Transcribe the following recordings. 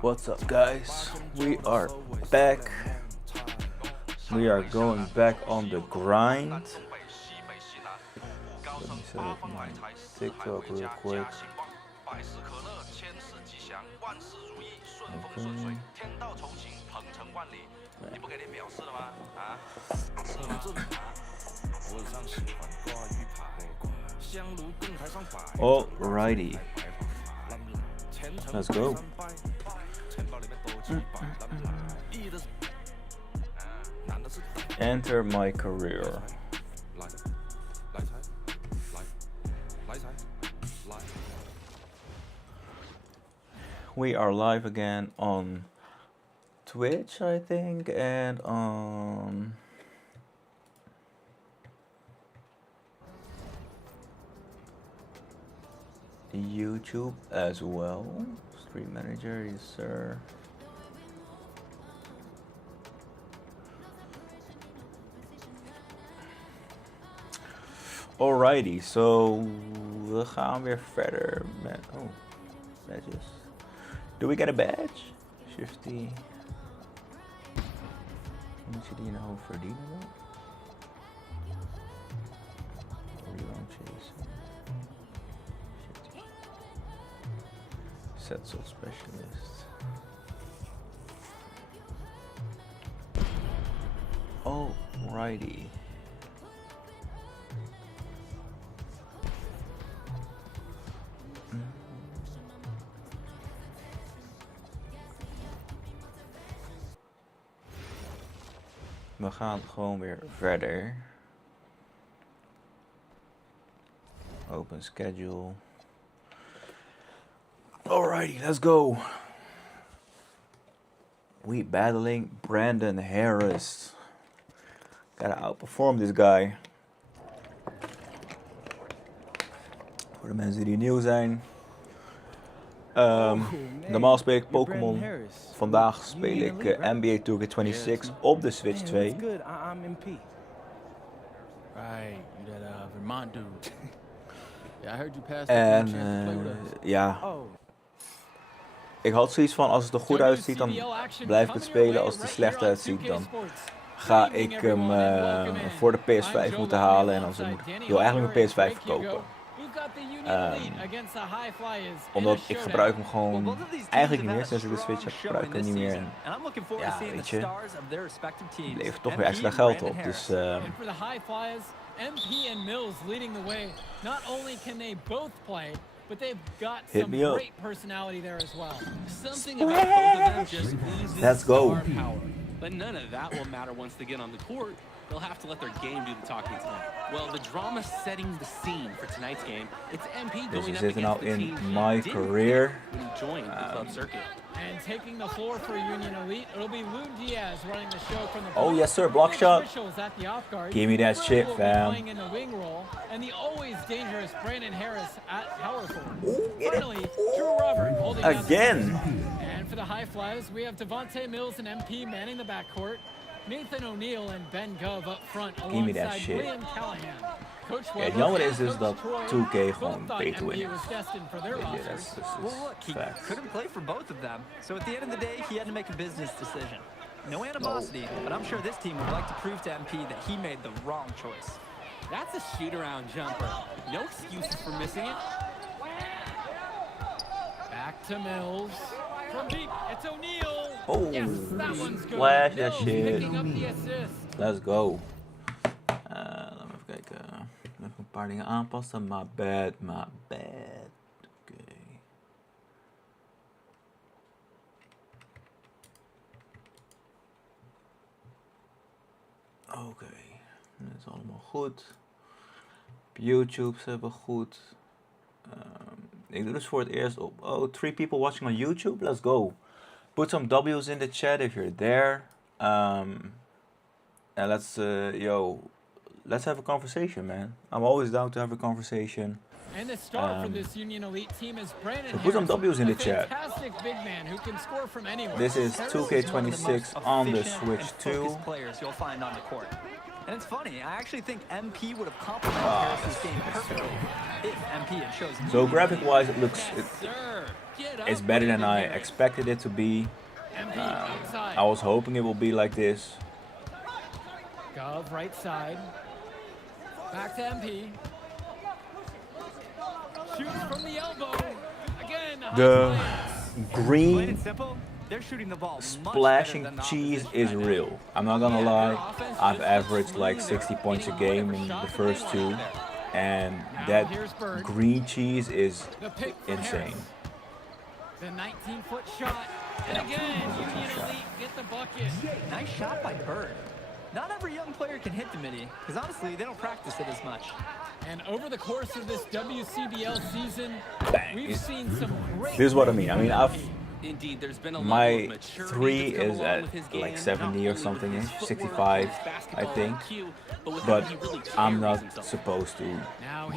What's up, guys? We are back. We are going back on the grind. Let me set up my TikTok real quick. Okay. Alrighty. Let's go. Enter my career. We are live again on Twitch, I think, and on YouTube as well. Stream manager, yes sir. Alrighty, so we gaan weer verder met badges. Do we get a badge? Shifty. Moet je die nou verdienen dan? Rebound chase. Settle specialist. Alrighty. We gaan gewoon weer verder. Open schedule. Alrighty, let's go. We battling Brandon Harris. Gotta outperform this guy. Voor de mensen die nieuw zijn. Normaal speel ik Pokémon. Vandaag speel ik NBA 2K26 op de Switch 2. En ja, ik had zoiets van, als het er goed uitziet dan blijf ik het spelen. Als het er slecht uitziet dan ga ik hem voor de PS5 moeten halen. En dan wil eigenlijk mijn PS5 verkopen. Omdat ik gebruik hem gewoon eigenlijk niet meer. Sinds ik de Switch heb gebruik ik hem niet meer. En ja, weet je, het levert toch weer extra geld op. Dus MP and Mills leading the way. Not only can they both play, but they've got some great personality there as well. Something about both of them just oozes star power. But none of that will matter once they get on the court. They'll have to let their game do the talking tonight. Well, the drama setting the scene for tonight's game. It's MP going up against the team my career when he joined the club circuit. And taking the floor for Union Elite, it'll be Loon Diaz running the show from the oh yes sir, block shot. Give me that shit, fam. Playing in the wing role, and the always dangerous Brandon Harris at power forward. Finally, Drew Robert holding again. And for the high flyers, we have Devontae Mills and MP manning the backcourt. Nathan O'Neal and Ben Gov up front alongside William Callahan. Ja, het jammer is dus dat 2K gewoon pay to win is. Well, look, he couldn't play for both of them. So at the end of the day, he had to make a business decision. No animosity, but I'm sure this team would like to prove to MP that he made the wrong choice. That's a shoot-around jumper. No excuses for missing it. Back to Mills. From deep, it's O'Neal. Oh, yes, that one's good. Splash that shit. Picking up the assist. Let's go. Laten we even kijken. Even een paar dingen aanpassen. My bad. Oké. Oké. Dat is allemaal goed. Op YouTube hebben we goed. Ik doe this for het eerst op. Oh, 3 people watching on YouTube. Let's go. Put some W's in the chat if you're there. And let's let's have a conversation, man. I'm always down to have a conversation. And the star for this Union Elite team is Brandon So put some W's in the Harris, chat. a fantastic big man who can score from anywhere. This is 2K26 on the Switch 2. Players you'll find on the court. And it's funny, I actually think MP would have complemented Harris's game perfectly if MP had chosen. So graphic-wise, it looks it's better than I expected it to be. I was hoping it will be like this. Gov right side. Back to MP. Shoots from the elbow. Again, The green they're shooting the ball splashing cheese is real. I'm not gonna lie. I've averaged like 60 points a game in the first 2, and that green cheese is insane. The 19-foot shot, and again, Union Elite get the bucket. Nice shot by Bird. Not every young player can hit the midi, because honestly, they don't practice it as much. And over the course of this WCBL season, Bang. we've seen some great. This is what I mean. I mean, Indeed, there's been a my 3 is at like 70 or something, 65, I think. But I'm not supposed to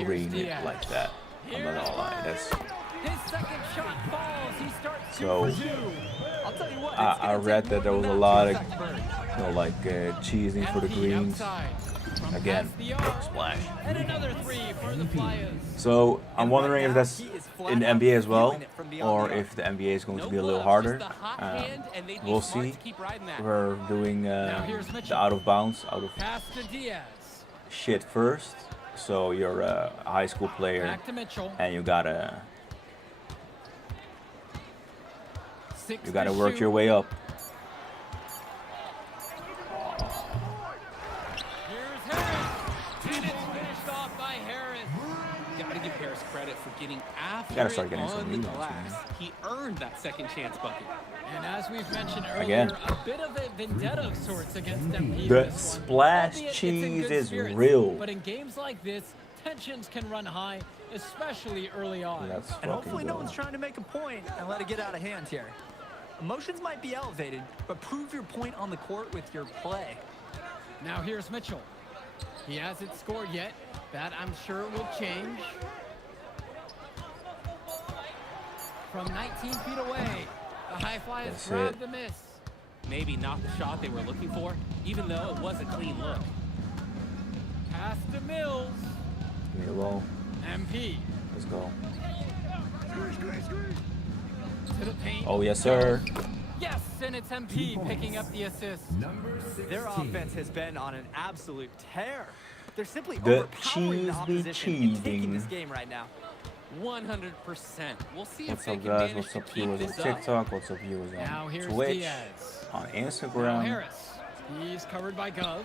green it like that. I'm not gonna lie. That's His second shot falls. He starts so. I'll tell you what, I read that there was a lot of, like cheesing for the greens. Again, splash. And another 3 for the Flyers. So I'm wondering if that's in the NBA as well, or if the NBA is going to be a little harder. We'll see. We're doing the out of bounds, out of Pass to Diaz. shit first. So you're a high school player, Back to Mitchell. and you gotta 6 to work shoot. your way up. Here's Harris. And it's finished off by Harris. Gotta give Harris credit for getting after Gotta start getting it some on the rebounds, glass. man. He earned that second chance bucket. And as we've mentioned earlier, Again. a bit of a vendetta of sorts against MP. The in this one. splash Albeit it's in cheese good is spirits. real. But in games like this, tensions can run high, especially early on. That's And hopefully fucking no good. one's trying to make a point and let it get out of hand here. Emotions might be elevated, but prove your point on the court with your play. Now here's Mitchell. He hasn't scored yet. That, I'm sure, will change. From 19 feet away, the High Flyers That's grab it. the miss. Maybe not the shot they were looking for, even though it was a clean look. Pass to Mills. Give me the ball. MP Let's go. to the paint. Oh yes, sir. Yes, and it's MP picking up the assist. Their offense has been on an absolute tear. They're simply The overpowering the cheese be opposition and taking cheesing. this game right now. 100%. We'll see if What's they up, can guys? manage What's to up, keep viewers on this up. TikTok? What's up, viewers Now on here's Twitch, Diaz. on Now Instagram? Harris. He's covered by Gov.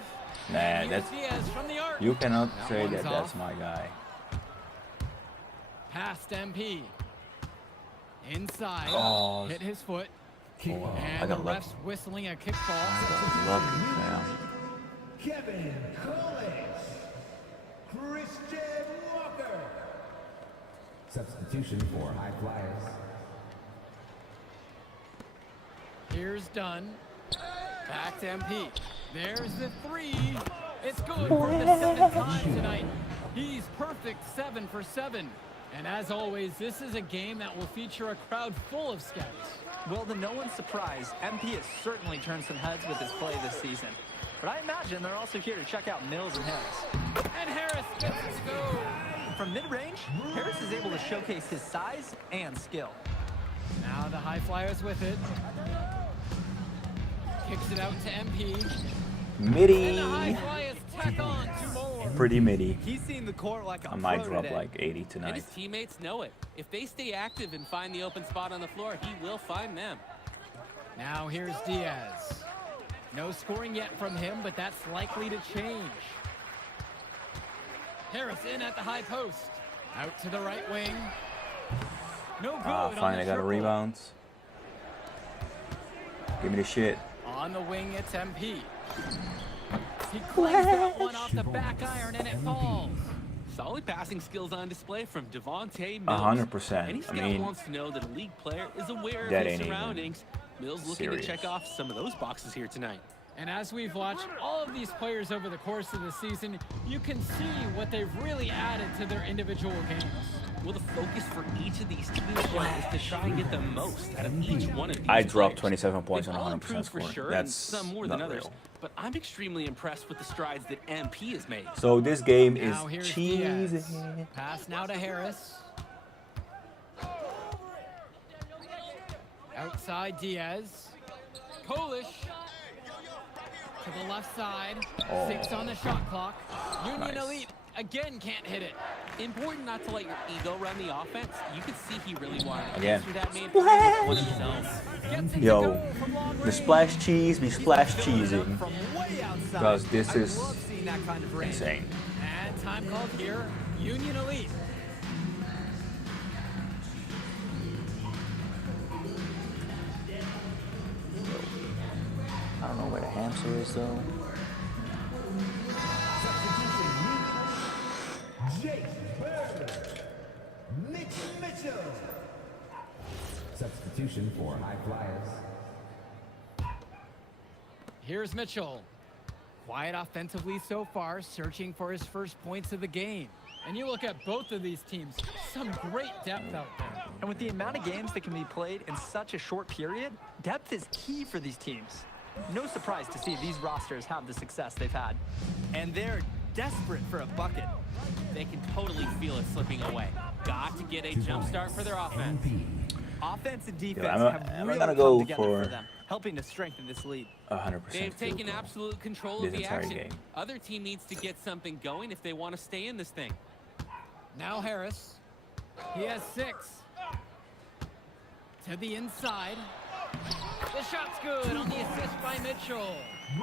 Nah, Here's that's Diaz from the arc. you cannot say one's that that's off. my guy. Past MP. Inside. Oh. Hit his foot. I And the got lucky. ref's whistling a kickball. Lucky, fam. Kevin Collins, Christian Walker. Substitution for High Flyers. Here's Dunn. Back to MP. There's the 3. It's good for the 7th time tonight. He's perfect 7 for 7. And as always, this is a game that will feature a crowd full of scouts. Well, to no one's surprise, MP has certainly turned some heads with his play this season. But I imagine they're also here to check out Mills and Harris. And Harris gets it to go. From mid-range, Harris is able to showcase his size and skill. Now the High Flyers with it. Kicks it out to MP. And the High Midi. Flyers tack on 2 more. Pretty midi. He's seen the court like a I might pro drop today. like 80 And tonight. his teammates know it. If they stay active and find the open spot on the floor, he will find them. Now here's Diaz. No scoring yet from him, but that's likely to change. Harris in at the high post. Out to the right wing. No good on Fine, the I got a triple. rebound. Give me the shit. On the wing, it's MP. He claims that one off the back iron, and it falls. Solid passing skills on display from Devontae Mills. 100%. Any scout wants to know that a league player is aware of his surroundings. Mills looking to check off some of those boxes here tonight. And as we've watched all of these players over the course of the season, you can see what they've really added to their individual games. Well, the focus for each of these teams is to try and get the most out of each one of these I dropped players. 27 points They've on all 100% improved score. for sure, That's and some more than not others. real. But I'm extremely impressed with the strides that MP has made. So this game is Now here's cheesy. Diaz. Pass now to Harris. Outside Diaz. Kolish. To the left side. 6 on the shot clock. Union Nice. Elite again can't hit it. Important not to let your ego run the offense. You could see he really wanted to Again. answer that man one of his own. Gets it to Yo, go from long the range. splash cheese be splash cheesing. From way outside. Because this is I love seeing that kind of range. insane. And time called here. Union Elite. I don't know where the hamster is though. Jake Bird. Mitch Mitchell. Substitution for high flyers. Here's Mitchell. Quiet offensively so far, searching for his first points of the game. And you look at both of these teams, some great depth out there. And with the amount of games that can be played in such a short period, depth is key for these teams. No surprise to see these rosters have the success they've had. And they're desperate for a bucket. They can totally feel it slipping away. Got to get a jump start for their offense. Offense and defense I'm have really gonna come go together for for them, helping to strengthen this lead. 100%. They've field taken goal. absolute control of This the entire action. game. Other team needs to get something going if they want to stay in this thing. Now Harris. He has 6. To the inside. The shot's good on the assist by Mitchell.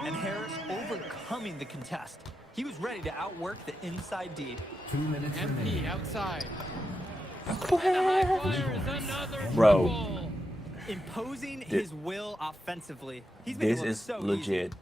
And Harris overcoming the contest. He was ready to outwork the inside D. 2 minutes remaining. MP outside. And the high flyers, another Bro. triple. Imposing his will offensively. He's This making it is so legit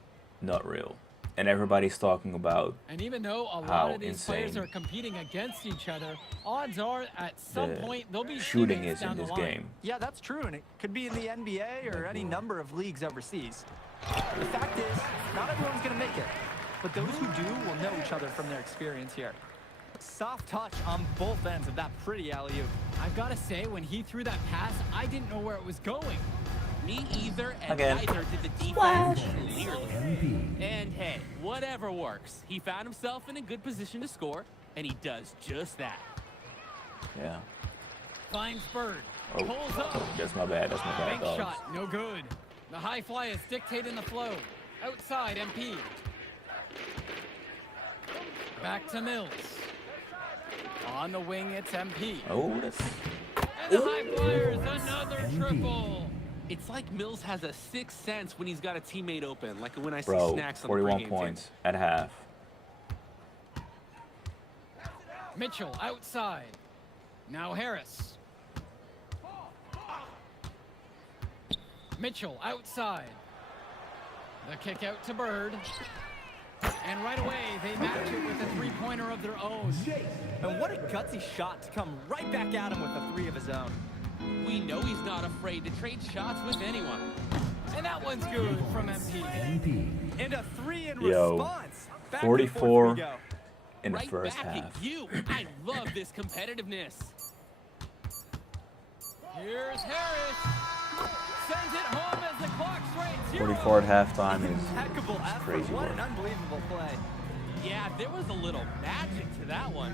not real. And everybody's talking about And even though a How lot of these players insane are competing against each other, odds are at some the point they'll be shooting teammates is in down the this line. game. Yeah, that's true, and it could be in the NBA or any number of leagues overseas. The fact is, not everyone's going to make it, but those who do will know each other from their experience here. Soft touch on both ends of that pretty alley-oop. I've got to say, when he threw that pass, I didn't know where it was going. Me either, and Again. neither did the defense clearly. And hey, whatever works. He found himself in a good position to score, and he does just that. Yeah. Finds Bird. Oh, Pulls up. that's my bad. That's my bad, Bank dogs. shot, no good. The high flyers dictating the flow. Outside, MP. Back to Mills. On the wing, it's MP. Oh, that's And the high flyers, another triple. It's like Mills has a sixth sense when he's got a teammate open, like when I see bro. Snacks on the 41 pregame table. points at half. Mitchell outside. Now Harris. Mitchell outside. The kick out to Bird. And right away, they match it with a three-pointer of their own. And what a gutsy shot to come right back at him with a 3 of his own. We know he's not afraid to trade shots with anyone. And that one's good from MP. And a 3 in Yo, response. Back and forth 44 we go. in the Right first back half. at you. I love this competitiveness. Here's Harris. Sends it home as the clock strikes 0. 44 at halftime is Impeccable effort. crazy What work. an unbelievable play. Yeah, there was a little magic to that one.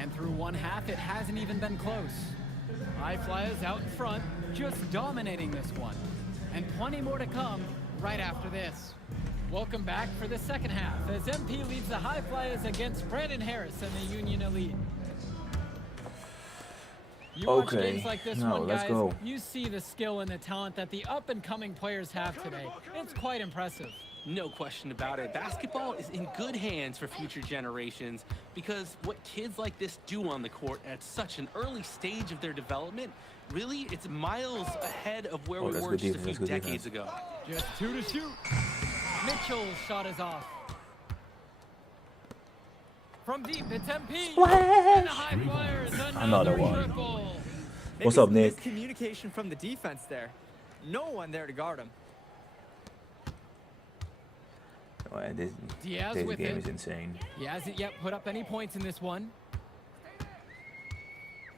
And through one half, it hasn't even been close. High Flyers out in front, just dominating this one. And plenty more to come right after this. Welcome back for the second half as MP leads the High Flyers against Brandon Harris and the Union Elite. You watch Okay, games like this no, one, let's guys, go. you see the skill and the talent that the up-and-coming players have today. It's quite impressive. No question about it. Basketball is in good hands for future generations because what kids like this do on the court at such an early stage of their development, really, it's miles ahead of where we that's were good just a defense, few that's good decades ago. Just 2 to shoot. Mitchell's shot is off. From deep, it's MP. And the high flyers, Another one. triple. What's Maybe up, some Nick? miscommunication from the defense there. No one there to guard him. Well, this Diaz this with game it. is insane. He hasn't yet put up any points in this one.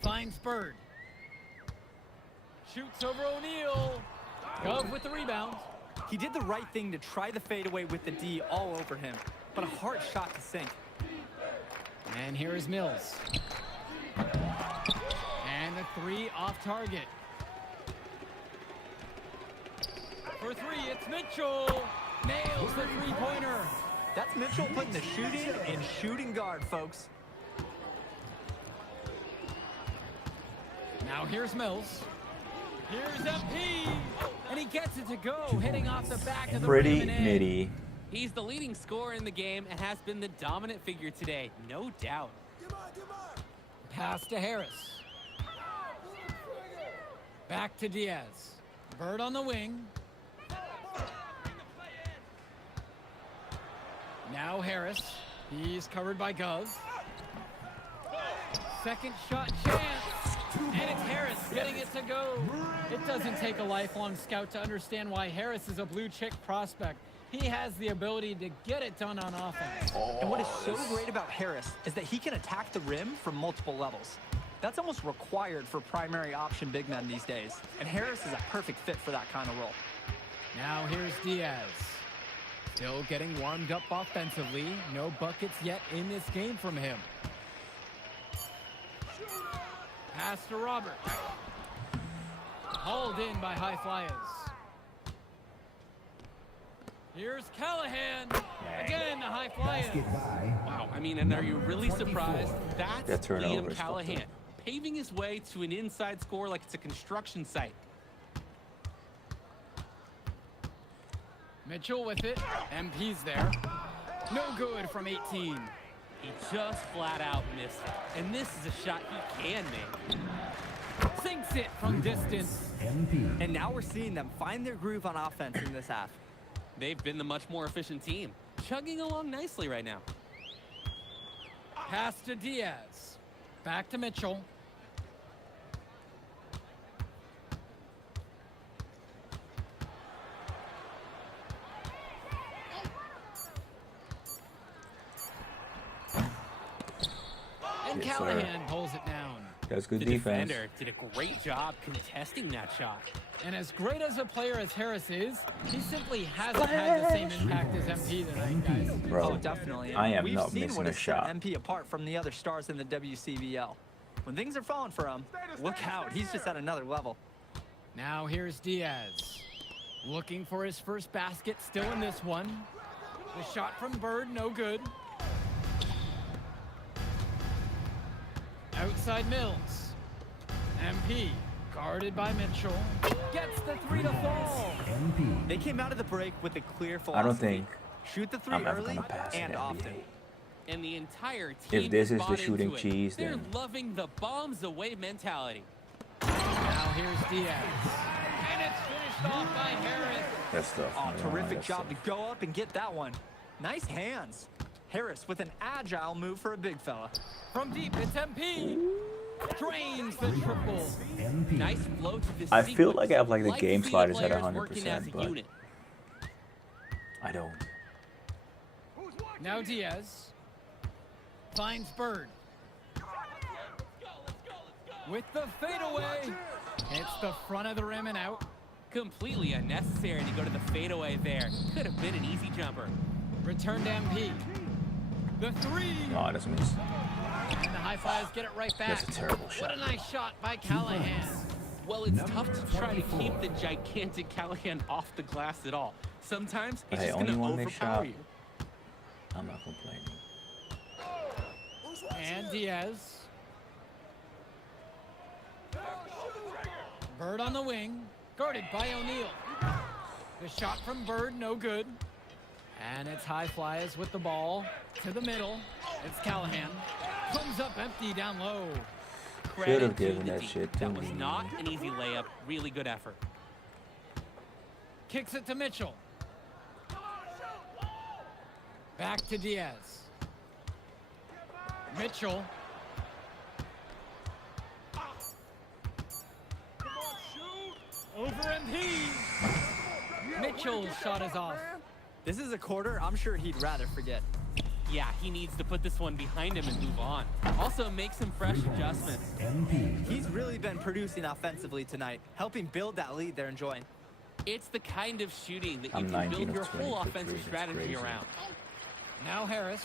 Finds Bird. Shoots over O'Neal. Gov with the rebound. He did the right thing to try the fadeaway with the D all over him, but a hard shot to sink. And here is Mills. And the three off target. For three, it's Mitchell. Nails the three-pointer. That's Mitchell putting the shooting in shooting guard, folks. Now here's Mills. Here's MP. And he gets it to go, hitting off the back of the Pretty rim and in. nitty. He's the leading scorer in the game and has been the dominant figure today, no doubt. Pass to Harris. Back to Diaz. Bird on the wing. Now Harris. He's covered by Gov. Second shot chance. And it's Harris getting it to go. It doesn't take a lifelong scout to understand why Harris is a blue chip prospect. He has the ability to get it done on offense. And what is so great about Harris is that he can attack the rim from multiple levels. That's almost required for primary option big men these days. And Harris is a perfect fit for that kind of role. Now here's Diaz. Still getting warmed up offensively. No buckets yet in this game from him. Pass to Robert. Hauled in by high flyers. Here's Callahan. Again, the high flyers. Basket by Wow, I mean, and are you really surprised? That That's turnover Liam is fucked up. Callahan, paving his way to an inside score like it's a construction site. Mitchell with it. MP's there. No good from 18. He just flat out missed it. And this is a shot he can make. Sinks it from distance. MP. And now we're seeing them find their groove on offense in this half. They've been the much more efficient team, chugging along nicely right now. Pass to Diaz. Back to Mitchell. And Yes, sir. Callahan pulls it down. That's good The defense. defender did a great job contesting that shot. And as great as a player as Harris is, he simply hasn't had the same impact as MP tonight, guys. Bro, Oh, definitely. I am We've not seen missing what a has set shot. MP apart from the other stars in the WCBL. When things are falling for him, look out. He's just at another level. Now here's Diaz. Looking for his first basket, still in this one. The shot from Bird, no good. Outside Mills. MP, guarded by Mitchell. Gets the three to fall. MP. They came out of the break with a clear philosophy. I don't think Shoot the three I'm ever early gonna pass in and NBA. often. And the entire team If this is the bought shooting into it. cheese, They're then- loving the bombs away mentality. Now here's Diaz. And it's finished off by Harris. That's tough. Oh, I don't know, terrific that's job to tough. go up and get that one. Nice hands. Harris with an agile move for a big fella. From deep, it's MP. Drains the triple. MP. Nice flow to this I feel sequence. like I have like the to game see sliders at players working 100%, as a but unit. I don't. Now Diaz finds Bird. With the fadeaway. Hits the front of the rim and out. Completely unnecessary to go to the fadeaway there. Could have been an easy jumper. Return to MP. The three. No, that's a miss. And the high flyers get it right back. That's a terrible What shot. a nice shot by Callahan. Well, it's tough to try to keep the gigantic Callahan off the glass at all. Sometimes it's Hey, just only going to one missed overpower shot. you. I'm not complaining. And Diaz. Bird on the wing. Guarded by O'Neal. The shot from Bird, no good. And it's high flyers with the ball to the middle. It's Callahan. Comes up empty down low. Credit Should've to given the that D. shit to That was me. not an easy layup. Really good effort. Kicks it to Mitchell. Back to Diaz. Mitchell. Over MP. Mitchell's shot is off. This is a quarter I'm sure he'd rather forget. Yeah, he needs to put this one behind him and move on. Also, make some fresh adjustments. MP. He's really been producing offensively tonight, helping build that lead they're enjoying. It's the kind of shooting that you I'm can 19 build of your 20 whole for offensive three. That's strategy crazy. around. Now Harris.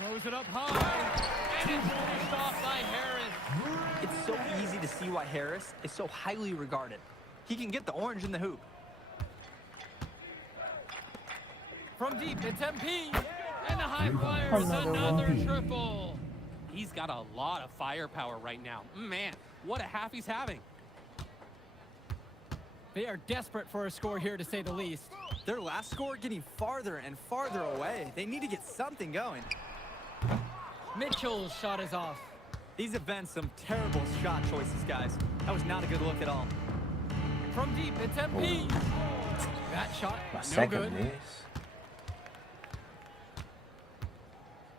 Throws it up high. And it's finished off by Harris. It's so easy to see why Harris is so highly regarded. He can get the orange in the hoop. From deep, it's MP. And the high flyers another triple. He's got a lot of firepower right now. Man, what a half he's having. They are desperate for a score here, to say the least. Their last score getting farther and farther away. They need to get something going. Mitchell's shot is off. These have been some terrible shot choices, guys. That was not a good look at all. From deep, it's MP. That shot, My no second good. miss.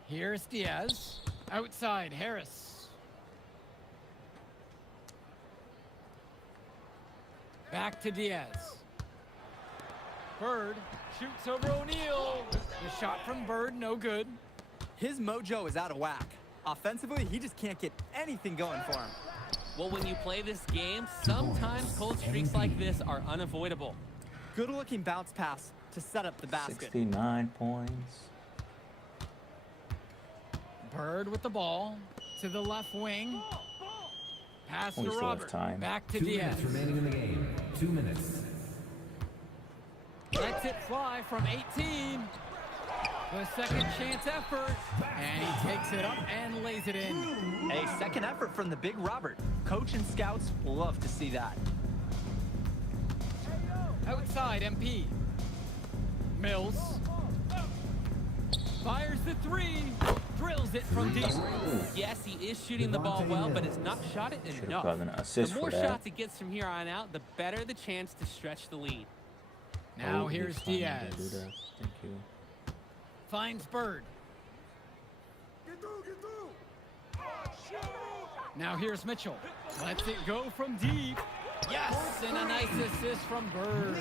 Here's Diaz. Outside, Harris. Back to Diaz. Bird shoots over O'Neal. The shot from Bird, no good. His mojo is out of whack. Offensively, he just can't get anything going for him. Well, when you play this game, sometimes cold streaks like this are unavoidable. Good looking bounce pass to set up the basket. 69 points. Bird with the ball to the left wing. Pass to We still have Robert. time. Back to 2 Diaz. minutes remaining in the game. 2 minutes. Lets it fly from 18. The second chance effort. And he takes it up and lays it in. A second effort from the big Robert. Coach and scouts love to see that. Outside, MP. Mills. Fires the three. Drills it from deep. Yes, he is shooting the ball well, but has not shot it Should've enough. gotten an assist The more for that. shots he gets from here on out, the better the chance to stretch the lead. Now Oh, here's he's fine when they do Diaz. that. Thank you. Finds Bird. Now here's Mitchell. Lets it go from deep. Yes, and a nice assist from Bird.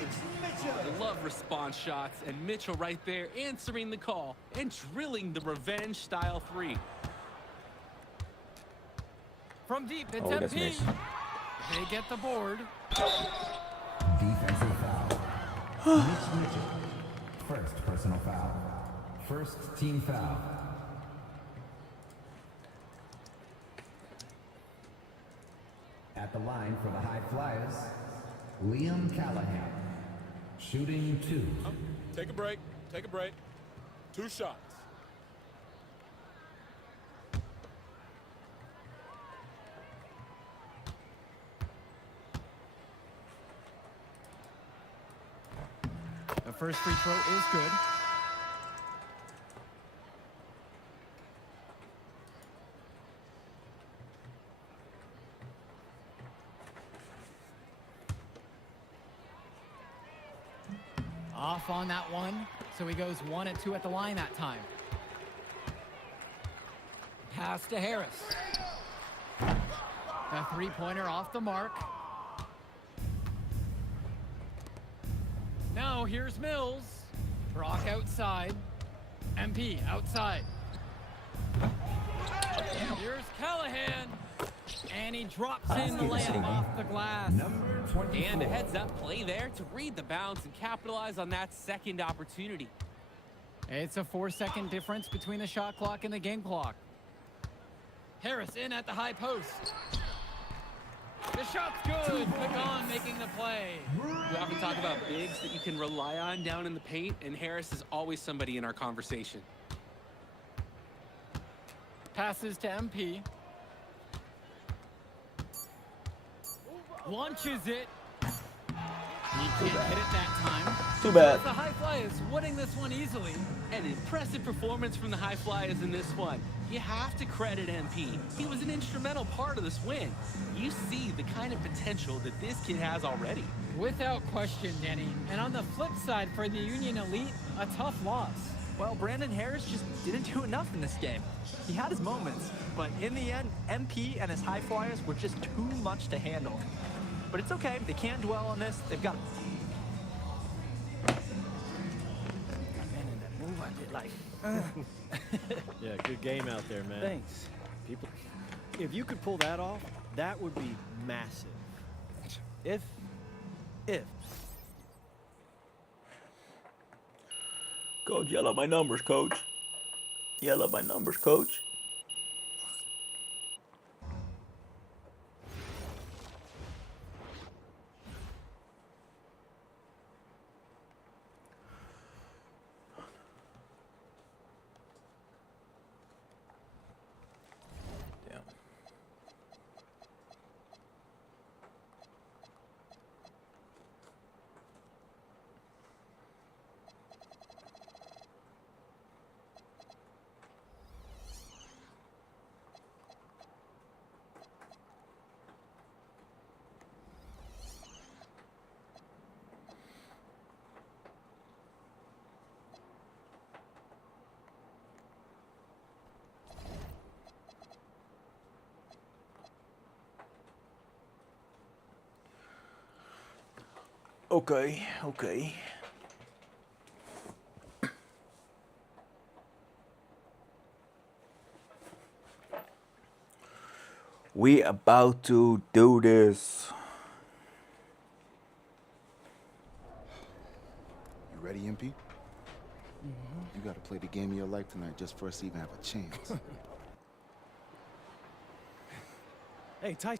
I love response shots, and Mitchell right there answering the call and drilling the revenge style three. From deep, it's Oh, that's MP. nice. They get the board. Defensive foul. Mitch Mitchell. First personal foul. First team foul. At the line for the High Flyers, Liam Callahan. Shooting 2. Take a break. Take a break. 2 shots. The first free throw is good. Off on that one, so he goes 1 and 2 at the line that time. Pass to Harris. The three-pointer off the mark. Now here's Mills. Brock outside. MP outside. Here's Callahan. And he drops in the layup off the glass. Number 24. And a heads-up play there to read the bounce and capitalize on that second opportunity. It's a 4-second difference between the shot clock and the game clock. Harris in at the high post. The shot's good. Pagan making the play. We often talk about bigs that you can rely on down in the paint, and Harris is always somebody in our conversation. Passes to MP. Launches it. He can't hit it that time. Too bad. The High Flyers winning this one easily. An impressive performance from the High Flyers in this one. You have to credit MP. He was an instrumental part of this win. You see the kind of potential that this kid has already. Without question, Danny. And on the flip side for the Union Elite, a tough loss. Well, Brandon Harris just didn't do enough in this game. He had his moments, but in the end, MP and his high flyers were just too much to handle. But it's okay. They can't dwell on this. They've got... Yeah, good game out there, man. Thanks. People, if you could pull that off, that would be massive. If. Coach, yell out my numbers, coach. Yell out my numbers, coach. Damn. Okay. We about to do this. You ready, MP? You gotta play the game of your life tonight just for us to even have a chance. Hey, Ty.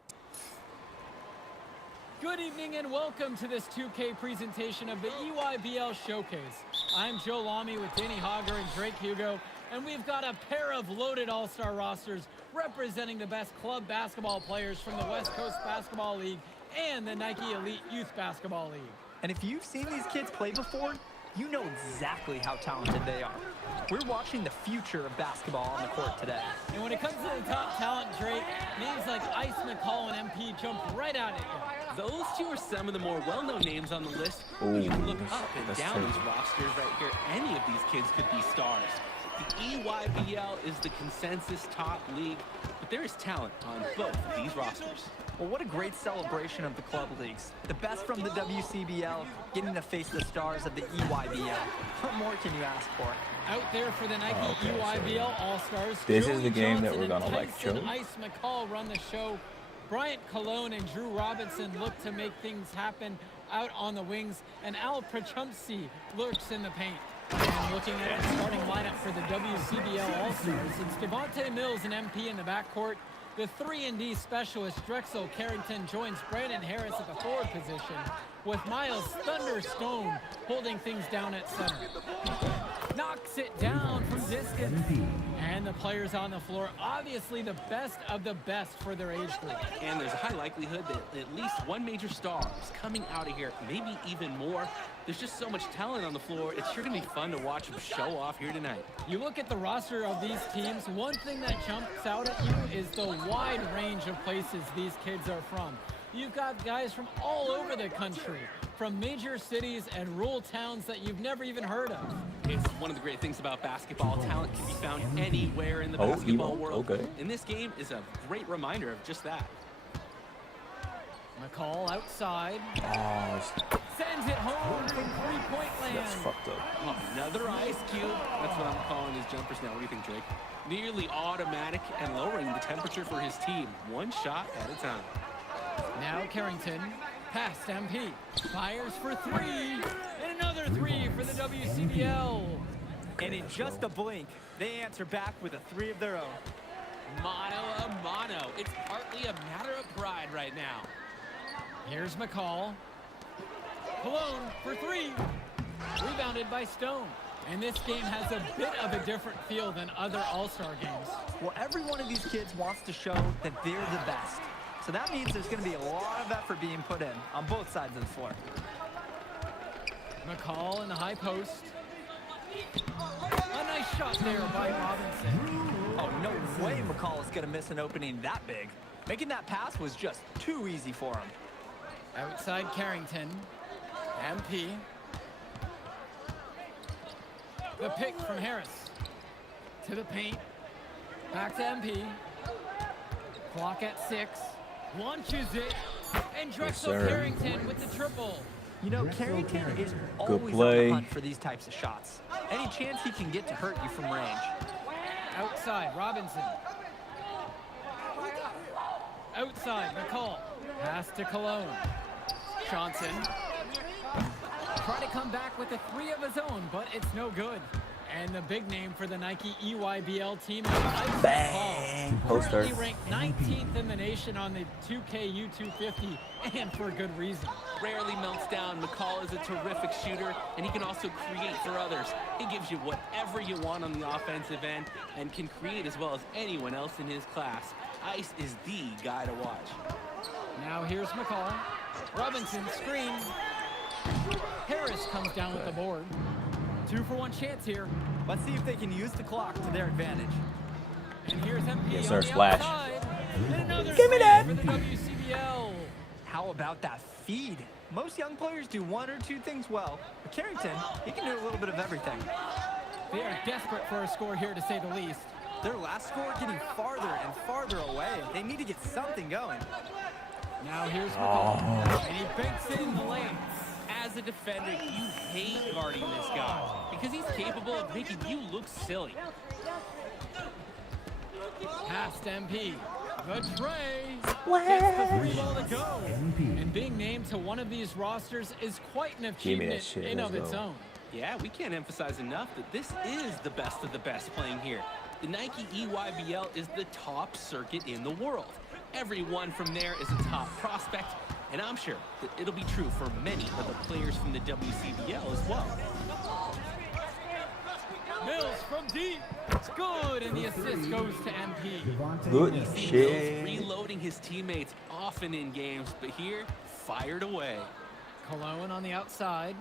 Good evening and welcome to this 2K presentation of the EYBL Showcase. I'm Joe Lamy with Danny Hogger and Drake Hugo, and we've got a pair of loaded all-star rosters representing the best club basketball players from the West Coast Basketball League and the Nike Elite Youth Basketball League. And if you've seen these kids play before, you know exactly how talented they are. We're watching the future of basketball on the court today. And when it comes to the top talent, Drake, names like Ice McCall and MP jump right out at you. Those two are some of the more well-known names on the list. When you look up and down these rosters right here, any of these kids could be stars. The EYBL is the consensus top league, but there is talent on both of these rosters. Well, what a great celebration of the club leagues. The best from the WCBL, getting to face the stars of the EYBL. What more can you ask for? Out there for the Nike EYBL All-Stars, This is Joey the game that Johnson we're gonna and like, Tyson Joe. Ice McCall run the show. Bryant Cologne and Drew Robinson look to make things happen out on the wings, and Al Prachumpsy lurks in the paint. And looking at the starting lineup for the WCBL All-Stars, it's Devontae Mills and MP in the backcourt. The 3-and-D specialist Drexel Carrington joins Brandon Harris at the forward position, with Miles Thunderstone holding things down at center. Knocks it down from distance. And the players on the floor, obviously the best of the best for their age group. And there's a high likelihood that at least one major star is coming out of here, maybe even more. There's just so much talent on the floor. It's sure going to be fun to watch them show off here tonight. You look at the roster of these teams, one thing that jumps out at you is the wide range of places these kids are from. You've got guys from all over the country, from major cities and rural towns that you've never even heard of. It's one of the great things about basketball. Talent can be found anywhere in the basketball world. Okay. And this game is a great reminder of just that. McCall outside. Oh, Sends it home from three-point land. that's fucked up. Oh, another ice cube. That's what I'm calling his jumpers now. What do you think, Drake? Nearly automatic and lowering the temperature for his team. One shot at a time. Now Carrington, past MP, fires for three, and another three for the WCBL. And in just a blink, they answer back with a three of their own. Mano a mano. It's partly a matter of pride right now. Here's McCall. Cologne for three. Rebounded by Stone. And this game has a bit of a different feel than other All-Star games. Well, every one of these kids wants to show that they're the best. So that means there's going to be a lot of effort being put in on both sides of the floor. McCall in the high post. A nice shot there by Robinson. Oh, no way McCall is going to miss an opening that big. Making that pass was just too easy for him. Outside Carrington. MP. The pick from Harris. To the paint. Back to MP. Clock at 6. Launches it. And Drexel Carrington with the triple. You know, Carrington is always on play. the hunt for these types of shots. Any chance he can get to hurt you from range. Outside, Robinson. Outside, McCall. Pass to Cologne. Johnson. Try to come back with a 3 of his own, but it's no good. And the big name for the Nike EYBL team is Bang! Poster. Currently ranked 19th in the nation on the 2K U250, and for good reason. Rarely melts down. McCall is a terrific shooter, and he can also create for others. He gives you whatever you want on the offensive end and can create as well as anyone else in his class. Ice is the guy to watch. Now here's McCall. Robinson screen. Harris comes down with the board. 2-for-1 chance here. Let's see if they can use the clock to their advantage. And here's MP Yes, on sir, the splash. outside. And another Give me three that. for the WCBL. How about that feed? Most young players do 1 or 2 things well. But Carrington, he can do a little bit of everything. They are desperate for a score here, to say the least. Their last score getting farther and farther away. They need to get something going. Now here's McCall. And he banks it in the lane. As a defender, you hate guarding this guy because he's capable of making you look silly. Past MP. The tray. Gets the 3 ball to go. And being named to one of these rosters is quite an Give me that achievement shit, in let's of its go. own. Yeah, we can't emphasize enough that this is the best of the best playing here. The Nike EYBL is the top circuit in the world. Everyone from there is a top prospect, and I'm sure that it'll be true for many of the players from the WCBL as well. Mills from deep. It's good, and the assist goes to MP. Good Mills shit. reloading his teammates often in games, but here, fired away. Cologne on the outside.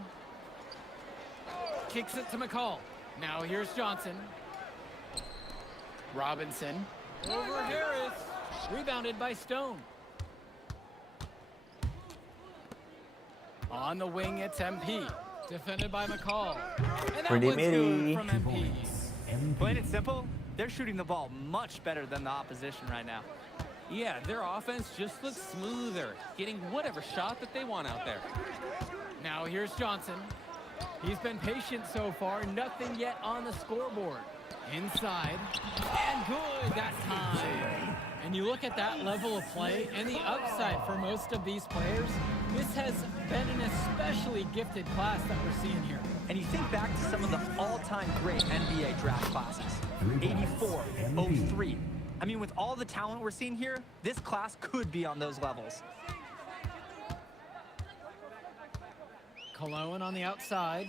Kicks it to McCall. Now here's Johnson. Robinson. Over Harris. Rebounded by Stone. On the wing, it's MP. Defended by McCall. And that Pretty one's mini. good from MP. Plain and simple, they're shooting the ball much better than the opposition right now. Yeah, their offense just looks smoother, getting whatever shot that they want out there. Now here's Johnson. He's been patient so far. Nothing yet on the scoreboard. Inside. And good that time. And you look at that level of play and the upside for most of these players, this has been an especially gifted class that we're seeing here. And you think back to some of the all-time great NBA draft classes. 84, 03. I mean, with all the talent we're seeing here, this class could be on those levels. Cologne on the outside.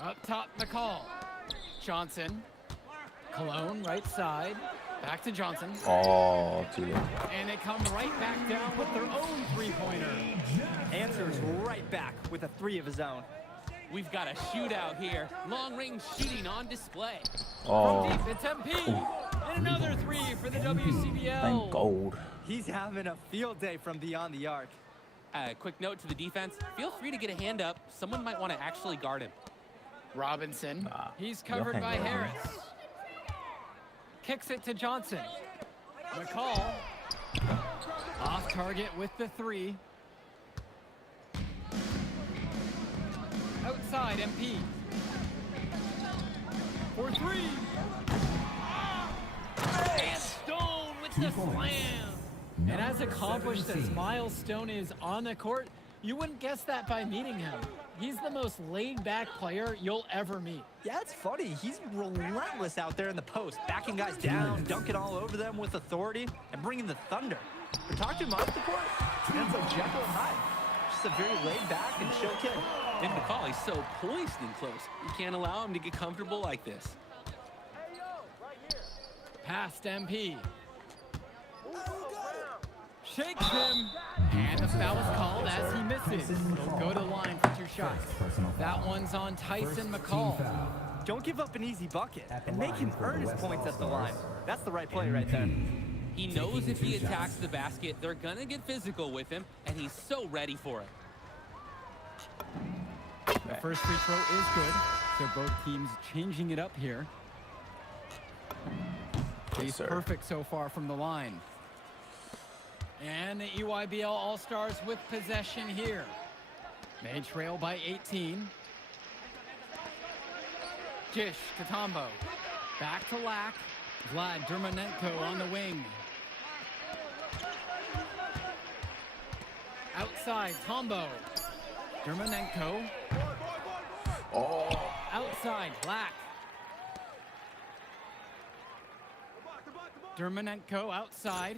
Up top, McCall. Johnson. Cologne, right side. Back to Johnson. Oh, too late. And they come right back down with their own three-pointer. Answers right back with a 3 of his own. We've got a shootout here. Long-range shooting on display. Oh, From deep, it's MP. And another 3 for the WCBL. thank gold. He's having a field day from beyond the arc. Quick note to the defense. Feel free to get a hand up. Someone might want to actually guard him. Robinson. He's no covered hand by guard. Harris. Kicks it to Johnson. McCall. Off target with the 3. Outside, MP. For 3. And Stone with the slam. And as accomplished as Miles Stone is on the court, you wouldn't guess that by meeting him. He's the most laid-back player you'll ever meet. Yeah, it's funny. He's relentless out there in the post, backing guys down, dunking all over them with authority, and bringing the thunder. But talk to him off the court, stands like Jekyll and Hyde. Just a very laid-back and chill kid. And McCall, he's so poised and close. You can't allow him to get comfortable like this. Past MP. Shakes him. And the foul is called as he misses. He'll go to the line for 2 shots. That one's on Tyson McCall. Don't give up an easy bucket and make him earn his points at the line. That's the right play right there. He knows if he attacks the basket, they're going to get physical with him, and he's so ready for it. The first free throw is good, so both teams changing it up here. He's perfect so far from the line. And the EYBL All-Stars with possession here. They trail by 18. Jish to Tombo. Back to Lack. Vlad Dermonenko on the wing. Outside, Tombo. Dermonenko. Outside, Lack. Dermonenko outside.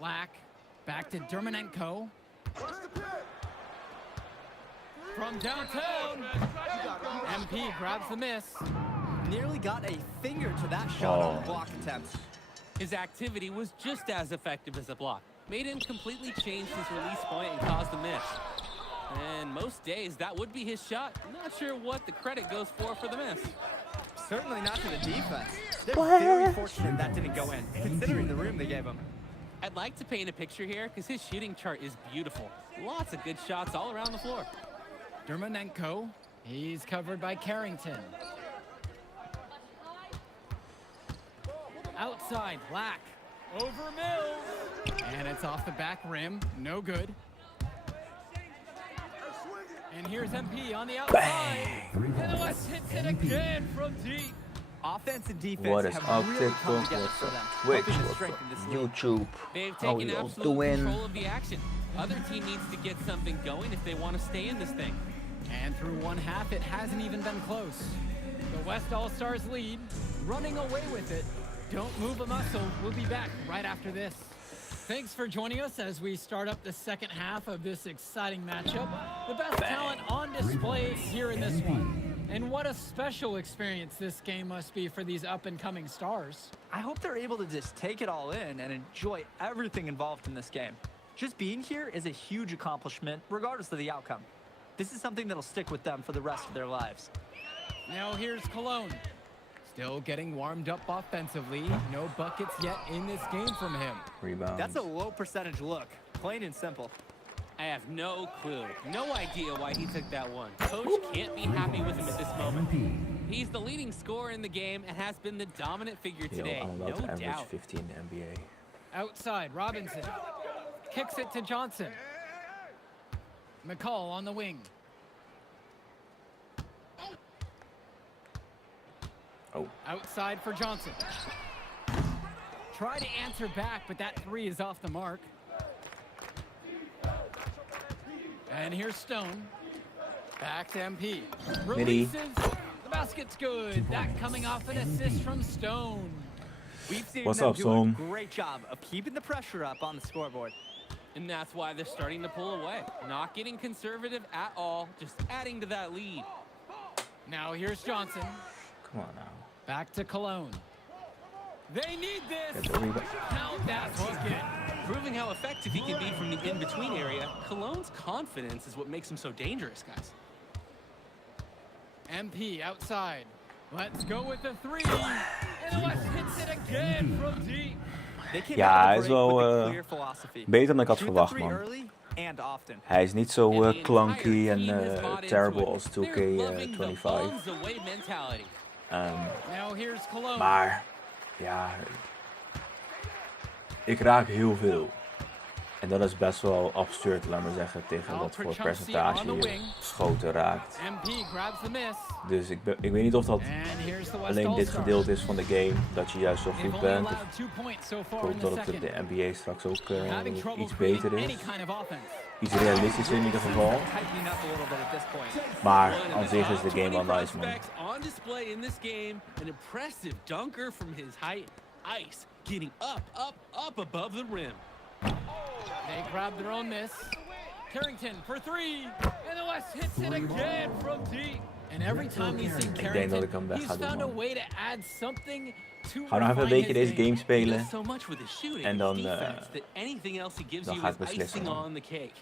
Lack. Back to Dermonenko. From downtown. MP grabs the miss. Nearly got a finger to that shot on the block attempt. His activity was just as effective as a block. Made him completely change his release point and caused the miss. And most days, that would be his shot. Not sure what the credit goes for the miss. Certainly not to the defense. They're very fortunate that didn't go in, considering the room they gave him. I'd like to paint a picture here because his shooting chart is beautiful. Lots of good shots all around the floor. Dermonenko, he's covered by Carrington. Outside, Lack. Over Mills. And it's off the back rim. No good. And here's MP on the outside. And the West hits it again from deep. Offense and defense What is have up, really come TikTok? together What's for them, up, Twitch? helping to What's strengthen this up, league. YouTube? They've How taken y'all absolute doing? control of the action. Other team needs to get something going if they want to stay in this thing. And through one half, it hasn't even been close. The West All-Stars lead, running away with it. Don't move a muscle. We'll be back right after this. Thanks for joining us as we start up the second half of this exciting matchup. The best talent on display here in this one. And what a special experience this game must be for these up-and-coming stars. I hope they're able to just take it all in and enjoy everything involved in this game. Just being here is a huge accomplishment, regardless of the outcome. This is something that'll stick with them for the rest of their lives. Now here's Cologne. Still getting warmed up offensively. No buckets yet in this game from him. Rebound. That's a low percentage look, plain and simple. I have no clue, no idea why he took that one. Coach can't be happy with him at this moment. He's the leading scorer in the game and has been the dominant figure today, I'm about to no average doubt. 15 in the NBA. Outside, Robinson. Kicks it to Johnson. McCall on the wing. Outside for Johnson. Try to answer back, but that three is off the mark. And here's Stone. Back to MP. Releases. The basket's good. That coming off an assist from Stone. We've seen What's them up, do Stone? a great job of keeping the pressure up on the scoreboard. And that's why they're starting to pull away. Not getting conservative at all, just adding to that lead. Now here's Johnson. Come on now. Back to Cologne. They need this. Get the rebound. Count that bucket. Proving how effective he can be from the in-between area, Cologne's confidence is what makes him so dangerous, guys. MP outside. Let's go with the three. And the West hits it again from deep. They came Ja, hij out of is the break wel with a clear philosophy. beter dan ik had Shoot the verwacht, three man. early and often. Hij is niet zo And the clunky entire en team has bought into terrible it. als They're loving the 2K25. bones away mentality. Now here's Cologne. Maar, ja, ik raak heel veel. En dat is best wel absurd, laat maar zeggen, tegen wat voor percentage je schoten raakt. MP grabs the miss. Dus ik weet niet of dat And here's the West alleen dit All-Star. gedeelte is van de game, dat je juist zo They've goed only bent. allowed 2 points so Ik far in hoop the dat het second. de NBA straks ook Having trouble iets creating beter any is. kind of offense. Iets realistischer in ieder geval. Tightening up a little bit at this point. Maar One of aan the zich is top de game 20 wel nice, man. prospects on display in this game. An impressive dunker from his height. Ice getting up above the rim. They grab their own miss. Carrington for three. And the West hits it again from deep. And every time we've seen denk dat ik hem Carrington, weg he's ga doen, found a man. way to add something to Ga nog even een refine beetje his deze game He spelen. does so much with his shooting En and dan, his defense that anything else he gives dan you ga is ik beslissen, icing man. on the cake.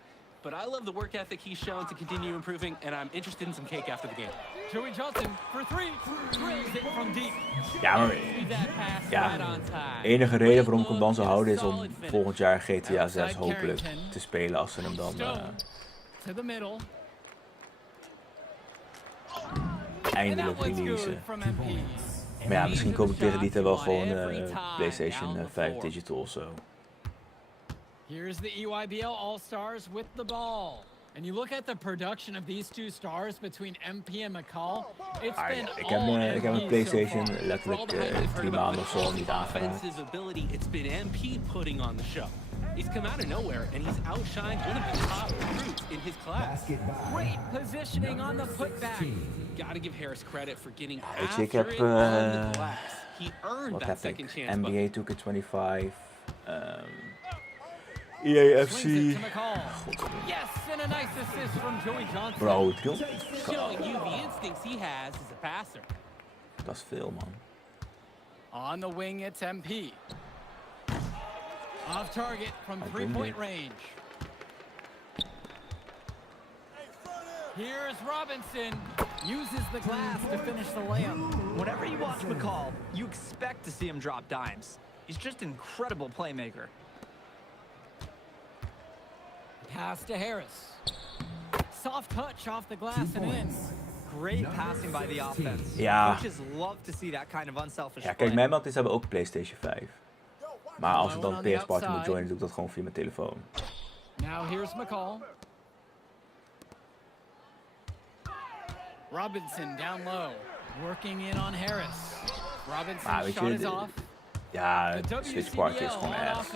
but I love the work ethic he's shown to continue improving, and I'm interested in some cake after the game. Joey Johnson for three. Drills it from deep. Ja, maar ja, de enige reden waarom ik hem dan zou houden is om volgend jaar GTA 6 hopelijk te spelen als ze hem dan eindelijk releasen. Maar ja, misschien koop ik tegen die tijd wel gewoon PlayStation 5 Digital of zo. Here's the EYBL All-Stars with the ball. And you look at the production of these two stars between MP and McCall. It's been ik heb een PlayStation letterlijk 3 maanden of zo niet aangeraakt. It's been MP putting on the show. He's come out of nowhere and he's outshined one of the top recruits in his class. Great positioning on the putback. Gotta give Harris credit for getting Weet je, ik after heb it on the glass. He earned wat that heb second ik? chance. NBA 2K25, EAFC. Yes, and a nice assist from Joey Johnson. Bro, Showing you the instincts he has as a passer. dat is veel, man. On the wing, it's MP. Off target from three-point range. Here's Robinson. Uses the glass to finish the layup. Whenever you watch McCall, you expect to see him drop dimes. He's just an incredible playmaker. Pass to Harris. Soft touch off the glass and in. Great passing by the offense. Ja. Coaches love to see that kind of unselfish Ja, kijk, play. mijn matties hebben ook PlayStation 5. Maar als ik dan PS Party moet joinen, doe ik dat gewoon via mijn telefoon. Now here's McCall. Robinson down low. Working in on Harris. Robinson shot is off. Ja, Switch Party is gewoon ass.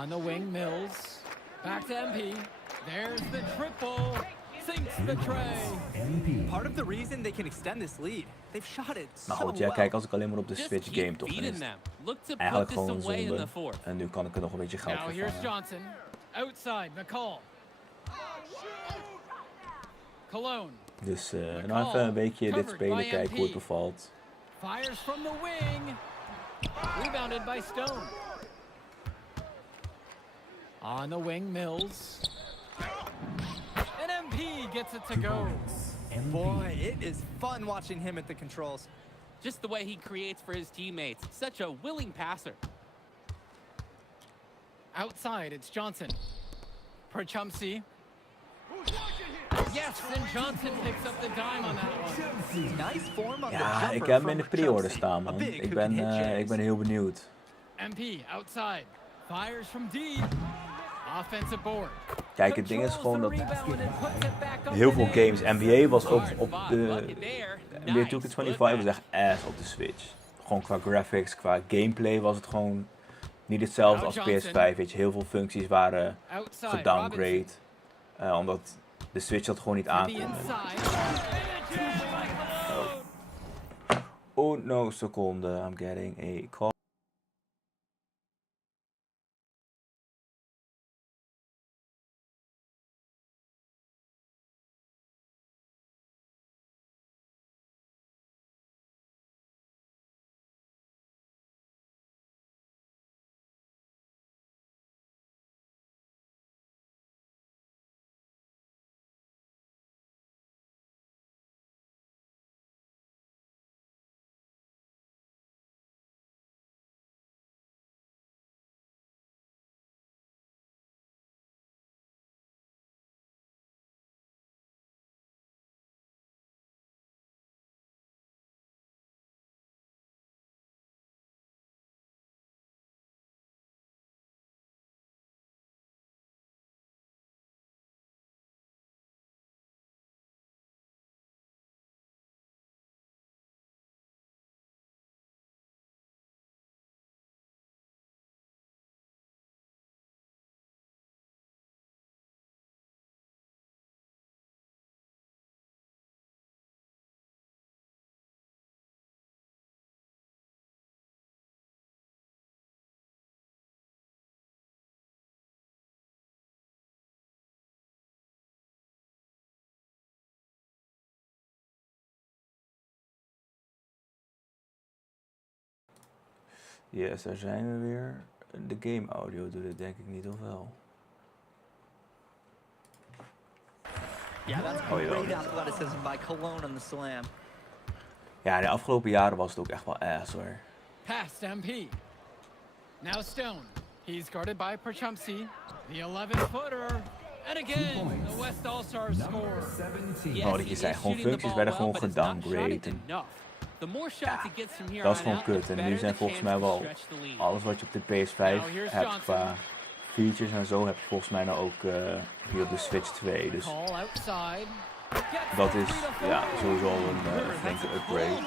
On the wing, Mills. Back to MP. There's the triple. Sinks the tray. Part of the reason they can extend this lead, they've shot it so Maar goed, ja, kijk, als ik alleen maar op de Switch game toch, dan is het eigenlijk gewoon zonde. En nu kan ik er nog een beetje geld Now voor here's vangen. Johnson. Outside, McCall. Cologne. Dus nou even een weekje dit spelen, kijken hoe het bevalt. Fires from the wing. Rebounded by Stone. On the wing, Mills. And MP gets it to go. Boy, it is fun watching him at the controls. Just the way he creates for his teammates. Such a willing passer. Outside, it's Johnson. Prochumsey. Yes, and Johnson picks up the dime on that one. Nice form on the Ja, jumper ik heb hem from in de pre-order Chelsea. staan, A man. big Ik who can hit ben James. heel benieuwd. MP outside. Fires from deep. Offensive board. Kijk, het ding is gewoon dat heel veel games, NBA was ook op de NBA 2K25 was echt ass op de Switch. Gewoon qua graphics, qua gameplay was het gewoon niet hetzelfde als PS5, weet je. Heel veel functies waren gedowngrade, omdat de Switch dat gewoon niet aankon. Oh no, seconde, I'm getting a call. Yes, daar zijn we weer. De game audio doet het denk ik niet, of wel? Yeah, that's Oh, jawel. great athleticism by Cologne on the slam. Ja, de afgelopen jaren was het ook echt wel ass hoor. Past MP. Now Stone. He's guarded by Perchumsey. The 11-footer. And again, the West All-Stars score. 17. Oh, die zijn gewoon functies werden gewoon gedowngrade. The more shots he gets from here Dat is on gewoon out, the kut. En nu better zijn the volgens chance mij to wel stretch the lead. alles wat je op de PS5 hebt qua features en zo heb je volgens mij nou ook hier op de Switch 2. Dus Call outside. dat is ja, sowieso een flinke upgrade.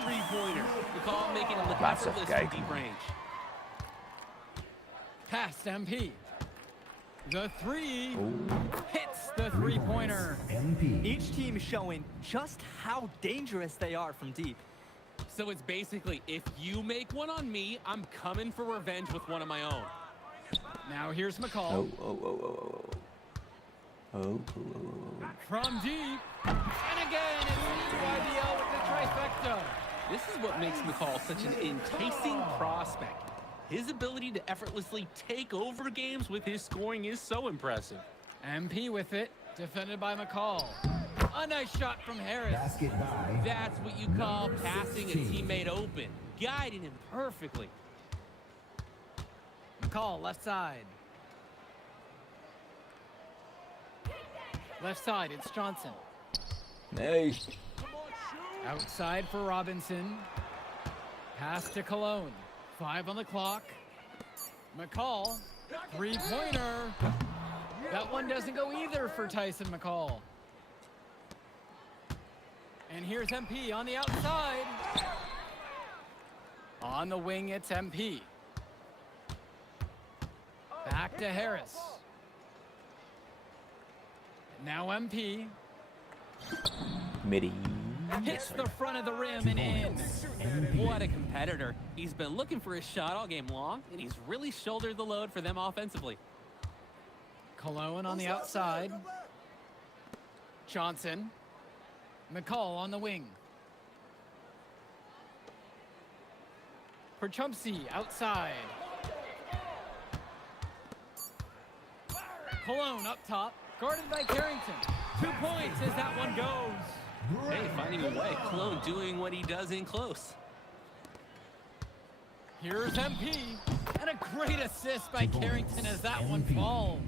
Laat eens even kijken. Past MP. The 3 hits the three-pointer. MP. Each team showing just how dangerous they are from deep. So it's basically, if you make one on me, I'm coming for revenge with one of my own. Now here's McCall. From deep. And again, it's YBL with the trifecta. This is what makes McCall such an enticing prospect. His ability to effortlessly take over games with his scoring is so impressive. MP with it, defended by McCall. A nice shot from Harris. Basket by. That's what you call passing a teammate open, guiding him perfectly. McCall, left side. Left side, it's Johnson. Nee. Outside for Robinson. Pass to Cologne. 5 on the clock. McCall, three-pointer. That one doesn't go either for Tyson McCall. And here's MP on the outside. On the wing, it's MP. Back to Harris. Now MP. Midi. Hits the front of the rim and in. What a competitor. He's been looking for his shot all game long, and he's really shouldered the load for them offensively. Cologne on the outside. Johnson. McCall on the wing. Perchumsey outside. Cologne up top, guarded by Carrington. 2 points as that one goes. Hey, finding a way. Cologne doing what he does in close. Here's MP, and a great assist by Carrington as that one falls.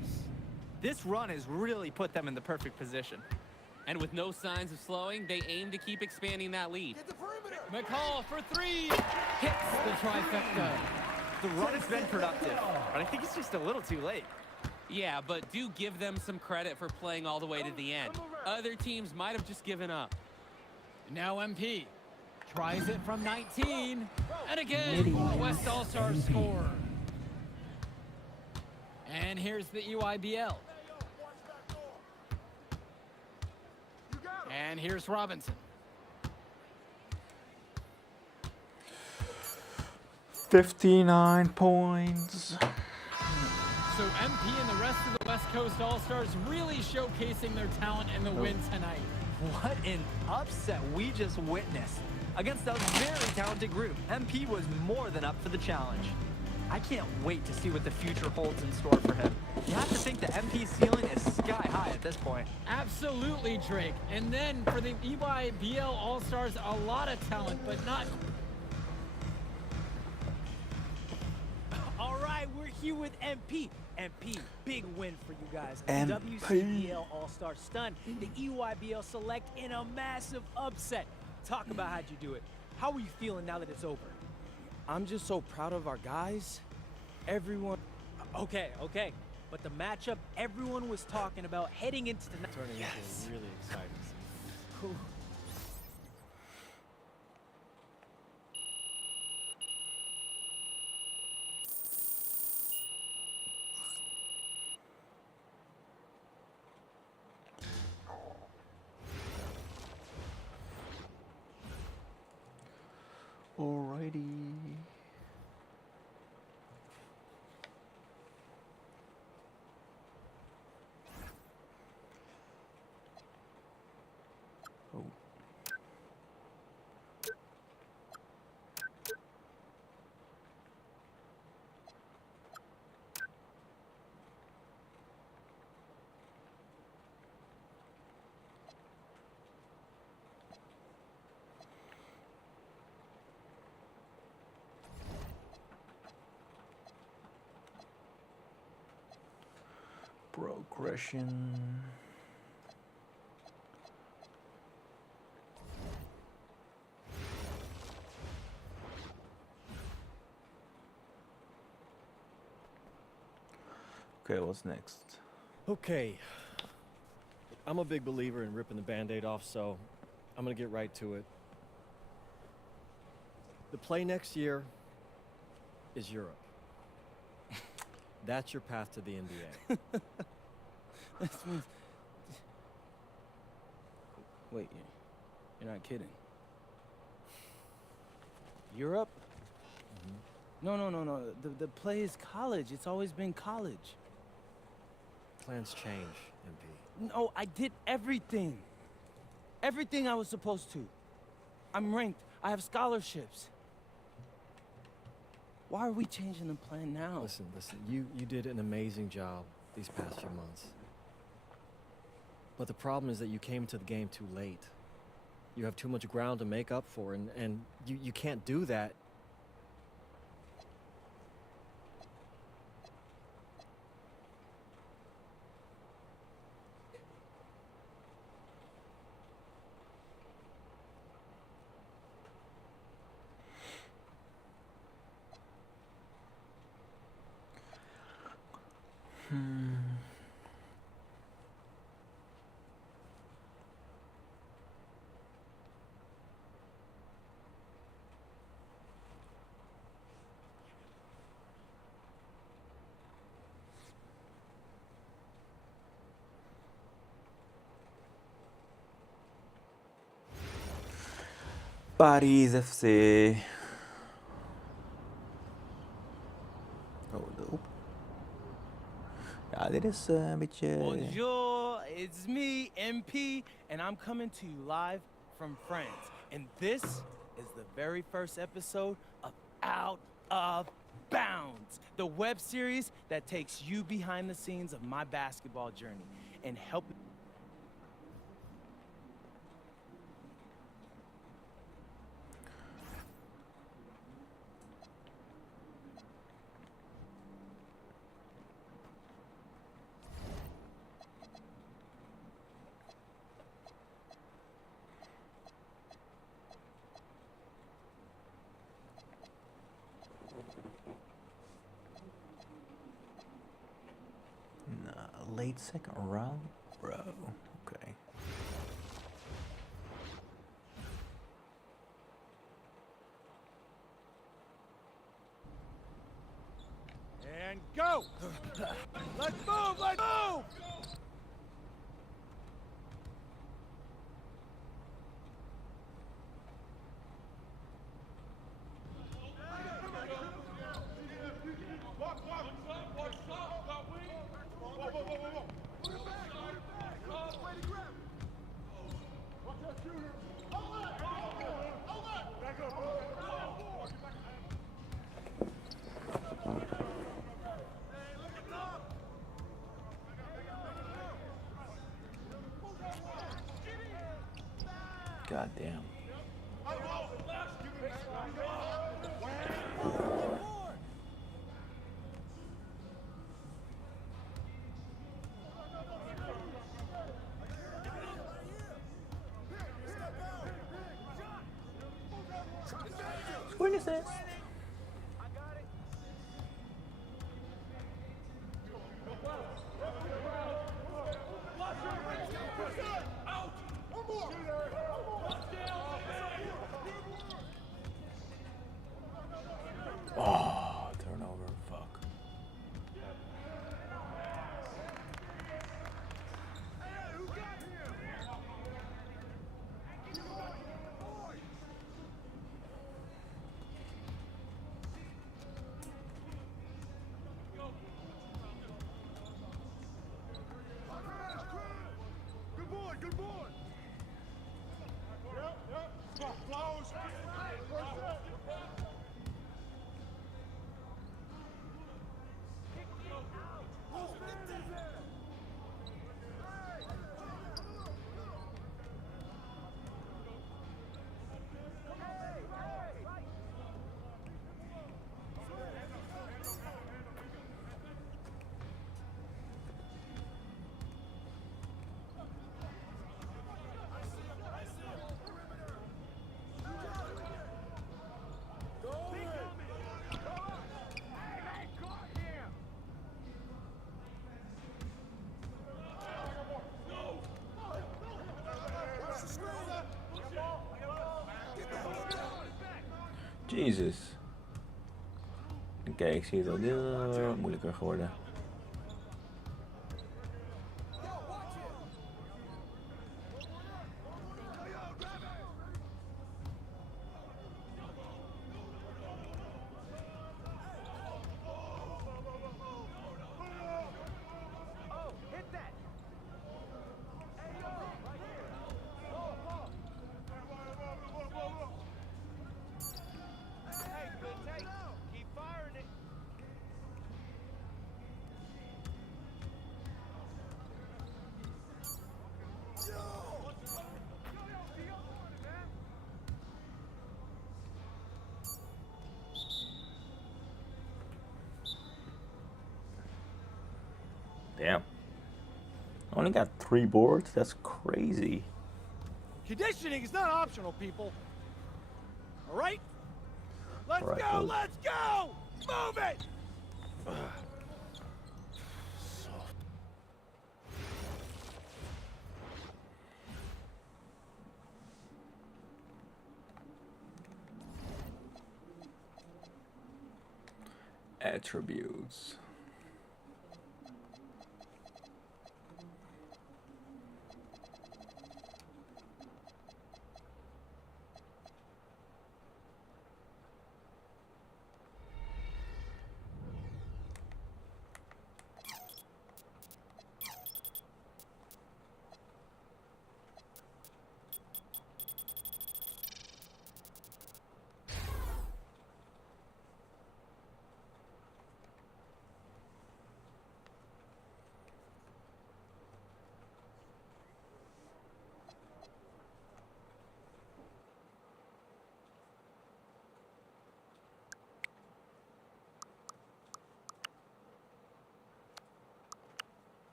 This run has really put them in the perfect position. And with no signs of slowing, they aim to keep expanding that lead. McCall for 3, hits the trifecta. The run has been productive, but I think it's just a little too late. Yeah, but do give them some credit for playing all the way to the end. Other teams might have just given up. Now MP tries it from 19, and again, the West All-Stars score. And here's the EYBL. And here's Robinson. 59 points. So MP and the rest of the West Coast All-Stars really showcasing their talent in the win tonight. What an upset we just witnessed. Against a very talented group, MP was more than up for the challenge. I can't wait to see what the future holds in store for him. You have to think the MP ceiling is sky high at this point. Absolutely, Drake. And then for the EYBL All-Stars, a lot of talent, but not... All right, we're here with MP. MP, big win for you guys. MP. WCBL All-Star stun, the EYBL select in a massive upset. Talk about how'd you do it. How are you feeling now that it's over? I'm just so proud of our guys. Everyone Okay. But the matchup everyone was talking about heading into the turning into a really exciting season. Alrighty. Oh. Aggression. Okay, what's next? Okay. I'm a big believer in ripping the Band-Aid off, so I'm gonna get right to it. The play next year is Europe. That's your path to the NBA. Wait, you're not kidding. Europe? No. The play is college. It's always been college. Plans change, MP. No, I did everything. Everything I was supposed to. I'm ranked. I have scholarships. Why are we changing the plan now? Listen, you did an amazing job these past few months. But the problem is that you came to the game too late. You have too much ground to make up for, and you can't do that. Paris FC. Hold up. Ja, dit is een beetje... Bonjour, it's me, MP, and I'm coming to you live from France. And this is the very first episode of Out of Bounds, the web series that takes you behind the scenes of my basketball journey and help. Late second round? Bro, okay. And go! Let's move! Let's move! God damn. What is this? Oh, turnover, fuck. Jesus. Oké, ik zie het al heel moeilijker geworden. Damn. I only got 3 boards? That's crazy. Conditioning is not optional, people. All right? Let's All right, go, cool. let's go! Move it! Attributes.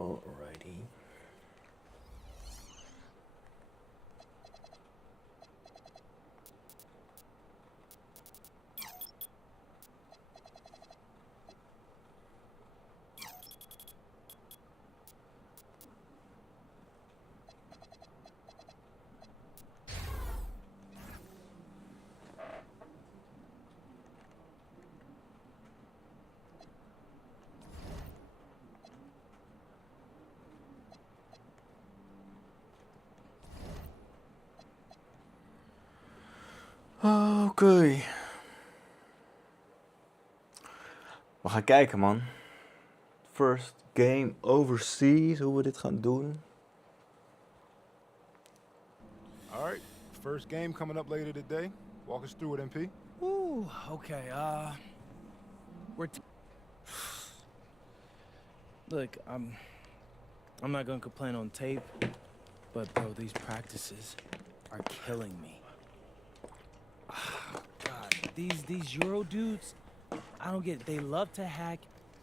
Alrighty. Oké. We gaan kijken, man. First game overseas, hoe we dit gaan doen. All right, first game coming up later today. Walk us through it, MP. Ooh, okay, look, I'm not gonna complain on tape, but bro, these practices are killing me. God, these Euro dudes, I don't get it. They love to hack,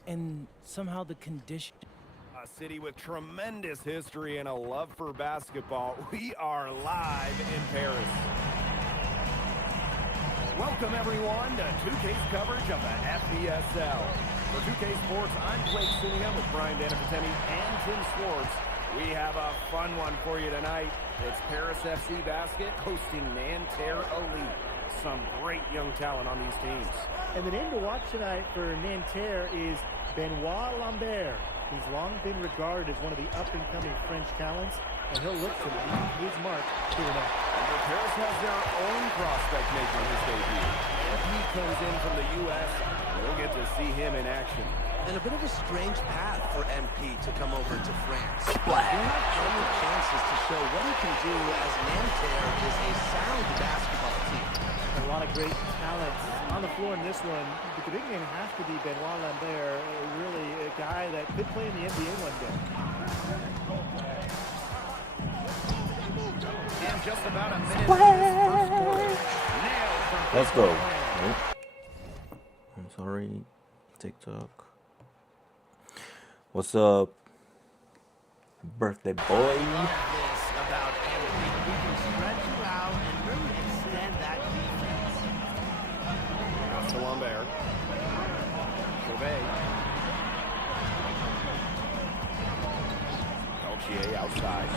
and somehow the condition. A city with tremendous history and a love for basketball. We are live in Paris. Welcome everyone to 2K's coverage of the FBSL. For 2K Sports, I'm Blake Sunia with Brian Danafiteni and Tim Swartz. We have a fun one for you tonight. It's Paris FC Basket hosting Nanterre Elite. Some great young talent on these teams. And the name to watch tonight for Nanterre is Benoit Lambert. He's long been regarded as one of the up-and-coming French talents, and he'll look to leave his mark here tonight. And Paris has their own prospect making his debut. If he comes in from the U.S., we'll get to see him in action. And a bit of a strange path for MP to come over to France. He'll have plenty of chances to show what he can do, as Nanterre is a sound basketball team. A lot of great talent on the floor in this one, but the big name has to be Benoit Lambert, really a guy that could play in the NBA one day. And just about a minute into this first quarter. Nailed from Let's go. Oh. I'm sorry, TikTok. What's up, birthday boy? I love this about MP. We can stretch you out and really extend that defense. Pass to Lambert. Chauvet. Peltier outside.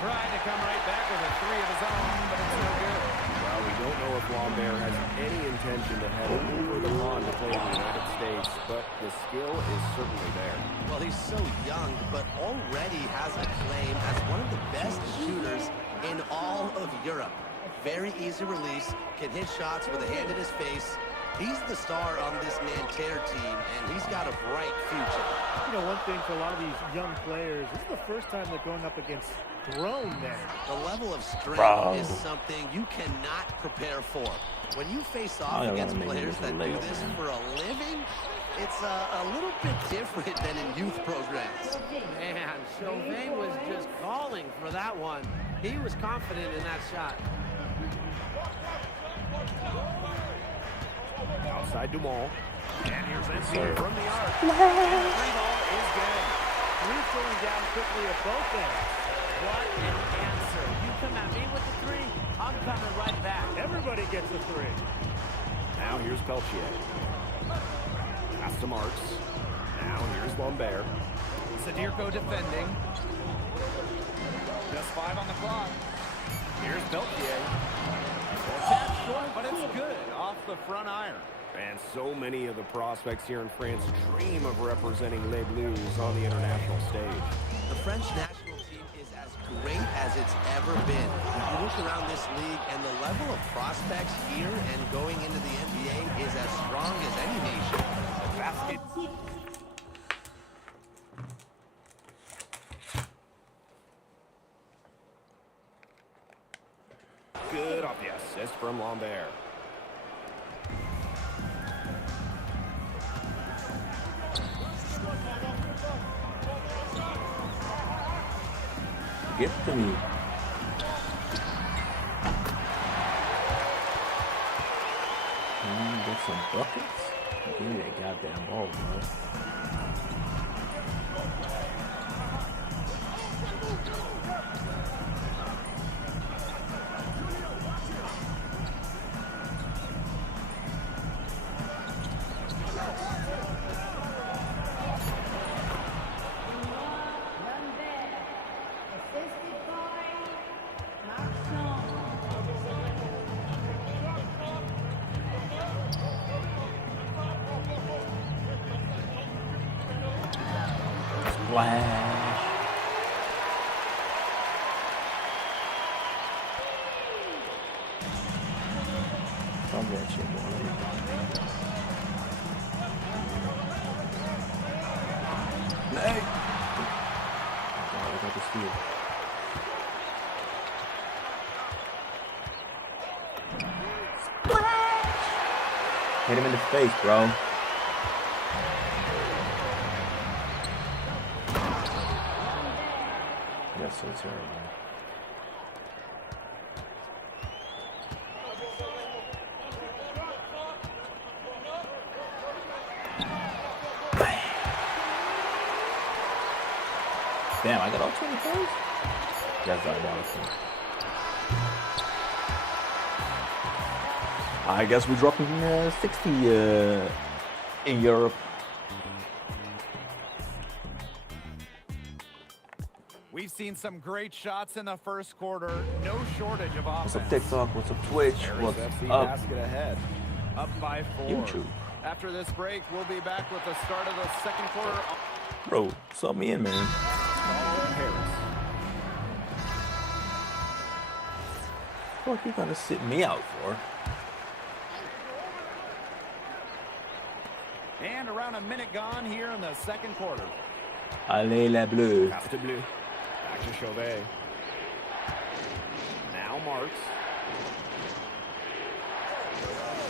Trying to come right back with a three of his own, but it's no good. Well, we don't know if Lambert has any intention to head over the pond to play in the United States, but the skill is certainly there. Well, he's so young, but already has a claim as one of the best shooters in all of Europe. Very easy release, can hit shots with a hand in his face. He's the star on this Nanterre team, and he's got a bright future. You know, one thing for a lot of these young players, this is the first time they're going up against grown men. The level of strength is something you cannot prepare for. When you face off against players that do this for a living, it's a little bit different than in youth programs. Man, Chauvin was just calling for that one. He was confident in that shot. Outside Dumont. And here's MP from the arc. And the free ball is good. Three going down quickly at both ends. What an answer. You come at me with the three, I'm coming right back. Everybody gets a three. Now here's Peltier. Pass to Marks. Now here's Lambert. Sadirko defending. Just 5 on the clock. Here's Peltier. Tap short, but it's good off the front iron. And so many of the prospects here in France dream of representing Les Bleus on the international stage. The French national team is as great as it's ever been. You look around this league, and the level of prospects here and going into the NBA is as strong as any nation. Basket. Good off the assist from Lambert. Get to me. Get some buckets. Give me that goddamn ball, bro. Splash. I'll get you, boy. Hey! I got the steal. Splash! Hit him in the face, bro. That's so terrible. Damn, I got all 20 points? That's diabolical. I guess we're dropping 60 in Europe. We've seen some great shots in the first quarter. No shortage of offense. What's up TikTok? What's up Twitch? What's FC up? Basket ahead. Up by 4. YouTube. After this break, we'll be back with the start of the second quarter. Bro, sub me in, man. What you gonna sit me out for? And around a minute gone here in the second quarter. Allez les bleus. Pass to Bleu. Back to Chauvet. Now Marks.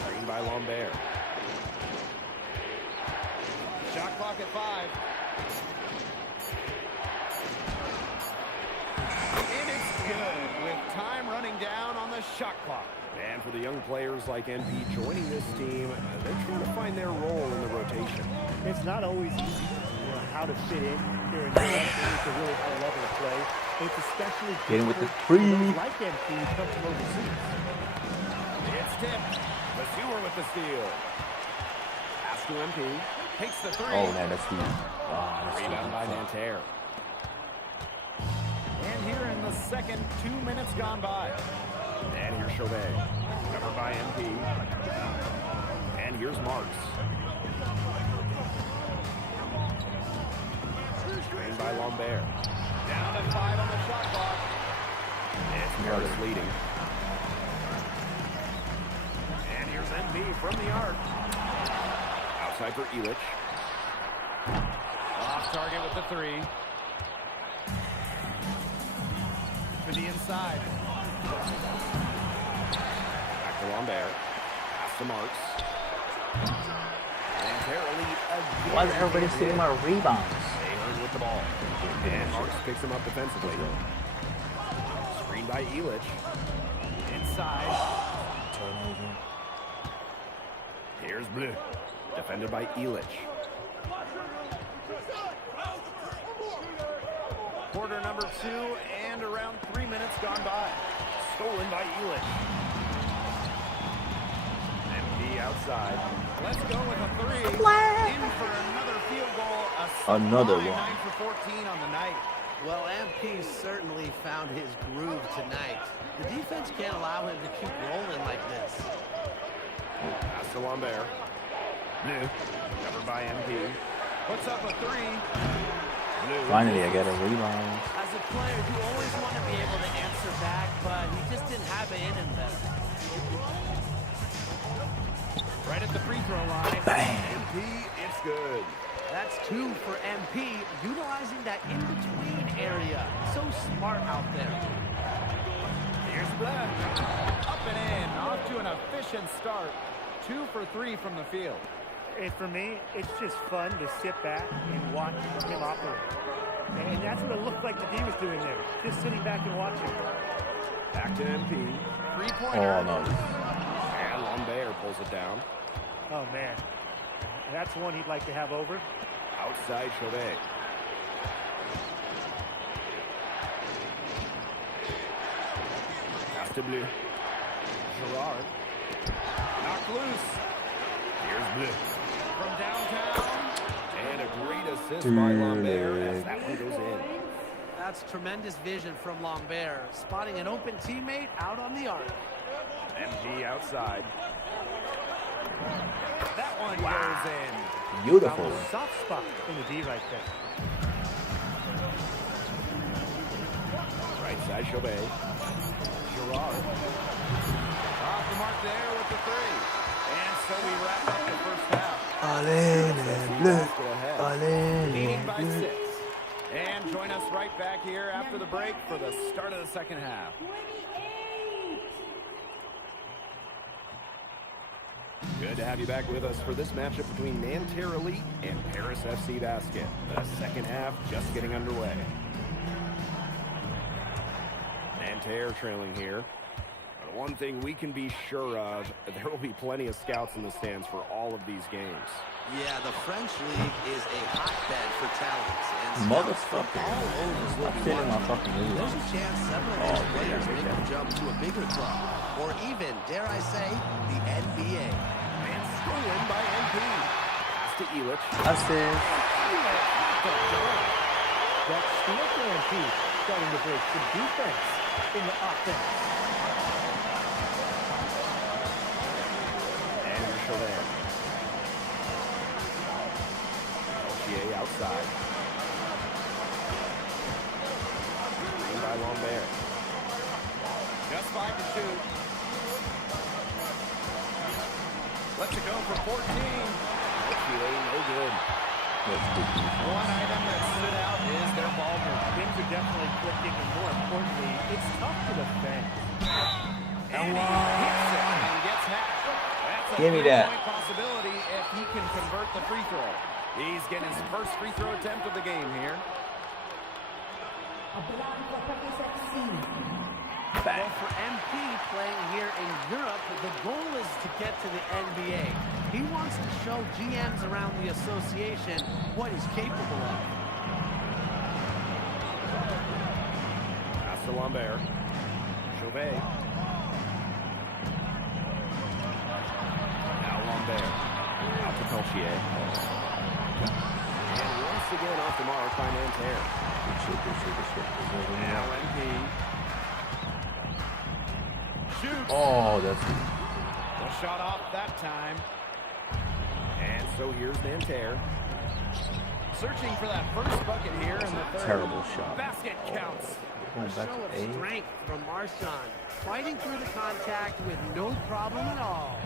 Screen by Lambert. Shot clock at 5. And it's good with time running down on the shot clock. And for the young players like MP joining this team, they're trying to find their role in the rotation. It's not always easy, how to fit in here in Europe. It's a really high level of play. It's especially get in with the free. Like MP come from overseas. It's tipped. The sewer with the steal. Pass to MP. Takes the 3. Oh, man, that's the. Oh, that's rebound by Nanterre. And here in the second, 2 minutes gone by. And here's Chauvet, covered by MP. And here's Marks. Screened by Lambert. Down to 5 on the shot clock. It's Paris leading. And here's MP from the arc. Outside for Illich. Off target with the 3. To the inside. Back to Lambert. Pass to Marks. And Terrelli again. Why is everybody stealing my rebounds? They earn with the ball. And Marks picks him up defensively. Screened by Illich. Inside. Turnover. Here's Bleu. Defended by Illich. Quarter number 2 and around 3 minutes gone by. Stolen by Illich. MP outside. Let's go with a 3. In for another field goal. Another one. 9 for 14 on the night. Well, MP certainly found his groove tonight. The defense can't allow him to keep rolling like this. Pass to Lambert. Bleu. Covered by MP. Puts up a 3. Bleu. Finally, I get a rebound. As a player, you always want to be able to answer back, but he just didn't have it in him there. Right at the free throw line. Bang. MP, it's good. That's 2 for MP, utilizing that in-between area. So smart out there. Here's Black. Up and in. Off to an efficient start. 2 for 3 from the field. For me, it's just fun to sit back and watch him operate. And that's what it looked like the D was doing there. Just sitting back and watching. Back to MP. 3-pointer. Oh, no. And Lambert pulls it down. Oh, man. That's one he'd like to have over. Outside Chauvet. Pass to Bleu. Gerard. Knocked loose. Here's Bleu. From downtown. And a great assist by Lambert as that one goes in. That's tremendous vision from Lambert, spotting an open teammate out on the arc. MP outside. That one goes in. Beautiful. Soft spot in the D right there. Right side Chauvet. Gerard. Off the mark there with the 3. And so we wrap up the first half. Leading by 6. And join us right back here after the break for the start of the second half. Good to have you back with us for this matchup between Nanterre Elite and Paris FC Basket. The second half just getting underway. Nanterre trailing here. But one thing we can be sure of, there will be plenty of scouts in the stands for all of these games. Yeah, the French league is a hotbed for talents. And Motherfucker. all over will Stop be stealing my watching. fucking rebounds. There's a chance several of these players make the jump to a bigger club, or even, dare I say, the NBA. And stolen by MP. Pass to Illich. Assist. That's steal for MP, starting to break some defense in the offense. And Chauvet. Peltier outside. Green by Lambert. Just 5 to shoot. Lets it go for 14. Peltier, no good. One item that stood out is their ball movement. Things are definitely clicking, and more importantly, it's tough to defend. And he hits it and gets half. That's a Give me that. three-point possibility if he can convert the free throw. He's getting his first free throw attempt of the game here. Well, for MP playing here in Europe, the goal is to get to the NBA. He wants to show GMs around the association what he's capable of. Pass to Lambert. Chauvet. Now Lambert. Out to Peltier. And once again off the mark by Nanterre. Now MP. Shoots. Oh, that's good. The shot off that time. And so here's Nanterre. Searching for that first bucket here in the third. Terrible shot. Basket counts. A show of strength from Marchand. Fighting through the contact with no problem at all.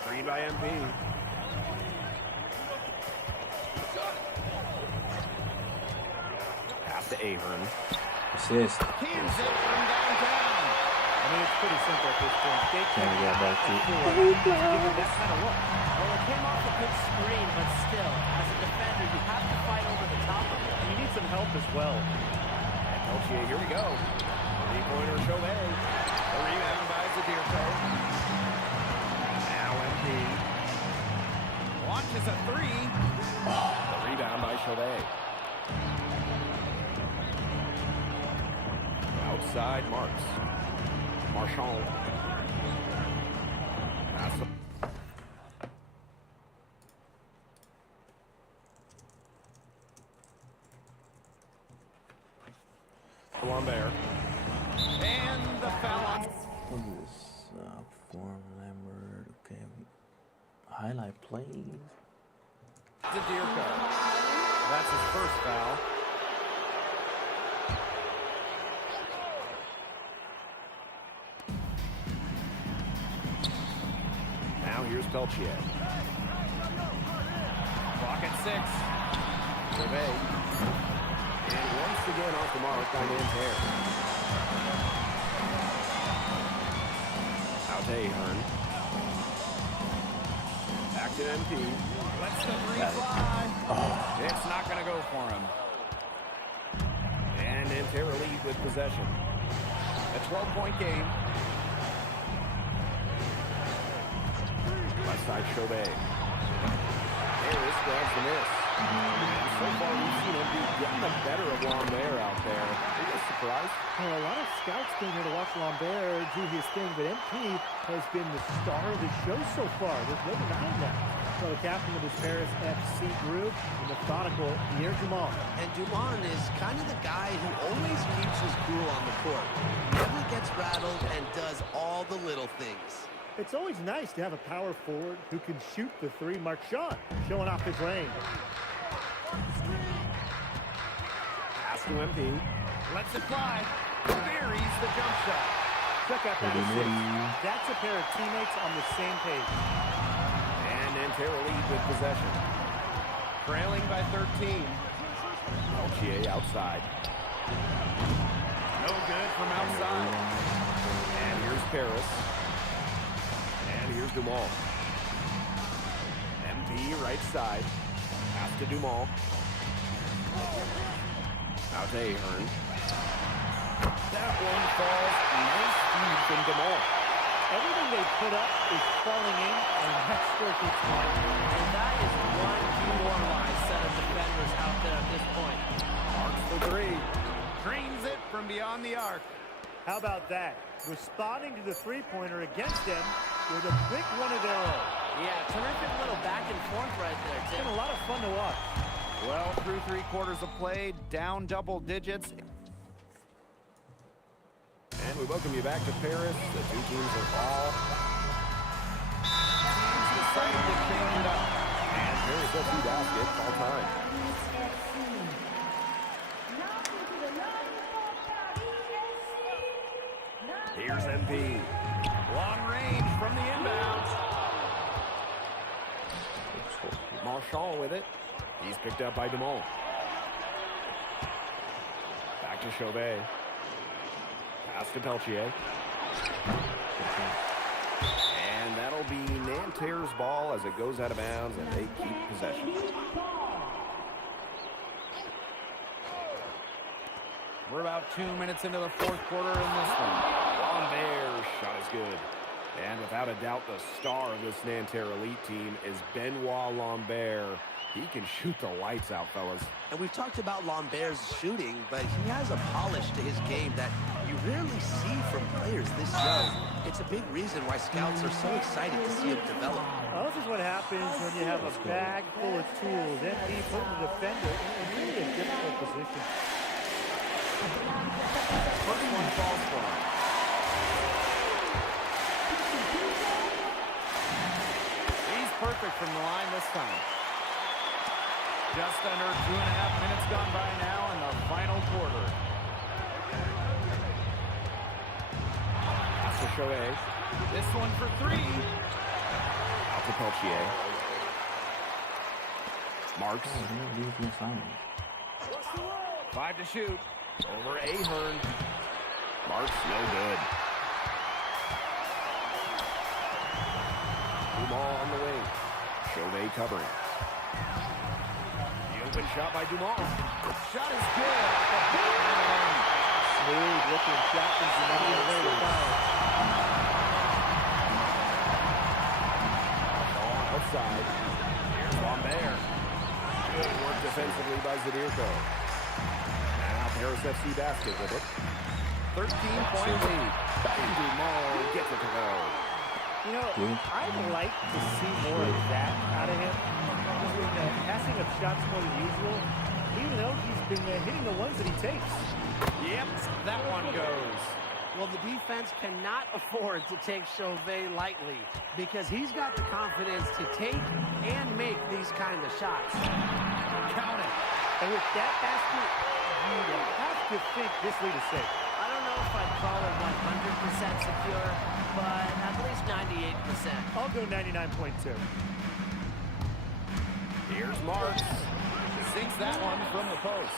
Screen by MP. Pass to Ahern. Assist. Keeps it from downtown. I mean, it's pretty simple at this point. They Can we get back to give him that kind of look. Well, it came off a good screen, but still, as a defender, you have to fight over the top of it. And you need some help as well. Peltier, here we go. Three-pointer, Chauvet. The rebound by Zadirko. Now MP. Launches a three. The rebound by Chauvet. Outside Marks. Marchand. That's a Lambert. And the foul on. What is this? Form Lambert. Okay. Highlight plays. Zadirko. That's his first foul. Now here's Peltier. Clock at 6. Chauvet. And once again off the mark by Nanterre. Out to Ahern. Back to MP. Lets the three fly. Oh. It's not going to go for him. And Nanterre lead with possession. A 12-point game. Left side Chauvet. Harris grabs the miss. And so far we've seen him getting the better of Lambert out there. Are you surprised? Well, a lot of scouts came here to watch Lambert do his thing, but MP has been the star of the show so far. There's no denying that. So the captain of this Paris FC group, the methodical Pierre Dumont. And Dumont is kind of the guy who always keeps his cool on the court. Never gets rattled and does all the little things. It's always nice to have a power forward who can shoot the three. Marchand showing off his range. Pass to MP. Lets it fly. Buries the jump shot. Check out that assist. That's a pair of teammates on the same page. And Nanterre lead with possession. Trailing by 13. Peltier outside. No good from outside. And here's Paris. And here's Dumont. MP right side. Pass to Dumont. Out to Ahern. That one falls. Nice feed from Dumont. Everything they put up is falling in, and that score keeps going. And that is one demoralized set of defenders out there at this point. Marks the three. Drains it from beyond the arc. How about that? Responding to the three-pointer against them with a big one of their own. Yeah, terrific little back and forth right there, Tim. It's been a lot of fun to watch. Well, through 3 quarters of play, down double digits. And we welcome you back to Paris. The two teams are all decided to change it up. And Paris FC basket all time. Here's MP. Long range from the inbound. Marchand with it. He's picked up by Dumont. Back to Chauvet. Pass to Peltier. And that'll be Nanterre's ball as it goes out of bounds and they keep possession. We're about 2 minutes into the fourth quarter in this one. Lambert's shot is good. And without a doubt, the star of this Nanterre elite team is Benoit Lambert. He can shoot the lights out, fellas. And we've talked about Lambert's shooting, but he has a polish to his game that you rarely see from players this young. It's a big reason why scouts are so excited to see him develop. Well, this is what happens when you have a bag full of tools. MP put the defender in really a difficult position. First one falls for him. He's perfect from the line this time. Just under 2.5 minutes gone by now in the final quarter. Pass to Shohei. This one for three. Out to Peltier. Marks. 5 to shoot. Over Ahern. Marks, no good. Dumas on the wing. Shohei covering. The open shot by Dumas. Shot is good. Smooth looking shot from Dumas. Outside. Here's Lambert. Good work defensively by Zadirko. Now Paris FC basket with it. 13-point lead. And Dumont gets it to go. You know, I'd like to see more of that out of him. Just in the passing of shots more than usual, even though he's been hitting the ones that he takes. Yep, that one goes. Well, the defense cannot afford to take Chauvet lightly because he's got the confidence to take and make these kind of shots. Count it. And with that basket, you have to think this lead is safe. I don't know if I'd call it 100% secure, but at least 98%. I'll go 99.2. Here's Marks. Sinks that one from the post.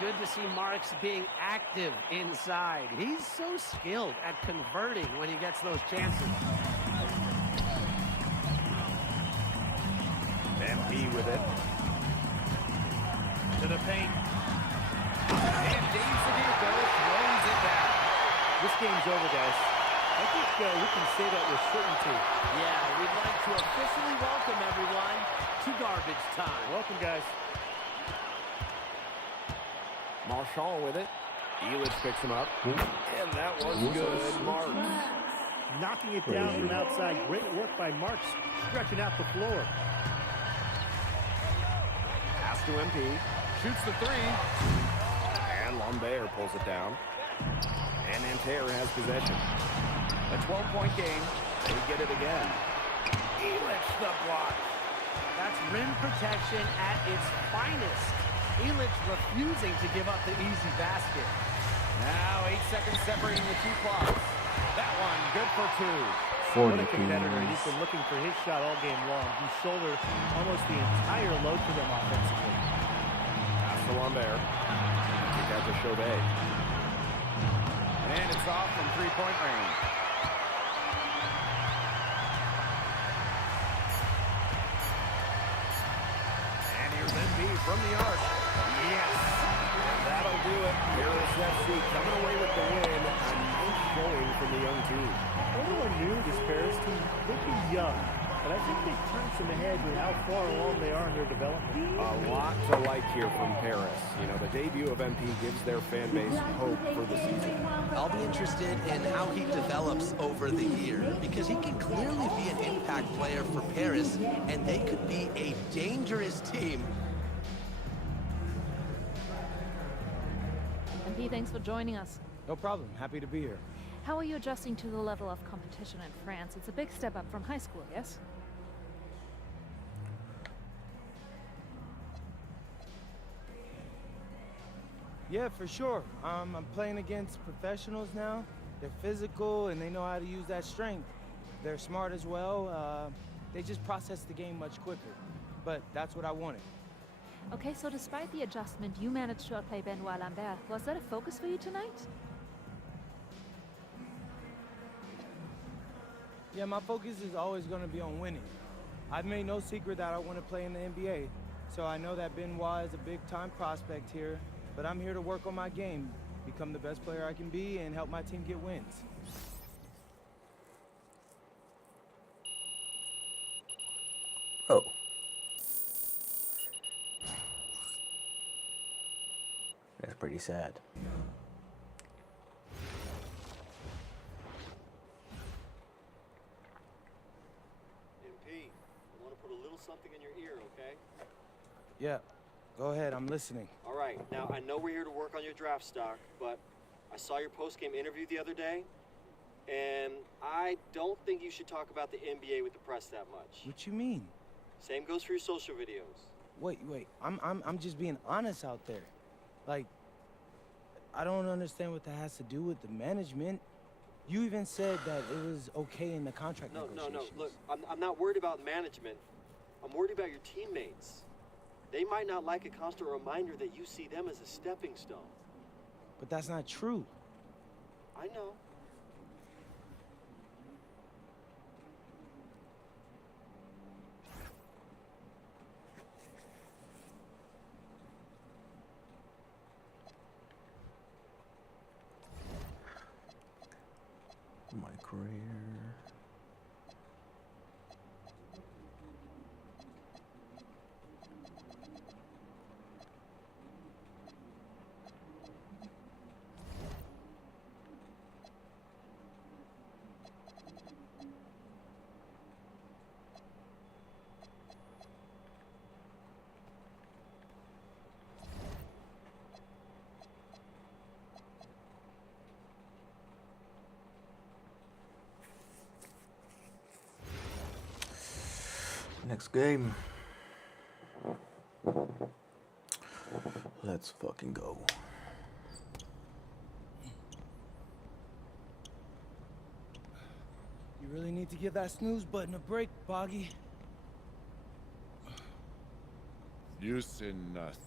Good to see Marks being active inside. He's so skilled at converting when he gets those chances. MP with it. To the paint. And Dave Zadirko throws it down. This game's over, guys. I think we can say that with certainty. Yeah, we'd like to officially welcome everyone to garbage time. Welcome, guys. Marchand with it. Elitch picks him up. And that was good. Marks. Knocking it down from outside. Great work by Marks. Stretching out the floor. Pass to MP. Shoots the three. And Lambert pulls it down. And Nanterre has possession. A 12-point game. They get it again. Elitch the block. That's rim protection at its finest. Elitch refusing to give up the easy basket. Now 8 seconds separating the two clocks. That one good for two. What a competitor. He's been looking for his shot all game long. He shouldered almost the entire load for them offensively. Pass to Lambert. Kick out to Chauvet. And it's off from three-point range. And here's NB from the arc. Yes! And that'll do it. Paris FC coming away with the win. A nice showing from the young team. Everyone knew this Paris team could be young, but I think they've turned some ahead with how far along they are in their development. A lot to like here from Paris. You know, the debut of MP gives their fan base hope for the season. I'll be interested in how he develops over the year because he can clearly be an impact player for Paris, and they could be a dangerous team. MP, thanks for joining us. No problem. Happy to be here. How are you adjusting to the level of competition in France? It's a big step up from high school, yes? Yeah, for sure. I'm playing against professionals now. They're physical and they know how to use that strength. They're smart as well. They just process the game much quicker. But that's what I wanted. Okay, so despite the adjustment, you managed to outplay Benoit Lambert. Was that a focus for you tonight? Yeah, my focus is always going to be on winning. I've made no secret that I want to play in the NBA, so I know that Benoit is a big-time prospect here, but I'm here to work on my game, become the best player I can be, and help my team get wins. Oh. That's pretty sad. Yeah, go ahead, I'm listening. All right, now I know we're here to work on your draft stock, but I saw your post-game interview the other day, and I don't think you should talk about the NBA with the press that much. What you mean? Same goes for your social videos. Wait, I'm just being honest out there. Like, I don't understand what that has to do with the management. You even said that it was okay in the contract negotiations. No, look, I'm not worried about management. I'm worried about your teammates. They might not like a constant reminder that you see them as a stepping stone. But that's not true. I know. My career. Next game. Let's fucking go. You really need to give that snooze button a break, Boggy. You say nothing.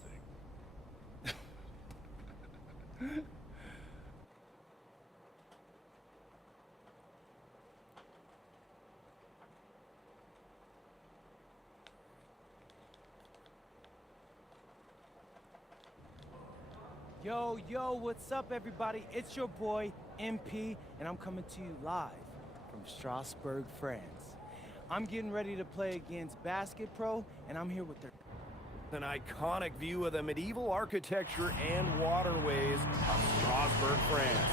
Yo, what's up, everybody? It's your boy, MP, and I'm coming to you live from Strasbourg, France. I'm getting ready to play against Basket Pro, and I'm here with their... An iconic view of the medieval architecture and waterways of Strasbourg, France.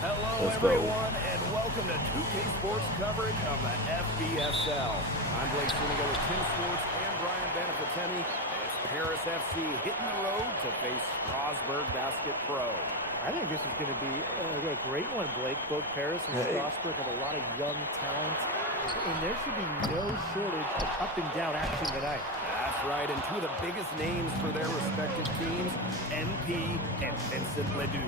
Hello, everyone, and welcome to 2K Sports coverage of the FBSL. I'm Blake Sunigo with Tim Sports and Brian Benefitemi. Paris FC hitting the road to face Strasbourg Basket Pro. I think this is going to be a great one, Blake. Both Paris and Strasbourg have a lot of young talent, and there should be no shortage of up-and-down action tonight. That's right, and two of the biggest names for their respective teams, MP and Vincent Leduc.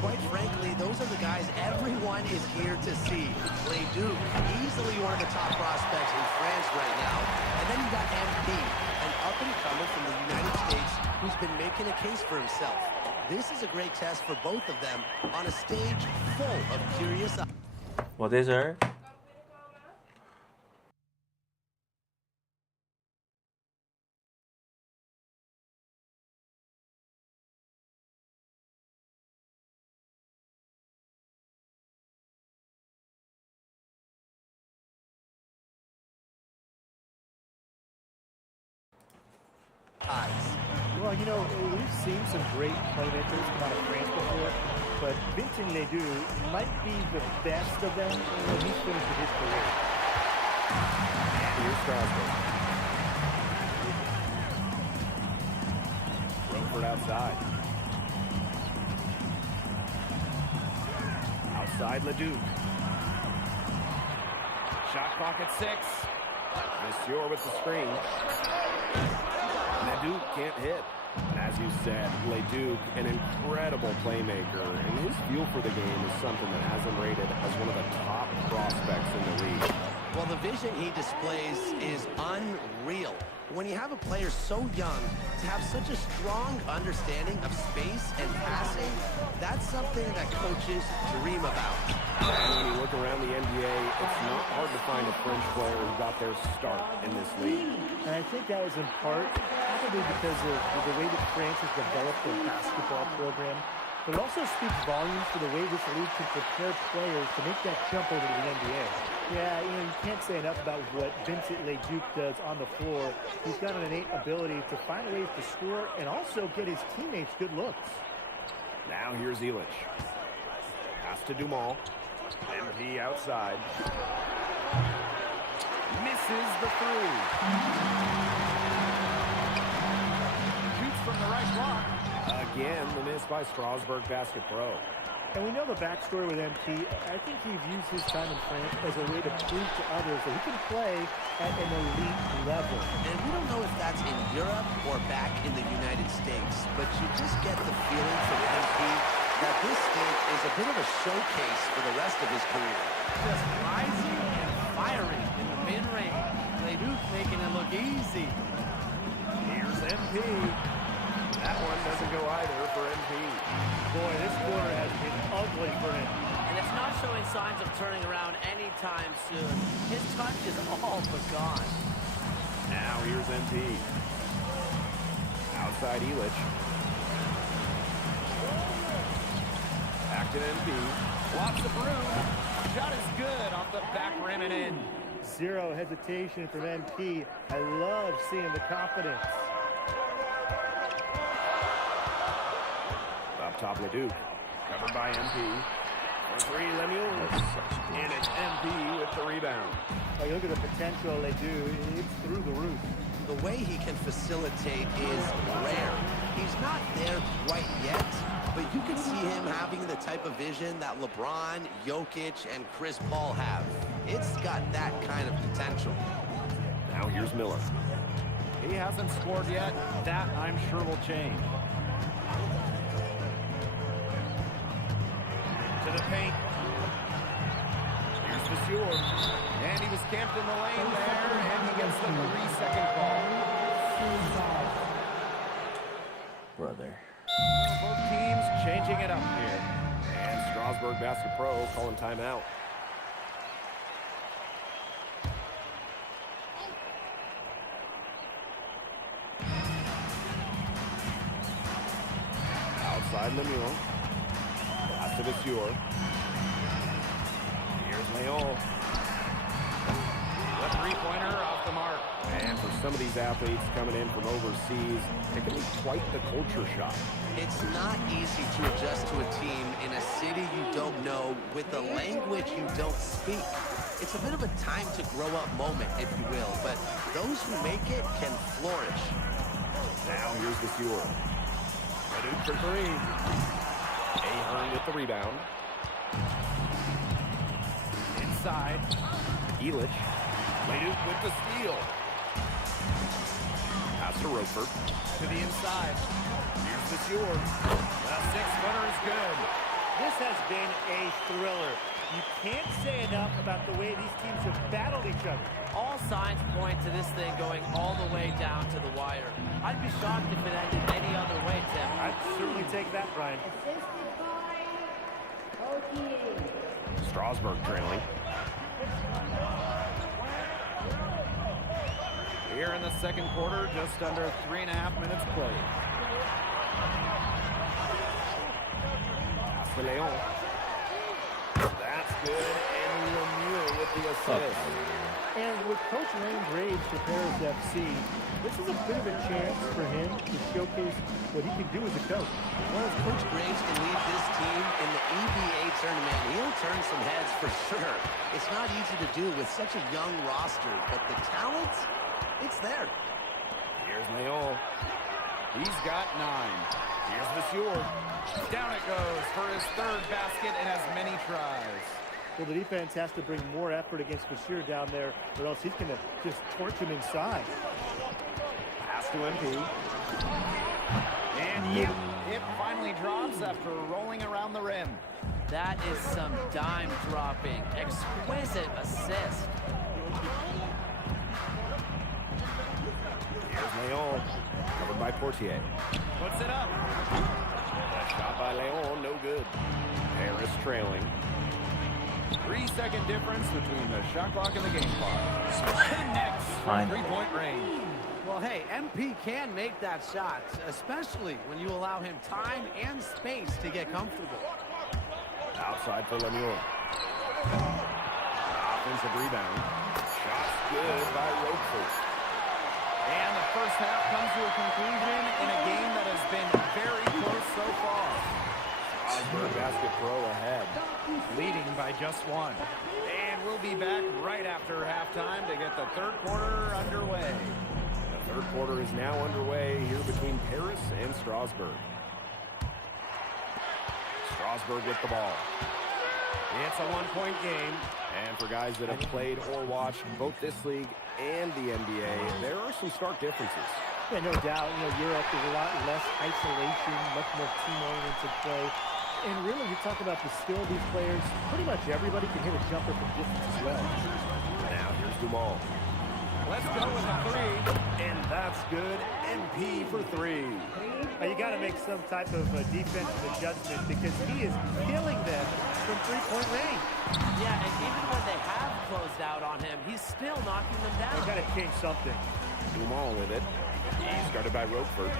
Quite frankly, those are the guys everyone is here to see. Leduc, easily one of the top prospects in France right now. And then you got MP, an up-and-comer from the United States who's been making a case for himself. This is a great test for both of them on a stage full of curious... What is er? Well, you know, we've seen some great playmakers come out of France before, but Vincent Ledoux might be the best of them when he's finished with his career. Here's Strasbourg. Rumford outside. Outside Leduc. Shot clock at 6. Monsieur with the screen. Leduc can't hit. And as you said, Leduc, an incredible playmaker, and his feel for the game is something that has him rated as one of the top prospects in the league. Well, the vision he displays is unreal. When you have a player so young, to have such a strong understanding of space and passing, that's something that coaches dream about. And when you look around the NBA, it's not hard to find a French player who got their start in this league. And I think that was in part probably because of the way that France has developed their basketball program, but it also speaks volumes for the way this league can prepare players to make that jump over to the NBA. Yeah, you know, you can't say enough about what Vincent Leduc does on the floor. He's got an innate ability to find ways to score and also get his teammates good looks. Now here's Illich. Pass to Dumas. MP outside. Misses the three. Again, the miss by Strasburg Basket Pro. And we know the backstory with MP. I think he views his time in France as a way to prove to others that he can play at an elite level. And we don't know if that's in Europe or back in the United States, but you just get the feeling from MP that this stint is a bit of a showcase for the rest of his career. Just rising and firing in the mid-range. Leduc making it look easy. Here's MP. That one doesn't go either for MP. Boy, this quarter has been ugly for him. And it's not showing signs of turning around anytime soon. His touch is all but gone. Now here's MP. Outside Elich. Back to MP. Lots of room. Shot is good off the back rim and in. Zero hesitation from MP. I love seeing the confidence. Up top, Leduc. Covered by MP. For three, Lemuel. And it's MP with the rebound. Oh, you look at the potential they do. It's through the roof. The way he can facilitate is rare. He's not there quite yet, but you can see him having the type of vision that LeBron, Jokic, and Chris Paul have. It's got that kind of potential. Now here's Miller. He hasn't scored yet. That, I'm sure, will change. To the paint. Here's Vasseur. And he was camped in the lane there, and he gets the 3-second ball. Brother. Both teams changing it up here. And Strasburg Basket Pro calling timeout. Outside Lemuel. Pass to Vasseur. Here's Leon. The three-pointer off the mark. And for some of these athletes coming in from overseas, it can be quite the culture shock. It's not easy to adjust to a team in a city you don't know with a language you don't speak. It's a bit of a time to grow up moment, if you will, but those who make it can flourish. Now here's Vasseur. Leduc for three. Ahern with the rebound. Inside. Elich. Leduc with the steal. Pass to Roper. To the inside. Here's Vasseur. The six-footer is good. This has been a thriller. You can't say enough about the way these teams have battled each other. All signs point to this thing going all the way down to the wire. I'd be shocked if it ended any other way, Tim. I'd certainly take that, Brian. Strasburg trailing. Here in the second quarter, just under 3.5 minutes played. Pass to Leon. That's good, and Lemieux with the assist. And with Coach Lane Graves for Paris FC, this is a bit of a chance for him to showcase what he can do as a coach. Well, if Coach Graves can lead this team in the EBA tournament, he'll turn some heads for sure. It's not easy to do with such a young roster, but the talent, it's there. Here's Leon. He's got 9. Here's Vasseur. Down it goes for his third basket in as many tries. Well, the defense has to bring more effort against Vasseur down there, or else he's going to just torch him inside. Pass to MP. And yep, it finally drops after rolling around the rim. That is some dime dropping. Exquisite assist. Here's Leon. Covered by Portier. Puts it up. That shot by Leon, no good. Paris trailing. 3-second difference between the shot clock and the game clock. Connects from three-point range. Well, hey, MP can make that shot, especially when you allow him time and space to get comfortable. Outside for Lemuel. Offensive rebound. Shot's good by Roper. And the first half comes to a conclusion in a game that has been very close so far. Strasburg Basket Pro ahead, leading by just 1. And we'll be back right after halftime to get the third quarter underway. The third quarter is now underway here between Paris and Strasburg. Strasburg with the ball. It's a one-point game. And for guys that have played or watched both this league and the NBA, there are some stark differences. Yeah, no doubt. Europe is a lot less isolation, much more team-oriented play. And really, you talk about the skill of these players. Pretty much everybody can hit a jumper from distance as well. Now here's Dumal. Let's go with a three. And that's good. MP for three. You got to make some type of defensive adjustment because he is killing them from three-point range. Yeah, and even when they have closed out on him, he's still knocking them down. They've got to change something. Dumal with it. Started by Roquefort.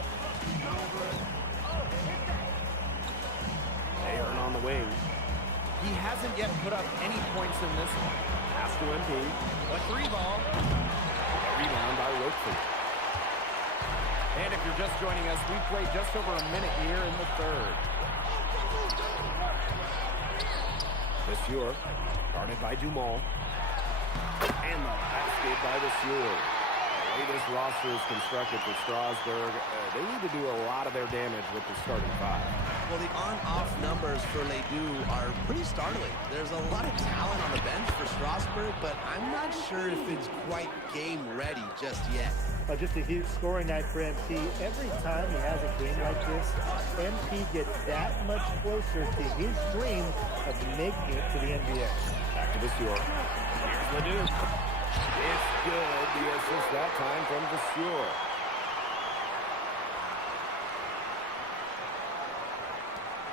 Ahern on the wing. He hasn't yet put up any points in this one. Pass to MP. A three ball. Rebound by Roquefort. And if you're just joining us, we played just over a minute here in the third. Monsieur, guarded by Dumal. And the basket by Monsieur. The way this roster is constructed for Strasburg, they need to do a lot of their damage with the starting five. Well, the on-off numbers for Ledoux are pretty startling. There's a lot of talent on the bench for Strasburg, but I'm not sure if it's quite game ready just yet. Just a huge scoring night for MP. Every time he has a game like this, MP gets that much closer to his dream of making it to the NBA. Back to Monsieur. Here's Ledoux. It's good. The assist that time from Monsieur.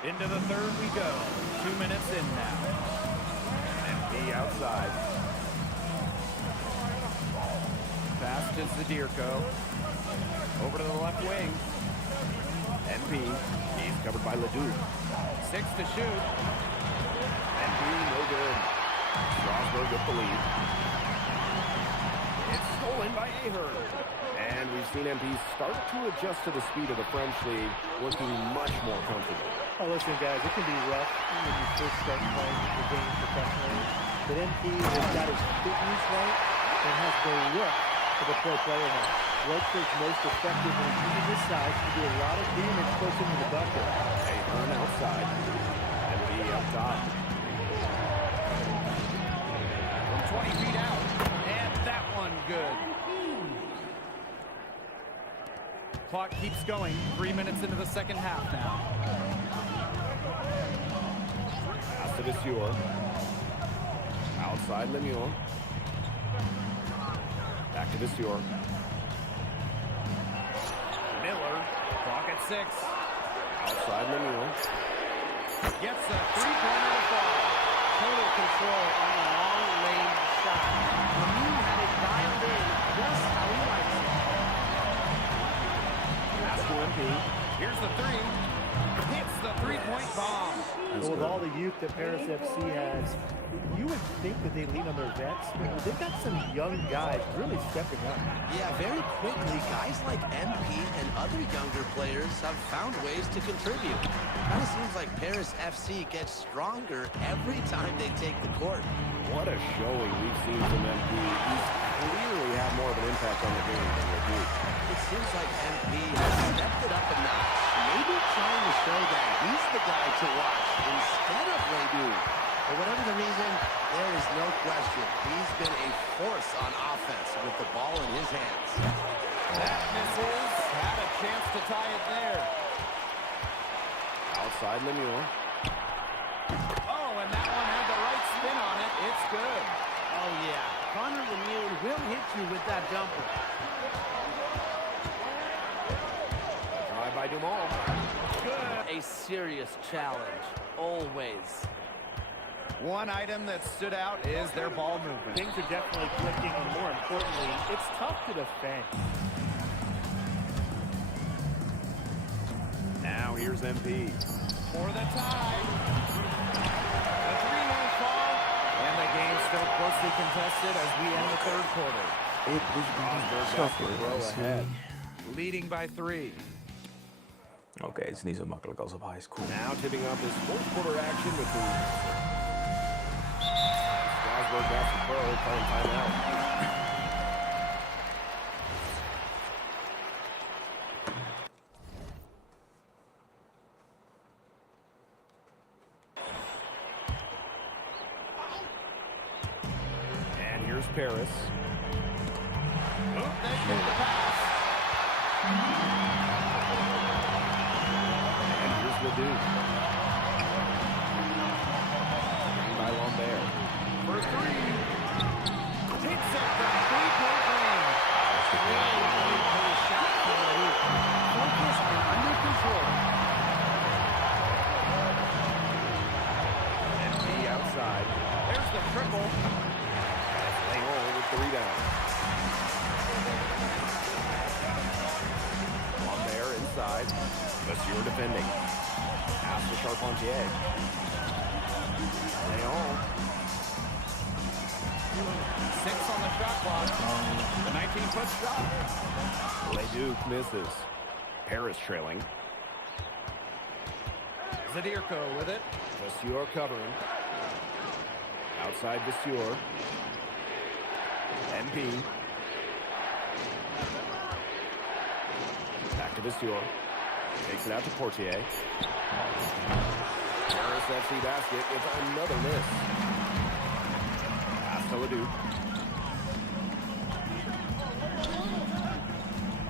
Into the third we go. 2 minutes in now. MP outside. Pass to Zadirko. Over to the left wing. MP. He's covered by Ledoux. 6 to shoot. MP no good. Strasburg with the lead. It's stolen by Ahern. And we've seen MP start to adjust to the speed of the French league, looking much more comfortable. Oh, listen, guys, it can be rough when you first start playing the game professionally. But MP has got his fitness right and has the look of a pro player now. Roquefort's most effective when he's using his size to do a lot of damage close into the bucket. Ahern outside. MP up top. From 20 feet out. And that one good. Clock keeps going. 3 minutes into the second half now. Pass to Monsieur. Outside Lemieux. Back to Monsieur. Miller. Clock at 6. Outside Lemieux. Gets a three-pointer to fall. Total control on a long-range shot. Lemieux had it dialed in just how he likes it. Pass to MP. Here's the three. Hits the three-point bomb. Well, with all the youth that Paris FC has, you would think that they lean on their vets, but they've got some young guys really stepping up. Yeah, very quickly, guys like MP and other younger players have found ways to contribute. Kind of seems like Paris FC gets stronger every time they take the court. What a showing we've seen from MP. He's clearly had more of an impact on the game than Ledoux. It seems like MP has stepped it up a notch, maybe trying to show that he's the guy to watch instead of Ledoux. For whatever the reason, there is no question he's been a force on offense with the ball in his hands. That misses. Had a chance to tie it there. Outside Lemieux. Oh, and that one had the right spin on it. It's good. Oh, yeah. Connor Lemieux will hit you with that jumper. Drive by Dumal. Good. A serious challenge, always. One item that stood out is their ball movement. Things are definitely clicking, and more importantly, it's tough to defend. Now here's MP. For the tie. The three won't fall. And the game's still closely contested as we end the third quarter. It was tougher. Ahead. Leading by 3. Oké, het is niet zo makkelijk als op high school. Now tipping up this fourth quarter action between Strasburg basketball calling timeout. Paris. They get the pass. And here's Ledoux. By Lambert. For three. Hits it from three-point range. Really great shot from Ledoux. Focused and under control. MP outside. There's the triple. That's Leon with the rebound. Lambert inside. Monsieur defending. Pass to Charpentier. Leon. 6 on the shot clock. The 19-foot shot. Leduc misses. Paris trailing. Zadirko with it. Vasseur covering. Outside Vasseur. MP. Back to Vasseur. Takes it out to Portier. Paris FC basket with another miss. Pass to Ledoux.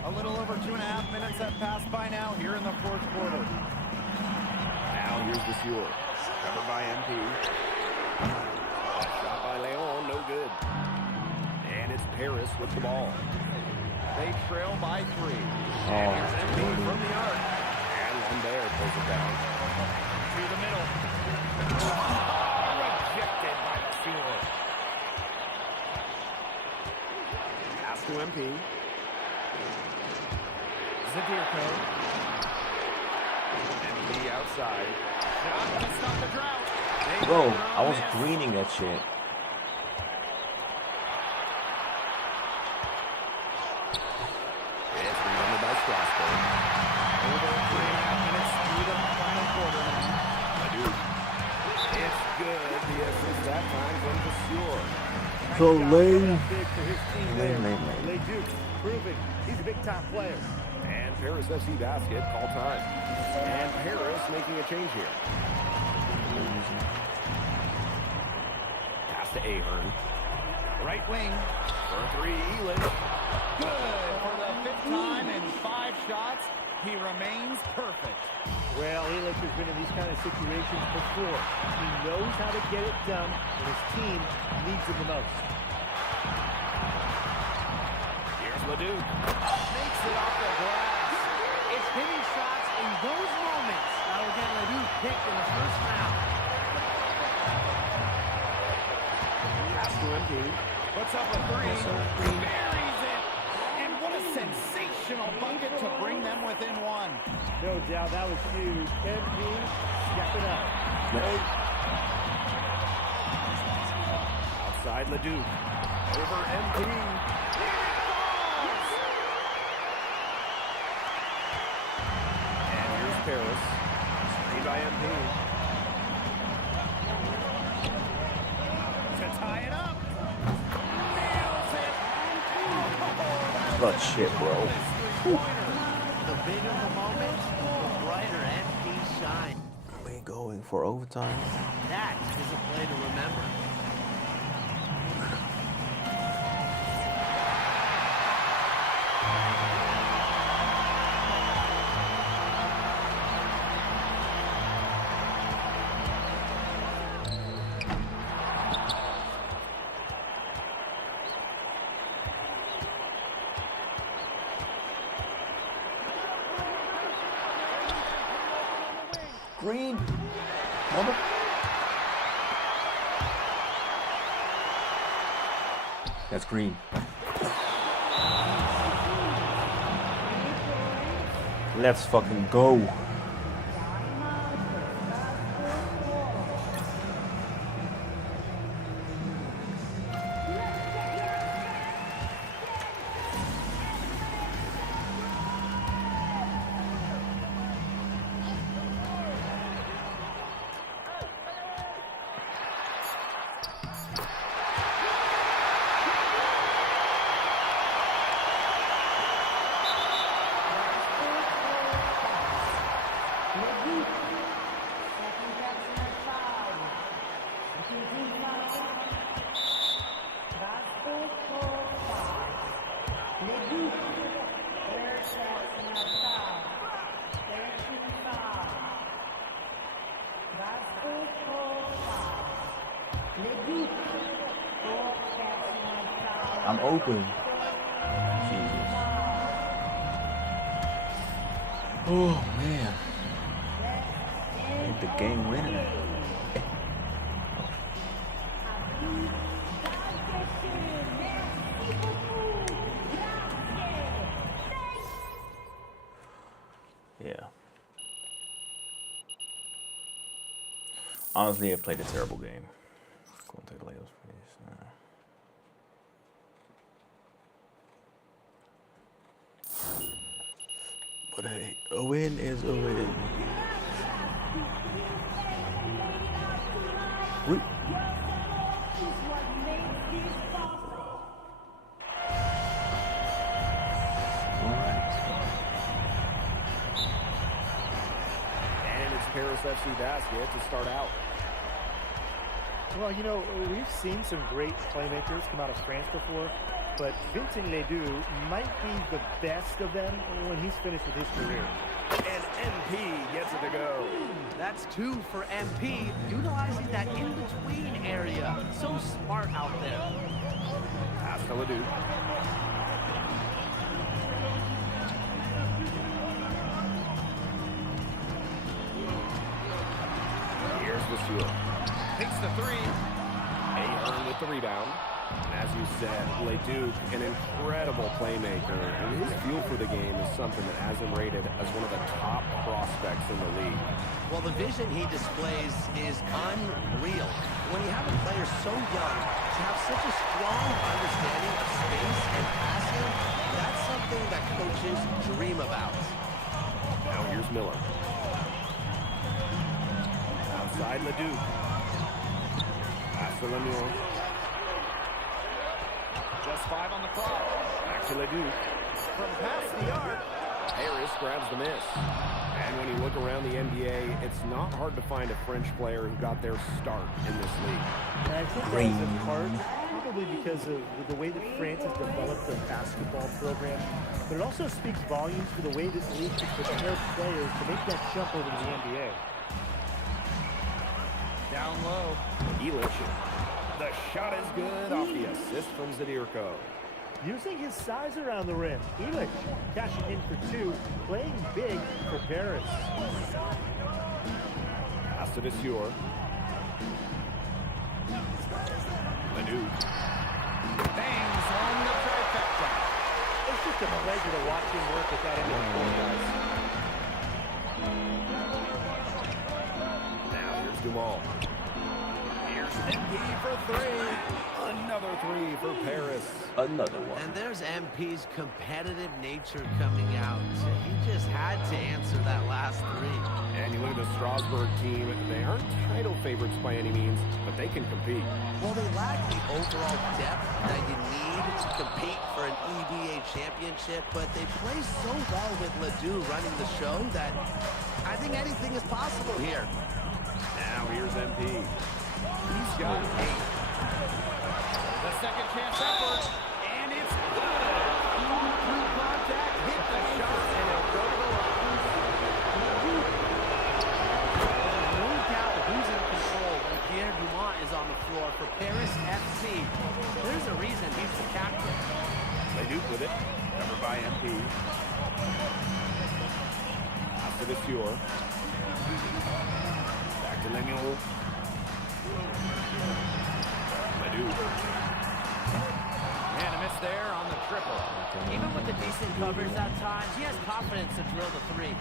A little over 2.5 minutes have passed by now here in the fourth quarter. Now here's Vasseur. Covered by MP. Shot by Leon, no good. And it's Paris with the ball. They trail by 3. And here's MP from the arc. And Lambert pulls it down. To the middle. Rejected by Vasseur. Pass to MP. Zadirko. MP outside. Shot to stop the drought. Bro, I was greening that shit. It's rebounded by Strasburg. Over 3.5 minutes through the final quarter now. Ledoux. It's good. The assist that time from Vasseur. So lame. Big for his team there. Leduc proving he's a big-time player. And Paris FC basket, call time. And Paris making a change here. Pass to Ahern. Right wing. For three, Elish. Good for the 5th time in 5 shots. He remains perfect. Well, Elish has been in these kind of situations before. He knows how to get it done when his team needs it the most. Here's Ledoux. Makes it off the glass. It's hitting shots in those moments that will get Ledoux picked in the first round. Pass to MP. Puts up a 3. Buries it. And what a sensational bucket to bring them within 1. No doubt that was huge. MP, step it up. Outside Ledoux. Over MP. And here's Paris. Screen by MP. To tie it up. But shit, bro. The bigger the moment, the brighter MP shine. We going for overtime. That is a play to remember. Green. Mother. That's green. Let's fucking go. I'm open. Jesus. Oh man. I think the game winner. Yeah. Honestly, I played a terrible game. Go and take the Legos, please. But hey, a win is a win. Woo. And it's Paris FC basket to start out. Well, you know, we've seen some great playmakers come out of France before, but Vincent Ledoux might be the best of them when he's finished with his career. And MP gets it to go. That's 2 for MP, utilizing that in-between area. So smart out there. Pass to Ledoux. Here's the shoot. Takes the 3. Ahern with the rebound. As you said, Ledoux, an incredible playmaker, and his feel for the game is something that has him rated as one of the top prospects in the league. Well, the vision he displays is unreal. When you have a player so young, to have such a strong understanding of space and passing, that's something that coaches dream about. Now here's Miller. Outside Ledoux. Pass to Lemieux. Just 5 on the clock. Back to Ledoux. From past the arc. Harris grabs the miss. And when you look around the NBA, it's not hard to find a French player who got their start in this league. And I think that's in part probably because of the way that France has developed their basketball program. But it also speaks volumes for the way this league can prepare players to make that jump over to the NBA. Down low. Elish. The shot is good off the assist from Zadirko. Using his size around the rim, Elish cashing in for 2, playing big for Paris. Pass to Vasseur. Ledoux. Bangs on the trifecta. It's just a pleasure to watch him work at that end of the floor, guys. Now here's Dumal. MP for 3. Another 3 for Paris. Another one. And there's MP's competitive nature coming out. He just had to answer that last 3. And you look at the Strasbourg team, they aren't title favorites by any means, but they can compete. Well, they lack the overall depth that you need to compete for an EBA championship, but they play so well with Ledoux running the show that I think anything is possible here. Now here's MP. He's got 8. The second chance effort, and it's good. Through contact, hit the shot, and it'll go to the line. No doubt who's in control when Pierre Dumont is on the floor for Paris FC. There's a reason he's the captain. Ledoux with it, covered by MP. After the Vasseur. Back to Lemuel. Ledoux. And a miss there on the triple. Even with the decent coverage at times, he has confidence to drill the 3.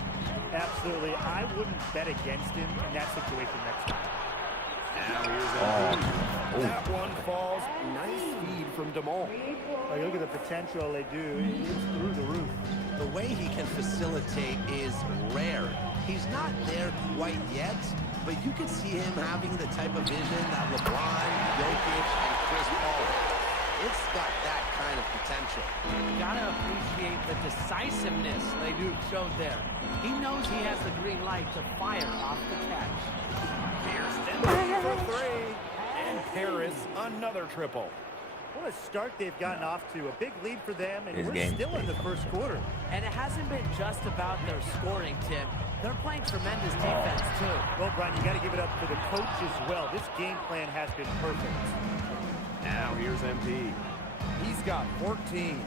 Absolutely. I wouldn't bet against him in that situation next time. Now here's MP. That one falls. Nice feed from Dumal. Oh, look at the potential they do. It's through the roof. The way he can facilitate is rare. He's not there quite yet, but you can see him having the type of vision that LeBron, Jokic, and Chris Paul. It's got that kind of potential. You gotta appreciate the decisiveness Ledoux showed there. He knows he has the green light to fire off the catch. Here's MP for 3. And Paris, another triple. What a start they've gotten off to. A big lead for them, and His we're game. still in the first quarter. And it hasn't been just about their scoring, Tim. They're playing tremendous defense, too. Well, Brian, you got to give it up for the coach as well. This game plan has been perfect. Now here's MP. He's got 14.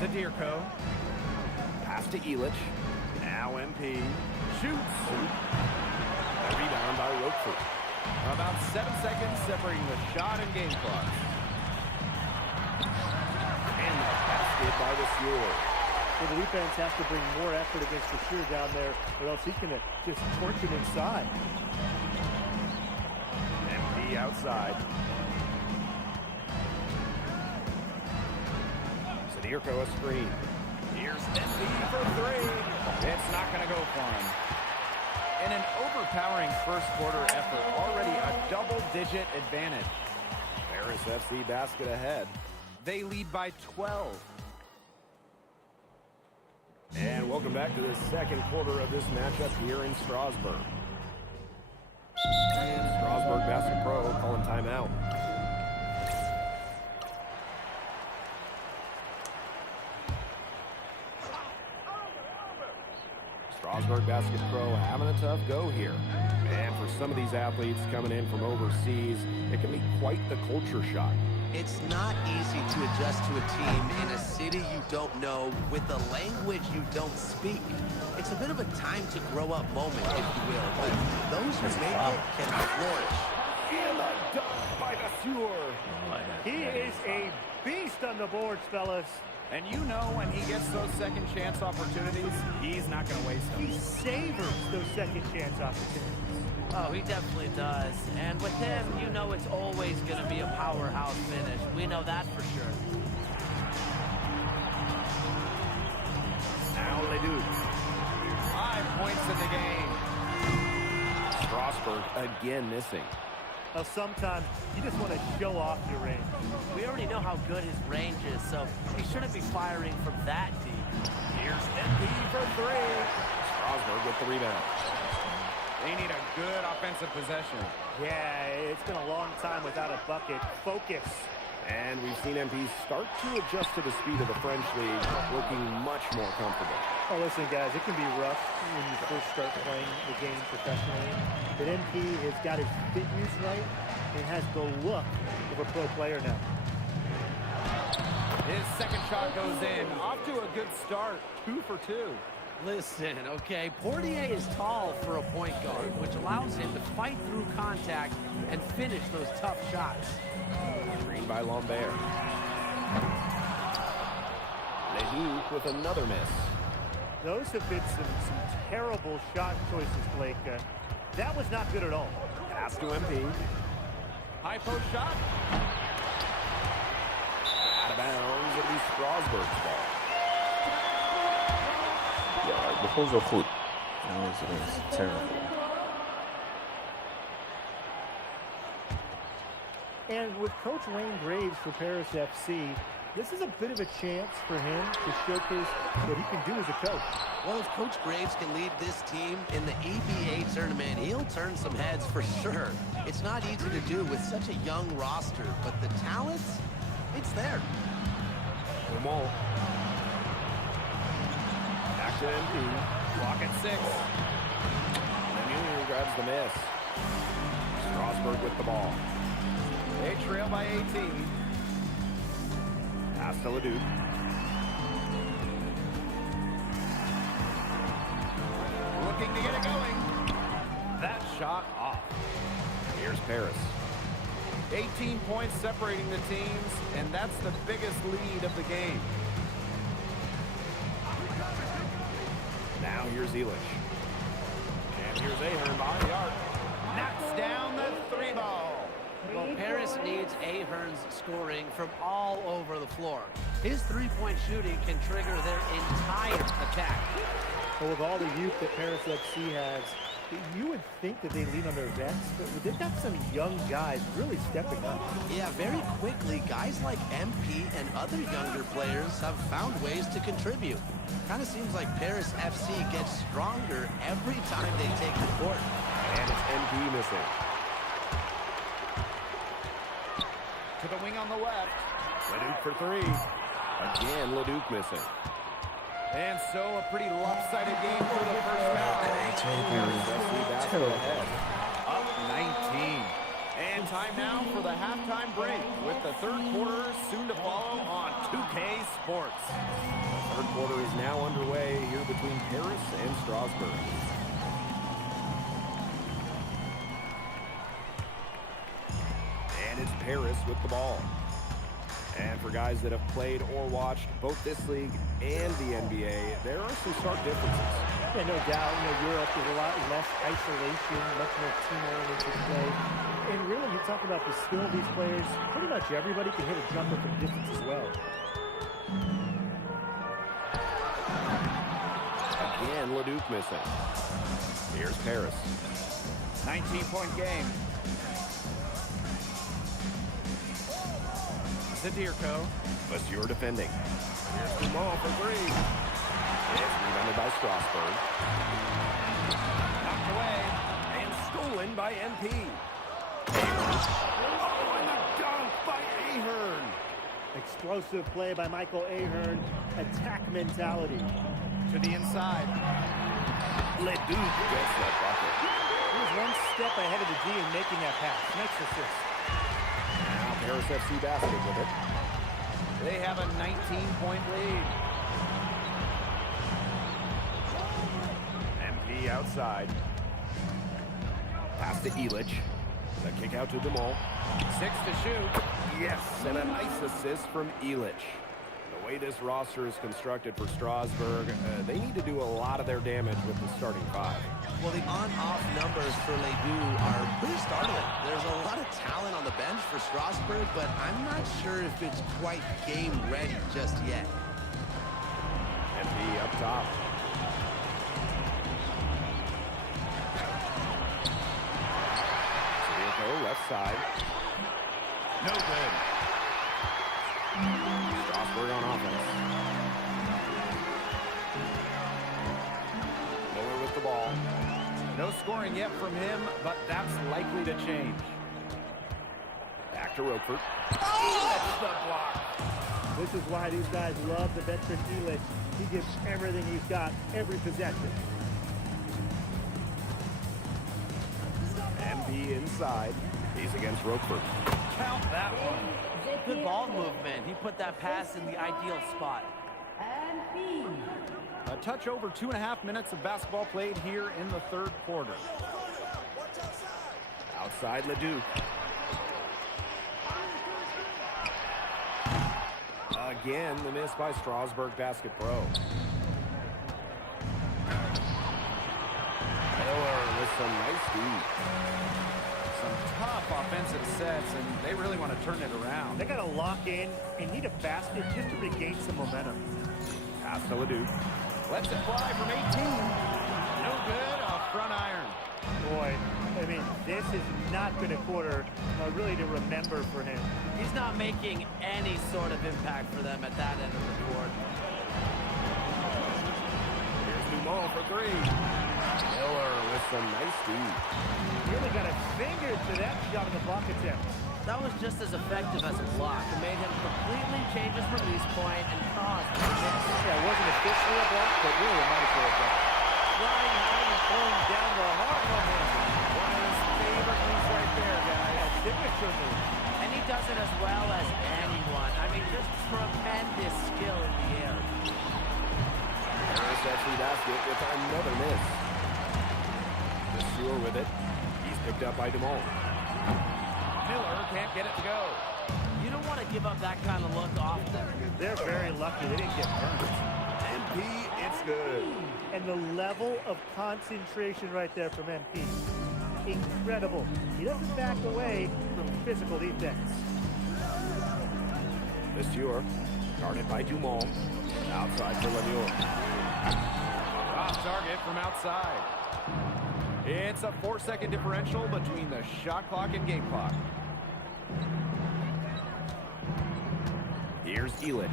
Zadirko. Pass to Elich. Now MP. Shoots. A rebound by Roquefort. About 7 seconds separating the shot and game clock. And the basket by the Stewart. So the defense has to bring more effort against the shooter down there, or else he's going to just torch him inside. MP outside. Zadirko a screen. Here's MP for three. It's not going to go for him. In an overpowering first quarter effort, already a double-digit advantage. Paris FC basket ahead. They lead by 12. And welcome back to the second quarter of this matchup here in Strasbourg. And Strasbourg Basket Pro calling timeout. Strasbourg Basket Pro having a tough go here. And for some of these athletes coming in from overseas, it can be quite the culture shock. It's not easy to adjust to a team in a city you don't know with a language you don't speak. It's a bit of a time to grow up moment, if you will, but those who make it can flourish. In the dunk by the Stewart. He is a beast on the boards, fellas. And you know when he gets those second chance opportunities, he's not going to waste them. He savors those second chance opportunities. Oh, he definitely does. And with him, you know it's always going to be a powerhouse finish. We know that for sure. Now they do. 5 points in the game. Strasbourg again missing. Now, sometimes you just want to show off your range. We already know how good his range is, so he shouldn't be firing from that deep. Here's MP for three. Strasbourg with the rebound. They need a good offensive possession. Yeah, it's been a long time without a bucket. Focus. And we've seen MP start to adjust to the speed of the French league, looking much more comfortable. Oh, listen, guys, it can be rough when you first start playing the game professionally. But MP has got his fitness right and has the look of a pro player now. His second shot goes in. Off to a good start. 2 for 2. Listen, okay, Portier is tall for a point guard, which allows him to fight through contact and finish those tough shots. Screen by Lambert. Leduc with another miss. Those have been some terrible shot choices, Blake. That was not good at all. Pass to MP. High post shot. Out of bounds, it'll be Strasbourg's ball. Ja, het begon zo goed. Now it's terrible. And with Coach Wayne Graves for Paris FC, this is a bit of a chance for him to showcase what he can do as a coach. Well, if Coach Graves can lead this team in the EBA tournament, he'll turn some heads for sure. It's not easy to do with such a young roster, but the talent, it's there. Come on. Back to MP. Clock at 6. Lemieux grabs the miss. Strasbourg with the ball. They trail by 18. Pass to Leduc. Looking to get it going. That shot off. Here's Paris. 18 points separating the teams, and that's the biggest lead of the game. Now here's Elich. And here's Ahern behind the arc. Knocks down the 3 ball. Well, Paris needs Ahern's scoring from all over the floor. His three-point shooting can trigger their entire attack. Well, with all the youth that Paris FC has, you would think that they lean on their vets, but they've got some young guys really stepping up. Yeah, very quickly, guys like MP and other younger players have found ways to contribute. Kind of seems like Paris FC gets stronger every time they take the court. And it's MP missing. To the wing on the left. Leduc for 3. Again, Leduc missing. And so a pretty lopsided game for the first half. Up 19. And time now for the halftime break with the third quarter soon to follow on 2K Sports. The third quarter is now underway here between Paris and Strasbourg. And it's Paris with the ball. And for guys that have played or watched both this league and the NBA, there are some stark differences. Yeah, no doubt. Europe is a lot less isolation, much more team-oriented play. And really, you talk about the skill of these players, pretty much everybody can hit a jumper from distance as well. Again, Leduc missing. Here's Paris. 19-point game. Zadirko. Monsieur defending. Here's the ball for three. It's rebounded by Strasbourg. Knocked away. And stolen by MP. Oh, and a dunk by Ahern. Explosive play by Michael Ahern. Attack mentality. To the inside. Leduc gets that bucket. He was one step ahead of the D in making that pass. Nice assist. Now Paris FC basket with it. They have a 19-point lead. MP outside. Pass to Illich. The kick out to Demol. 6 to shoot. Yes, and a nice assist from Illich. The way this roster is constructed for Strasbourg, they need to do a lot of their damage with the starting five. Well, the on-off numbers for Ledoux are pretty startling. There's a lot of talent on the bench for Strasbourg, but I'm not sure if it's quite game ready just yet. MP up top. Zadirko left side. No good. Strasbourg on offense. Miller with the ball. No scoring yet from him, but that's likely to change. Back to Roquefort. Oh! The block. This is why these guys love the veteran Illich. He gives everything he's got, every possession. MP inside. He's against Roquefort. Count that one. Good ball movement. He put that pass in the ideal spot. A touch over 2.5 minutes of basketball played here in the third quarter. Outside Leduc. Again, the miss by Strasbourg Basket Pro. Miller with some nice deep. Some tough offensive sets, and they really want to turn it around. They got to lock in and need a basket just to regain some momentum. Pass to Leduc. Lets it fly from 18. No good off front iron. Boy, I mean, this has not been a quarter really to remember for him. He's not making any sort of impact for them at that end of the court. Here's Dumont for three. Miller with some nice deep. Really got a finger to that shot in the block attempt. That was just as effective as a block. It made him completely change his release point and caused a miss. Yeah, it wasn't officially a block, but really a mighty for a block. Flying high and pulling down the hard one. One of his favorite moves right there, guys. Yeah, signature move. And he does it as well as anyone. I mean, just tremendous skill in the air. Paris FC basket with another miss. Monsieur with it. He's picked up by Dumont. Miller can't get it to go. You don't want to give up that kind of look often. They're very lucky they didn't get burned. MP, it's good. And the level of concentration right there from MP. Incredible. He doesn't back away from physical defense. Monsieur, guarded by Dumont. Outside for Lemieux. Off target from outside. It's a 4-second differential between the shot clock and game clock. Here's Illich.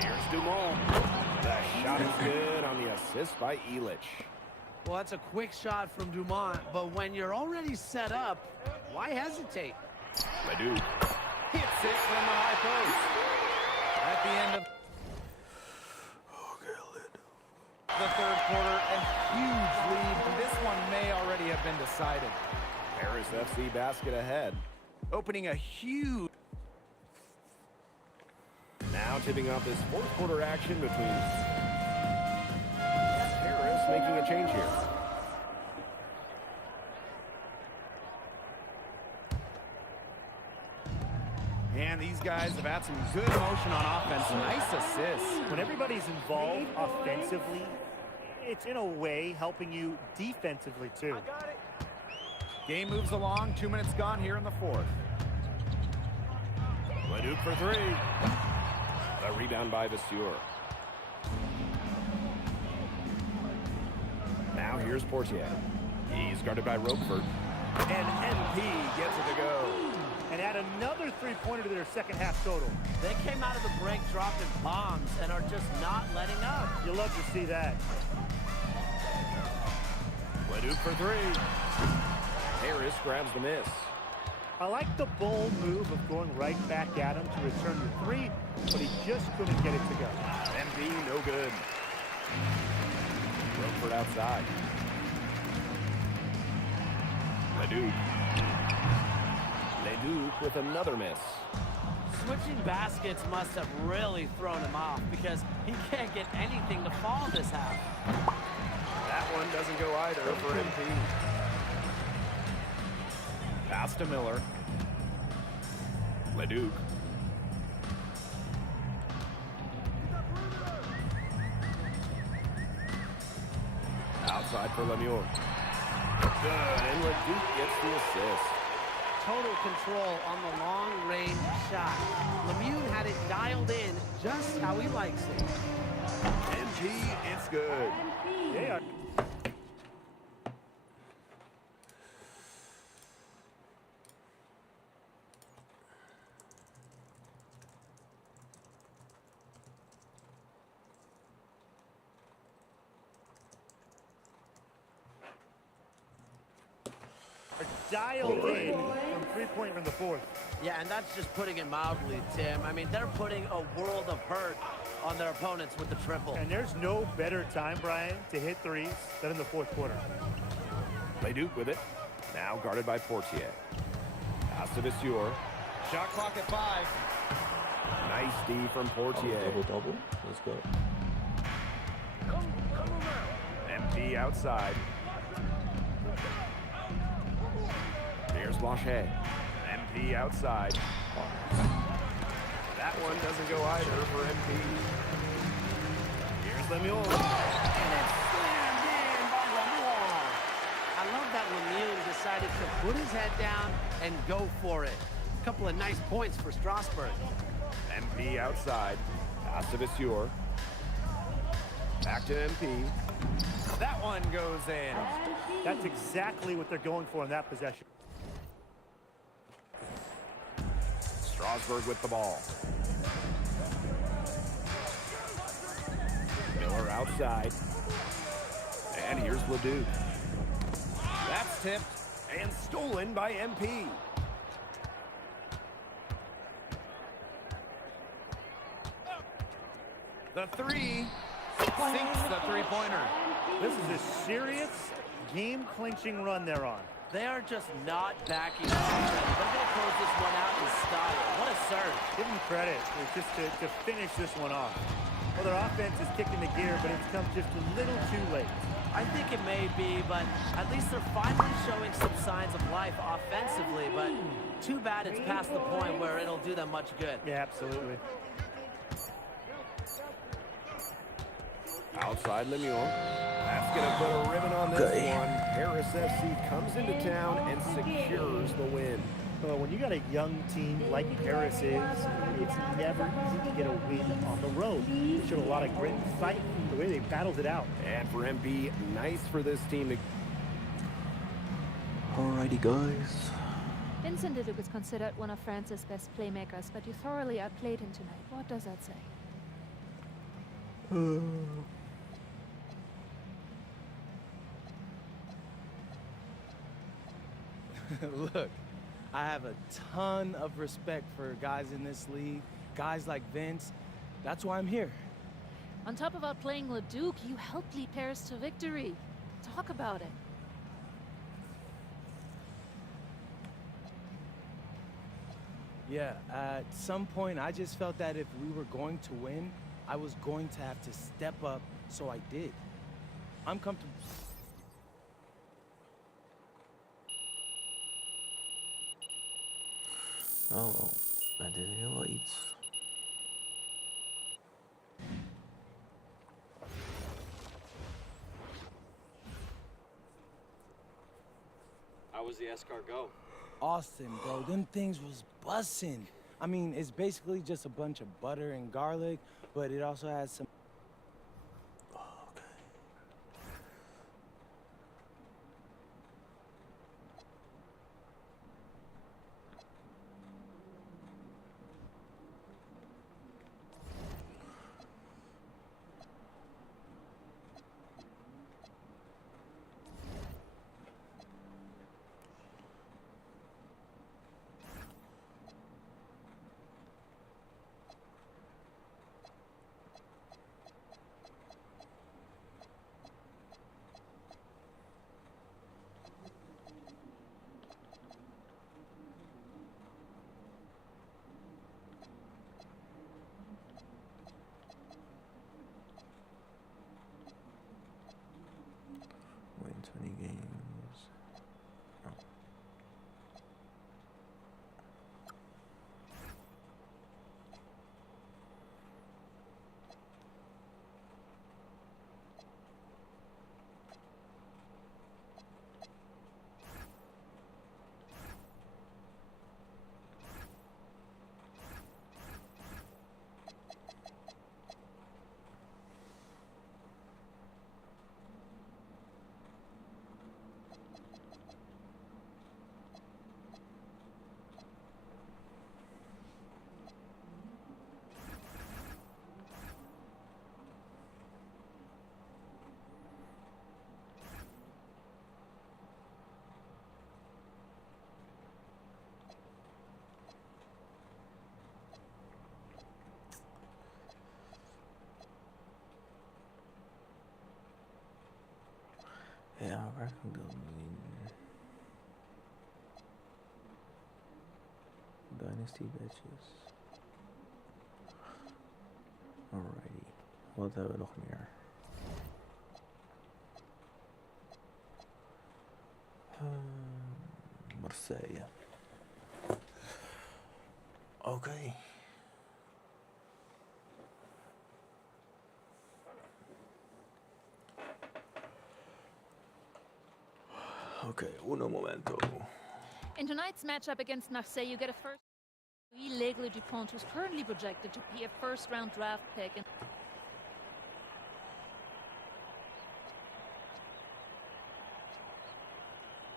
Here's Dumont. The shot is good on the assist by Illich. Well, that's a quick shot from Dumont, but when you're already set up, why hesitate? Ledoux. Hits it from the high post. At the end of the third quarter, a huge lead. This one may already have been decided. Paris FC basket ahead. opening a huge... Now tipping off this fourth quarter action between Harris making a change here. And these guys have had some good motion on offense. Nice assists. When everybody's involved offensively, it's in a way helping you defensively too. I got it. Game moves along. 2 minutes gone here in the fourth. Leduc for three. A rebound by Vasseur. Now here's Portier. He's guarded by Roquefort. And MP gets it to go. And add another three-pointer to their second half total. They came out of the break dropping bombs and are just not letting up. You love to see that. Leduc for three. Harris grabs the miss. I like the bold move of going right back at him to return the three, but he just couldn't get it to go. MP, no good. Roquefort outside. Leduc with another miss. Switching baskets must have really thrown him off because he can't get anything to fall this half. That one doesn't go either for MP. Pass to Miller. Leduc. Outside for Lemieux. Good, and Leduc gets the assist. Total control on the long-range shot. Lemieux had it dialed in just how he likes it. MP, it's good. They are. Dialed in from three-point from the fourth. Yeah, and that's just putting it mildly, Tim. I mean, they're putting a world of hurt on their opponents with the triple. And there's no better time, Brian, to hit threes than in the fourth quarter. Leduc with it. Now guarded by Portier. Pass to Vasseur. Shot clock at 5. Nice D from Portier. Double. Let's go. MP outside. Here's Blanchet. MP outside. That one doesn't go either for MP. Here's Lemieux. And it's slammed in by Lemieux. I love that Lemieux decided to put his head down and go for it. A couple of nice points for Strasburg. MP outside. Pass to Vasseur. Back to MP. That one goes in. That's exactly what they're going for in that possession. Strasburg with the ball. Miller outside. And here's Leduc. That's tipped and stolen by MP. The three sinks the three-pointer. This is a serious game-clinching run they're on. They are just not backing off. They're going to close this one out in style. What a serve. Give them credit just to finish this one off. Well, their offense is kicking the gear, but it's come just a little too late. I think it may be, but at least they're finally showing some signs of life offensively. But too bad it's past the point where it'll do them much good. Yeah, absolutely. Outside Lemieux. That's going to put a ribbon on this one. Harris FC comes into town and secures the win. Well, when you got a young team like Paris is, it's never easy to get a win on the road. They showed a lot of grit and fight the way they battled it out. And for MP, nice for this team to... Alrighty, guys. Vincent Leduc is considered one of France's best playmakers, but you thoroughly outplayed him tonight. What does that say? Look, I have a ton of respect for guys in this league, guys like Vince. That's why I'm here. On top of outplaying Leduc, you helped lead Paris to victory. Talk about it. Yeah, at some point I just felt that if we were going to win, I was going to have to step up, so I did. I'm comfortable. Oh, I didn't heel wel iets. How was the escargot? Austin, bro, them things was bussin'. I mean, it's basically just a bunch of butter and garlic, but it also has some... Win 20 games. Oh. Ja, waar kan ik dat zien? Dynasty badges. Alrighty. Wat hebben we nog meer? Marseille. Oké. Okay, uno momento. In tonight's matchup against Marseille, you get a first... L'Aigle Dupont, who's currently projected to be a first-round draft pick. And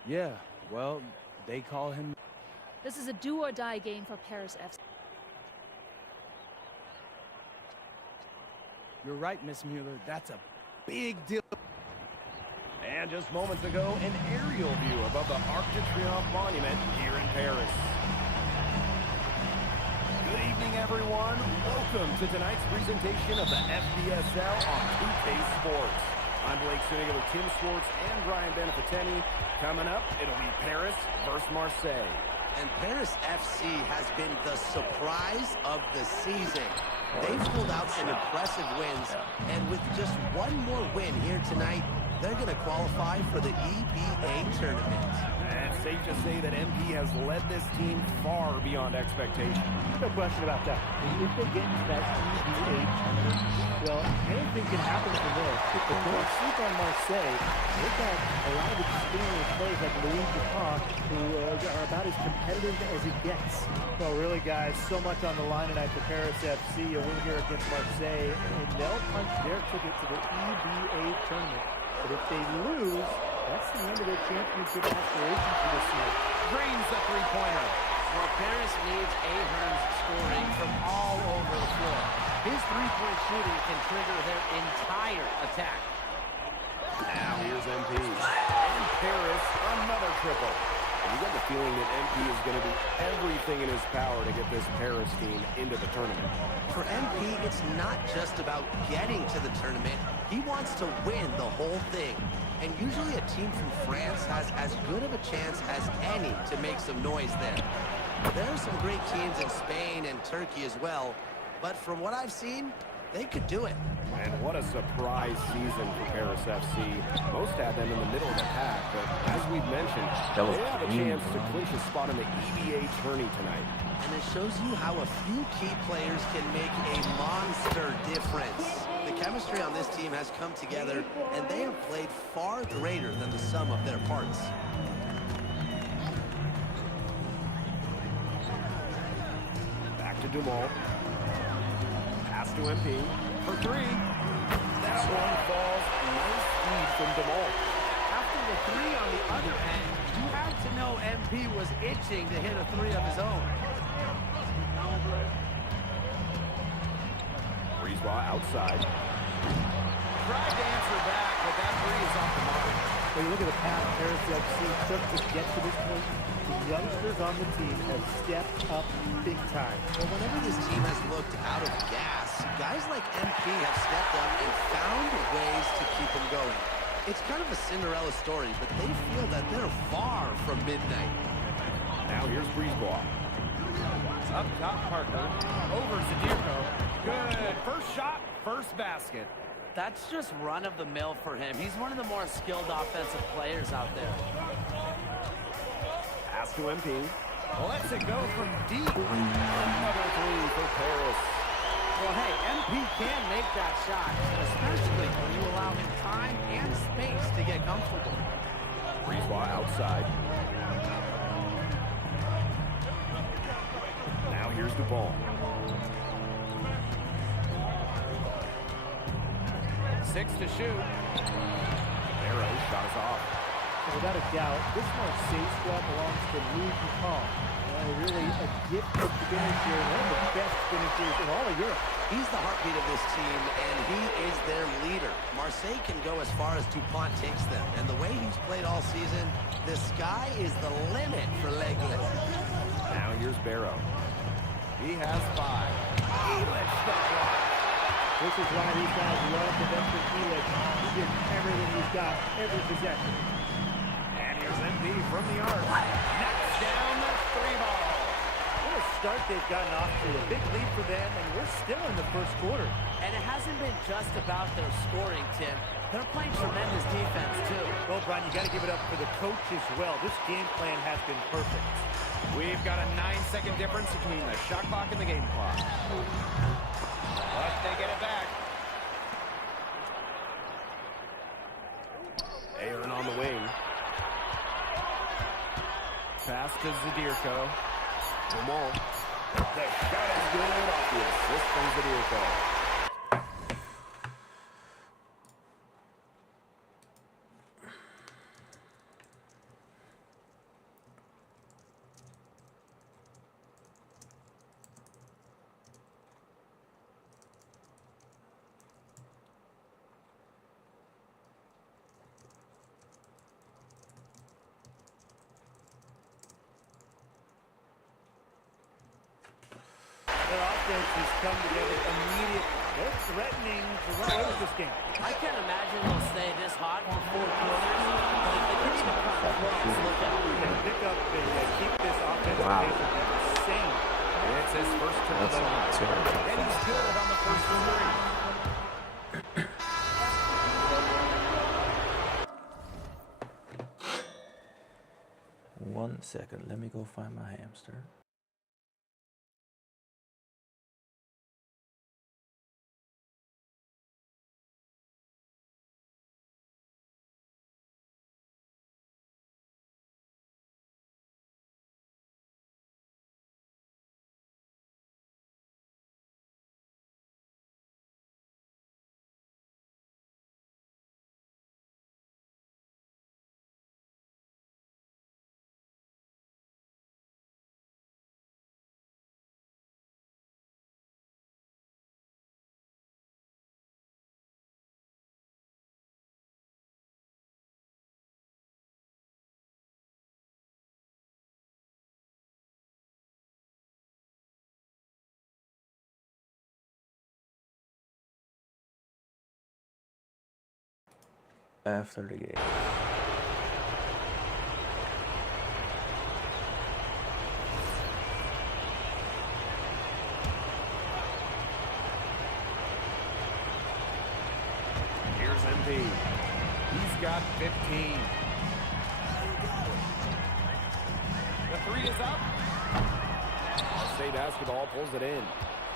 yeah, well, they call him... This is a do-or-die game for Paris FC. You're right, Miss Mueller. That's a big deal. And just moments ago, an aerial view above the Arc de Triomphe monument here in Paris. Good evening, everyone. Welcome to tonight's presentation of the FBSL on 2K Sports. I'm Blake Suniga with Tim Swartz and Brian Benefiteni. Coming up, it'll be Paris versus Marseille. And Paris FC has been the surprise of the season. They've pulled out some impressive wins, and with just one more win here tonight, they're going to qualify for the EBA tournament. And it's safe to say that MP has led this team far beyond expectation. No question about that. If they get into that EBA tournament, well, anything can happen from there. But don't sleep on Marseille. They've got a lot of experienced players like Louis Dupont, who are about as competitive as it gets. Well, really, guys, so much on the line tonight for Paris FC. A win here against Marseille, and they'll punch their ticket to the EBA tournament. But if they lose, that's the end of their championship aspirations for this year. Green's the three-pointer. Well, Paris needs Ahern's scoring from all over the floor. His three-point shooting can trigger their entire attack. Now here's MP. And Paris, another triple. And you get the feeling that MP is going to do everything in his power to get this Paris team into the tournament. For MP, it's not just about getting to the tournament. He wants to win the whole thing. And usually a team from France has as good of a chance as any to make some noise there. There are some great teams in Spain and Turkey as well, but from what I've seen, they could do it. And what a surprise season for Paris FC. Most had them in the middle of the pack, but as we've mentioned, they have a chance to clinch a spot in the EBA tourney tonight. And it shows you how a few key players can make a monster difference. The chemistry on this team has come together, and they have played far greater than the sum of their parts. Back to Dumal. Pass to MP for 3. That one falls. Nice feed from Dumal. After the 3 on the other end, you had to know MP was itching to hit a 3 of his own. Brisebois outside. Tried to answer back, but that 3 is off the mark. When you look at the path Paris FC took to get to this point, the youngsters on the team have stepped up big time. Well, whenever this team has looked out of gas, guys like MP have stepped up and found ways to keep them going. It's kind of a Cinderella story, but they feel that they're far from midnight. Now here's Brisebois. Up top, Parker. Over Zadirko. Good. First shot, first basket. That's just run-of-the-mill for him. He's one of the more skilled offensive players out there. Pass to MP. Lets it go from deep. Another 3 for Paris. Well, hey, MP can make that shot, especially when you allow him time and space to get comfortable. Brisebois outside. Now here's the ball. 6 to shoot. Barrow shot is off. Without a doubt, this Marseille squad belongs to Louis Dupont. Really a gifted finisher, one of the best finishers in all of Europe. He's the heartbeat of this team, and he is their leader. Marseille can go as far as Dupont takes them, and the way he's played all season, the sky is the limit for L'Aigle. Now here's Barrow. He has 5. Elish the block. This is why these guys love the veteran Elish. He gives everything he's got, every possession. And here's MP from the arc. Knocks down the 3 ball. What a start they've gotten off to. A big lead for them, and we're still in the first quarter. And it hasn't been just about their scoring, Tim. They're playing tremendous defense, too. Well, Brian, you got to give it up for the coach as well. This game plan has been perfect. We've got a 9-second difference between the shot clock and the game clock. But they get it back. Aaron on the wing. Pass to Zadirko. Dumal. The shot is good off the assist from Zadirko. Their offense has come together immediately. They're threatening to run away with this game. I can't imagine they'll stay this hot for 4 quarters, but if they continue to come close, look out. They're going to pick up and keep this offensive pace insane. It's his first trip of the line. And he's good on the first 3. 1 second, let me go find my hamster. After the game. 15. The three is up. Marseille basketball pulls it in.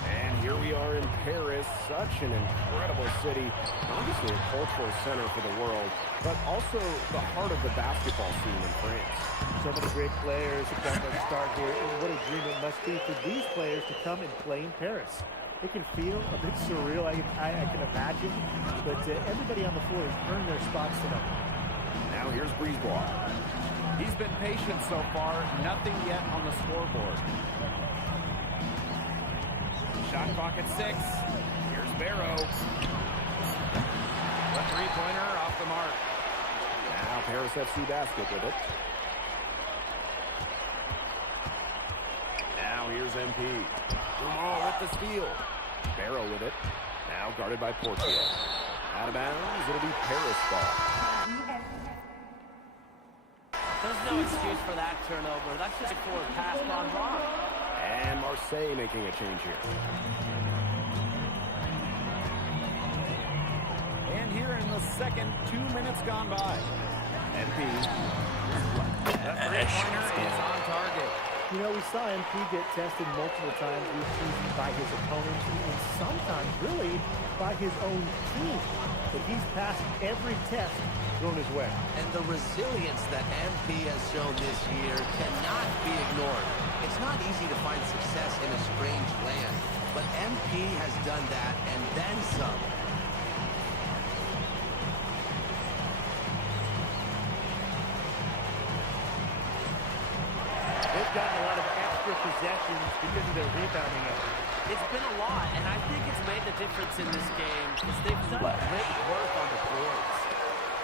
And here we are in Paris, such an incredible city. Obviously a cultural center for the world, but also the heart of the basketball scene in France. So many great players have got their start here, and what a dream it must be for these players to come and play in Paris. It can feel a bit surreal, I can imagine, but everybody on the floor has earned their spots tonight. Now here's Brisebois. He's been patient so far, nothing yet on the scoreboard. Shot clock at 6. Here's Barrow. The three-pointer off the mark. Now Paris FC basket with it. Now here's MP. Dumas with the steal. Barrow with it. Now guarded by Portier. Out of bounds. It'll be Paris ball. There's no excuse for that turnover. That's just a forward pass gone wrong. And Marseille making a change here. And here in the second, 2 minutes gone by. MP. That three-pointer is on target. You know, we saw MP get tested multiple times this season by his opponents and sometimes really by his own team. But he's passed every test thrown his way. And the resilience that MP has shown this year cannot be ignored. It's not easy to find success in a strange land, but MP has done that and then some. They've gotten a lot of extra possessions because of their rebounding effort. It's been a lot, and I think it's made the difference in this game because they've done great work on the boards.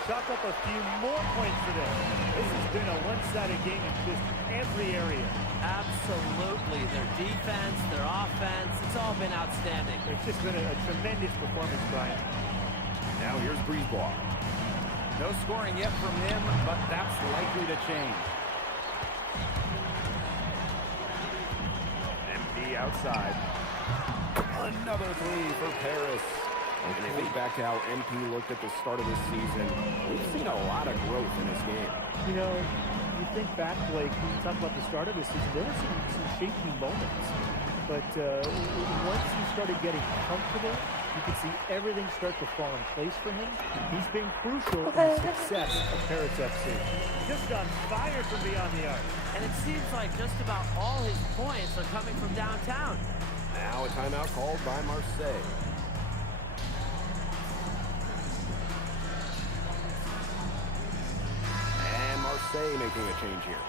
Chalk up a few more points for them. This has been a one-sided game in just every area. Absolutely. Their defense, their offense, it's all been outstanding. It's just been a tremendous performance, Brian. Now here's Brisebois. No scoring yet from him, but that's likely to change. MP outside. Another three for Paris. And if you think back to how MP looked at the start of this season, we've seen a lot of growth in this game. You know, you think back, Blake, when you talk about the start of this season, there were some shaky moments. But once he started getting comfortable, you could see everything start to fall in place for him. He's been crucial in the success of Paris FC. Just on fire from beyond the arc. And it seems like just about all his points are coming from downtown. Now a timeout called by Marseille. And Marseille making a change here.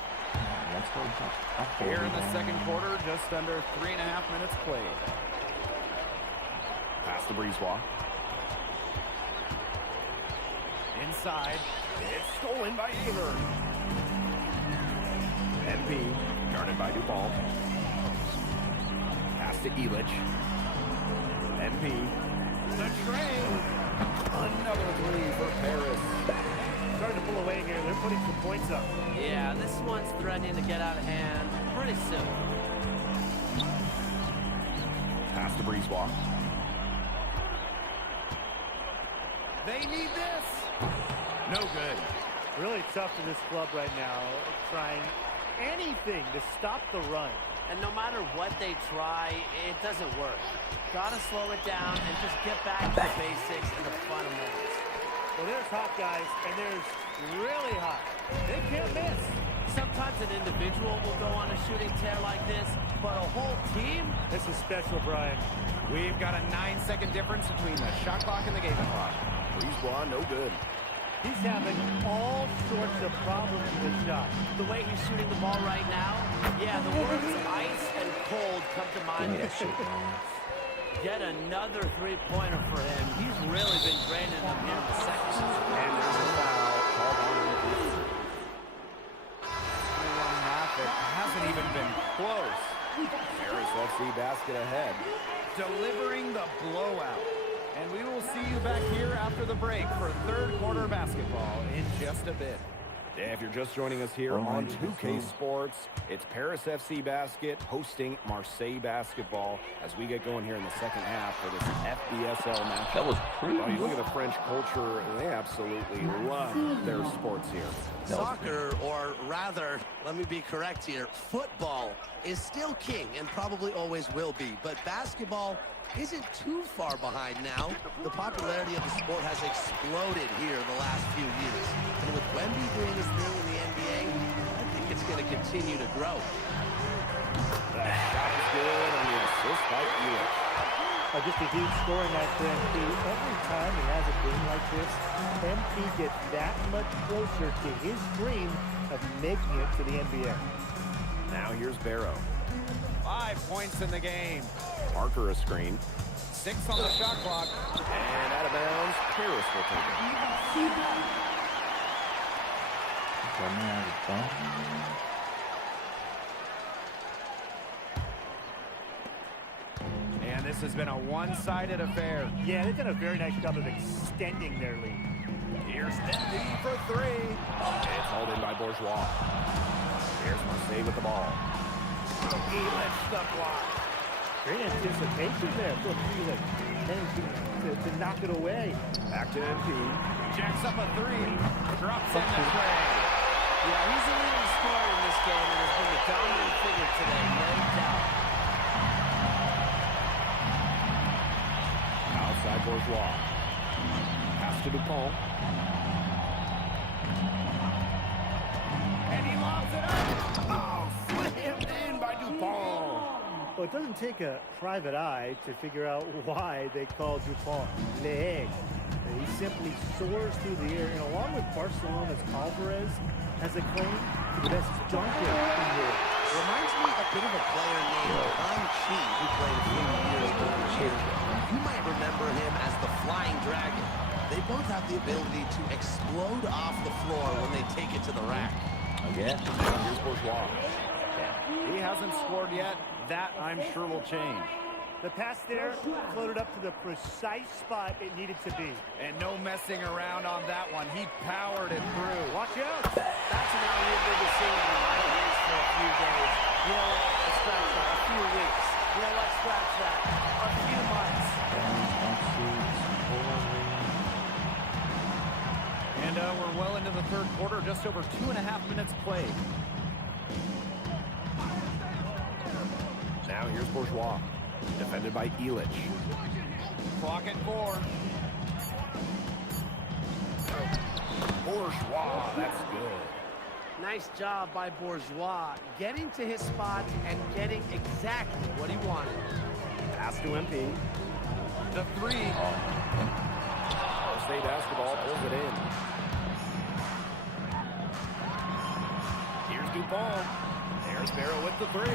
Here in the second quarter, just under 3.5 minutes played. Pass to Brisebois. Inside. It's stolen by Aver. MP, guarded by Dupont. Pass to Illich. MP. The train. Another three for Paris. Starting to pull away here. They're putting some points up. Yeah, this one's threatening to get out of hand pretty soon. Pass to Brisebois. They need this. No good. Really tough for this club right now, trying anything to stop the run. And no matter what they try, it doesn't work. Gotta slow it down and just get back to the basics and the fundamentals. Well, there's hot guys, and there's really hot. They can't miss. Sometimes an individual will go on a shooting tear like this, but a whole team? This is special, Brian. We've got a 9-second difference between the shot clock and the game clock. Brisebois, no good. He's having all sorts of problems with his shot. The way he's shooting the ball right now, yeah, the words ice and cold come to mind. Yet another three-pointer for him. He's really been draining them here in the second. And there's a foul called on him. 21.5. It hasn't even been close. Paris FC basket ahead. Delivering the blowout. And we will see you back here after the break for third quarter basketball in just a bit. If you're just joining us here on 2K Sports, it's Paris FC Basket hosting Marseille Basketball as we get going here in the second half for this FBSL match. That was crazy. Well, you look at the French culture, they absolutely love their sports here. Soccer, or rather, let me be correct here, football is still king and probably always will be, but basketball isn't too far behind now. The popularity of the sport has exploded here the last few years. And with Wemby doing his thing in the NBA, I think it's going to continue to grow. That shot is good on the assist by Felix. Just a huge scoring night for MP. Every time he has a game like this, MP gets that much closer to his dream of making it to the NBA. Now here's Barrow. 5 points in the game. Parker a screen. 6 on the shot clock. And out of bounds, Paris will take it. And this has been a one-sided affair. Yeah, they've done a very nice job of extending their lead. Here's Envy for 3. It's hauled in by Bourgeois. Here's Marseille with the ball. He lifts the block. Great anticipation there for Felix. And to knock it away. Back to MP. Jacks up a 3. Drops in the tray. Yeah, he's the leading scorer in this game and has been the dominant figure today, no doubt. Outside Bourgeois. Pass to Dupont. And he lobs it up. Oh, slammed in by Dupont. Well, it doesn't take a private eye to figure out why they call Dupont Le. He simply soars through the air, and along with Barcelona's Alvarez, has a claim to the best dunker in Europe. Reminds me a bit of a player named Han Chi, who played a few years over here. You might remember him as the Flying Dragon. They both have the ability to explode off the floor when they take it to the rack. Again. Here's Bourgeois. He hasn't scored yet. That, I'm sure, will change. The pass there floated up to the precise spot it needed to be. And no messing around on that one. He powered it through. Watch out. That's an alley-oop we've been seeing in my hands for a few days. You know what? Scratch that. A few weeks. You know what? Scratch that. A few months. And we're well into the third quarter. Just over 2.5 minutes played. Now here's Bourgeois. Defended by Illich. Clock at 4. Bourgeois, that's good. Nice job by Bourgeois, getting to his spot and getting exactly what he wanted. Pass to MP. The 3. State basketball pulls it in. Here's Dupont. There's Barrow with the 3.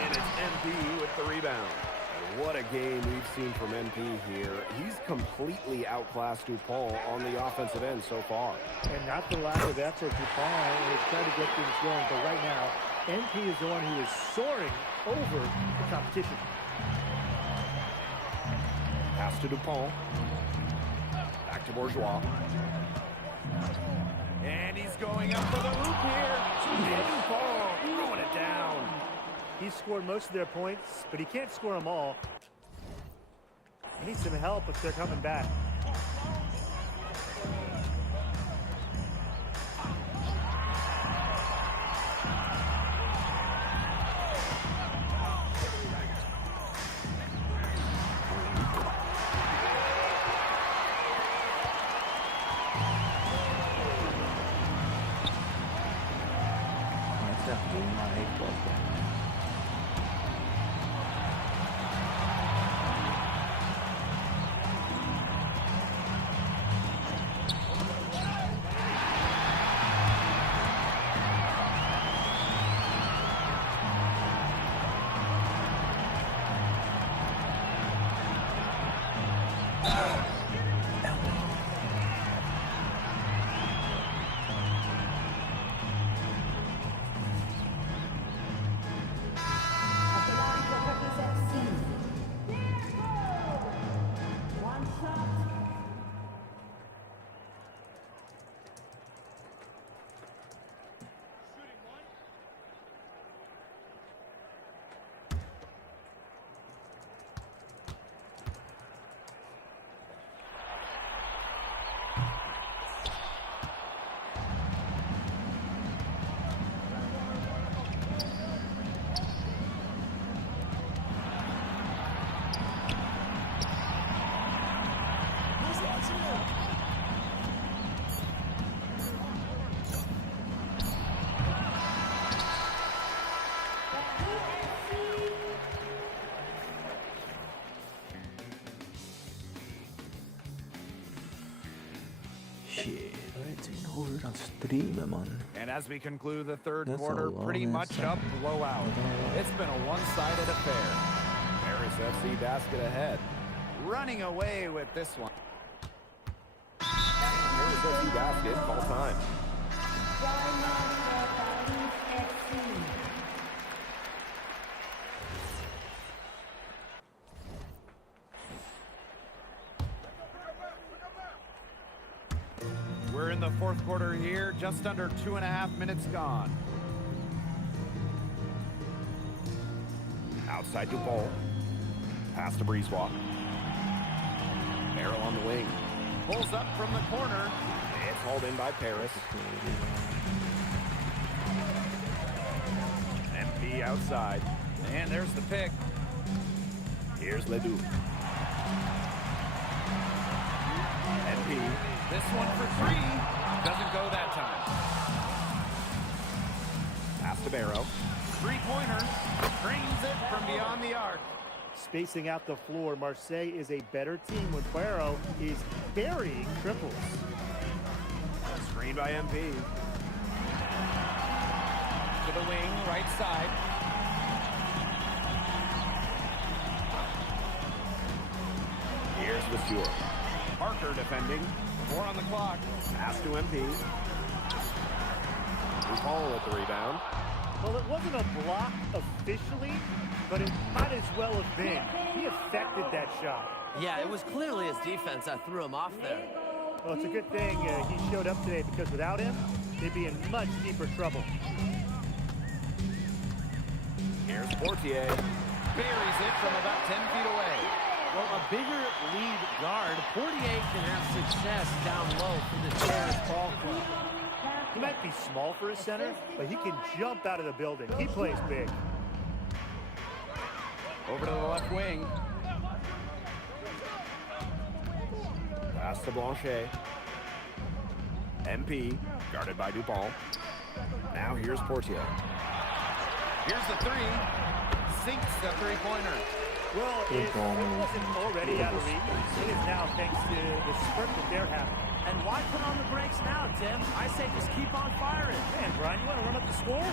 And it's MP with the rebound. And what a game we've seen from MP here. He's completely outclassed Dupont on the offensive end so far. And not the lack of effort Dupont has tried to get things going, but right now, MP is the one who is soaring over the competition. Pass to Dupont. Back to Bourgeois. And he's going up for the hoop here. And Dupont throwing it down. He's scored most of their points, but he can't score them all. He needs some help if they're coming back. uur aan streamen, man. And as we conclude the third That's quarter, a long pretty much time. a blowout. It's been a one-sided affair. Paris FC basket ahead. Running away with this one. Paris FC basket, call time. We're in the fourth quarter here, just under 2.5 minutes gone. Outside Dupont. Pass to Breezewalk. Merrill on the wing. Pulls up from the corner. It's hauled in by Paris. MP outside. And there's the pick. Here's Ledoux. MP. This one for three. Doesn't go that time. Pass to Barrow. Three-pointer. Drains it from beyond the arc. Spacing out the floor, Marseille is a better team when Barrow is burying triples. Screen by MP. To the wing, right side. Here's Monsieur. Parker defending. 4 on the clock. Pass to MP. Paul with the rebound. Well, it wasn't a block officially, but it might as well have been. He affected that shot. Yeah, it was clearly his defense that threw him off there. Well, it's a good thing he showed up today, because without him, they'd be in much deeper trouble. Here's Portier. Buries it from about 10 feet away. Well, a bigger lead guard, Portier can have success down low for the Terrace Ball Club. He might be small for a center, but he can jump out of the building. He plays big. Over to the left wing. Pass to Blanchet. MP, guarded by Dupont. Now here's Portier. Here's the three. Sinks the three-pointer. Well, if it wasn't already out of reach, it is now thanks to the spurt that they're having. And why put on the brakes now, Tim? I say just keep on firing. Man, Brian, you want to run up the score?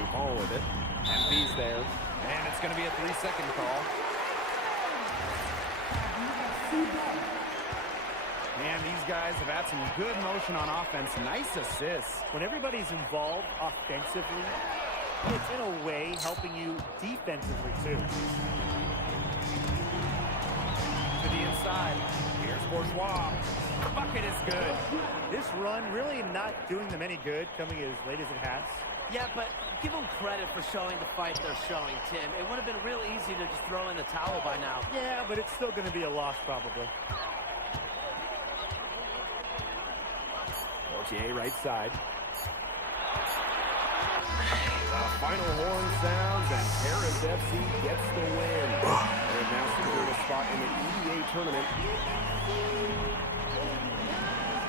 Dupont with it. MP's there. And it's going to be a 3-second call. Man, these guys have had some good motion on offense. Nice assists. When everybody's involved offensively, it's in a way helping you defensively too. To the inside. Here's Bourgeois. The bucket is good. This run really not doing them any good, coming as late as it has. Yeah, but give them credit for showing the fight they're showing, Tim. It would have been real easy to just throw in the towel by now. Yeah, but it's still going to be a loss probably. Portier right side. The final horn sounds and Paris FC gets the win. They've now secured a spot in the EBA tournament.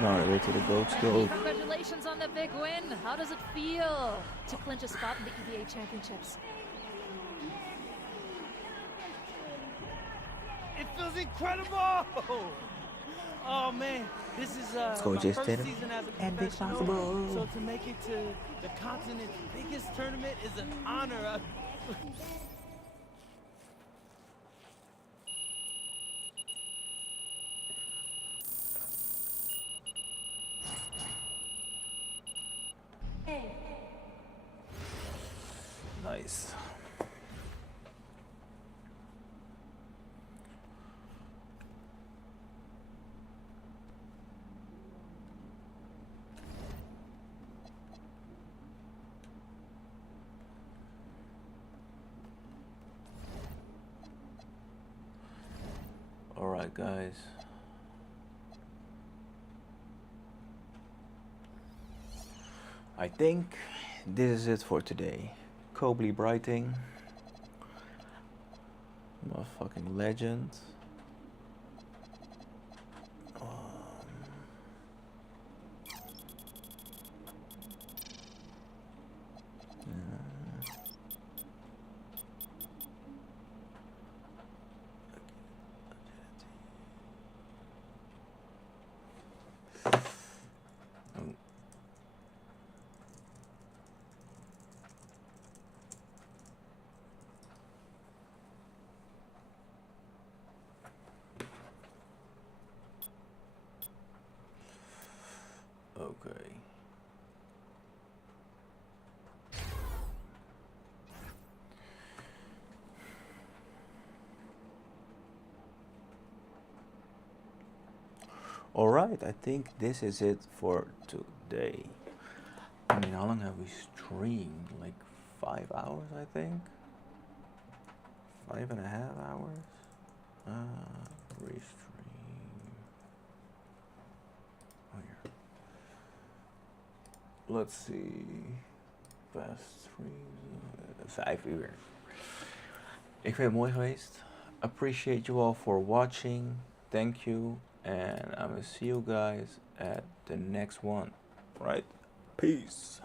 Now way to the goats go. Congratulations on the big win. How does it feel to clinch a spot in the EBA championships? It feels incredible! Oh man, this is my first season as a professional, so to make it to the continent's biggest tournament is an honor. Nice. All right, guys. I think this is it for today. Kobley Bryting, motherfucking legend. Okay. Alright, I think this is it for today. I mean, how long have we streamed? Like 5 hours, I think? 5.5 hours? Restream. Oh, yeah. Let's see. Best streams. 5 uur. Ik vind het mooi geweest. Appreciate you all for watching. Thank you. And I'm gonna see you guys at the next one. Right? Peace.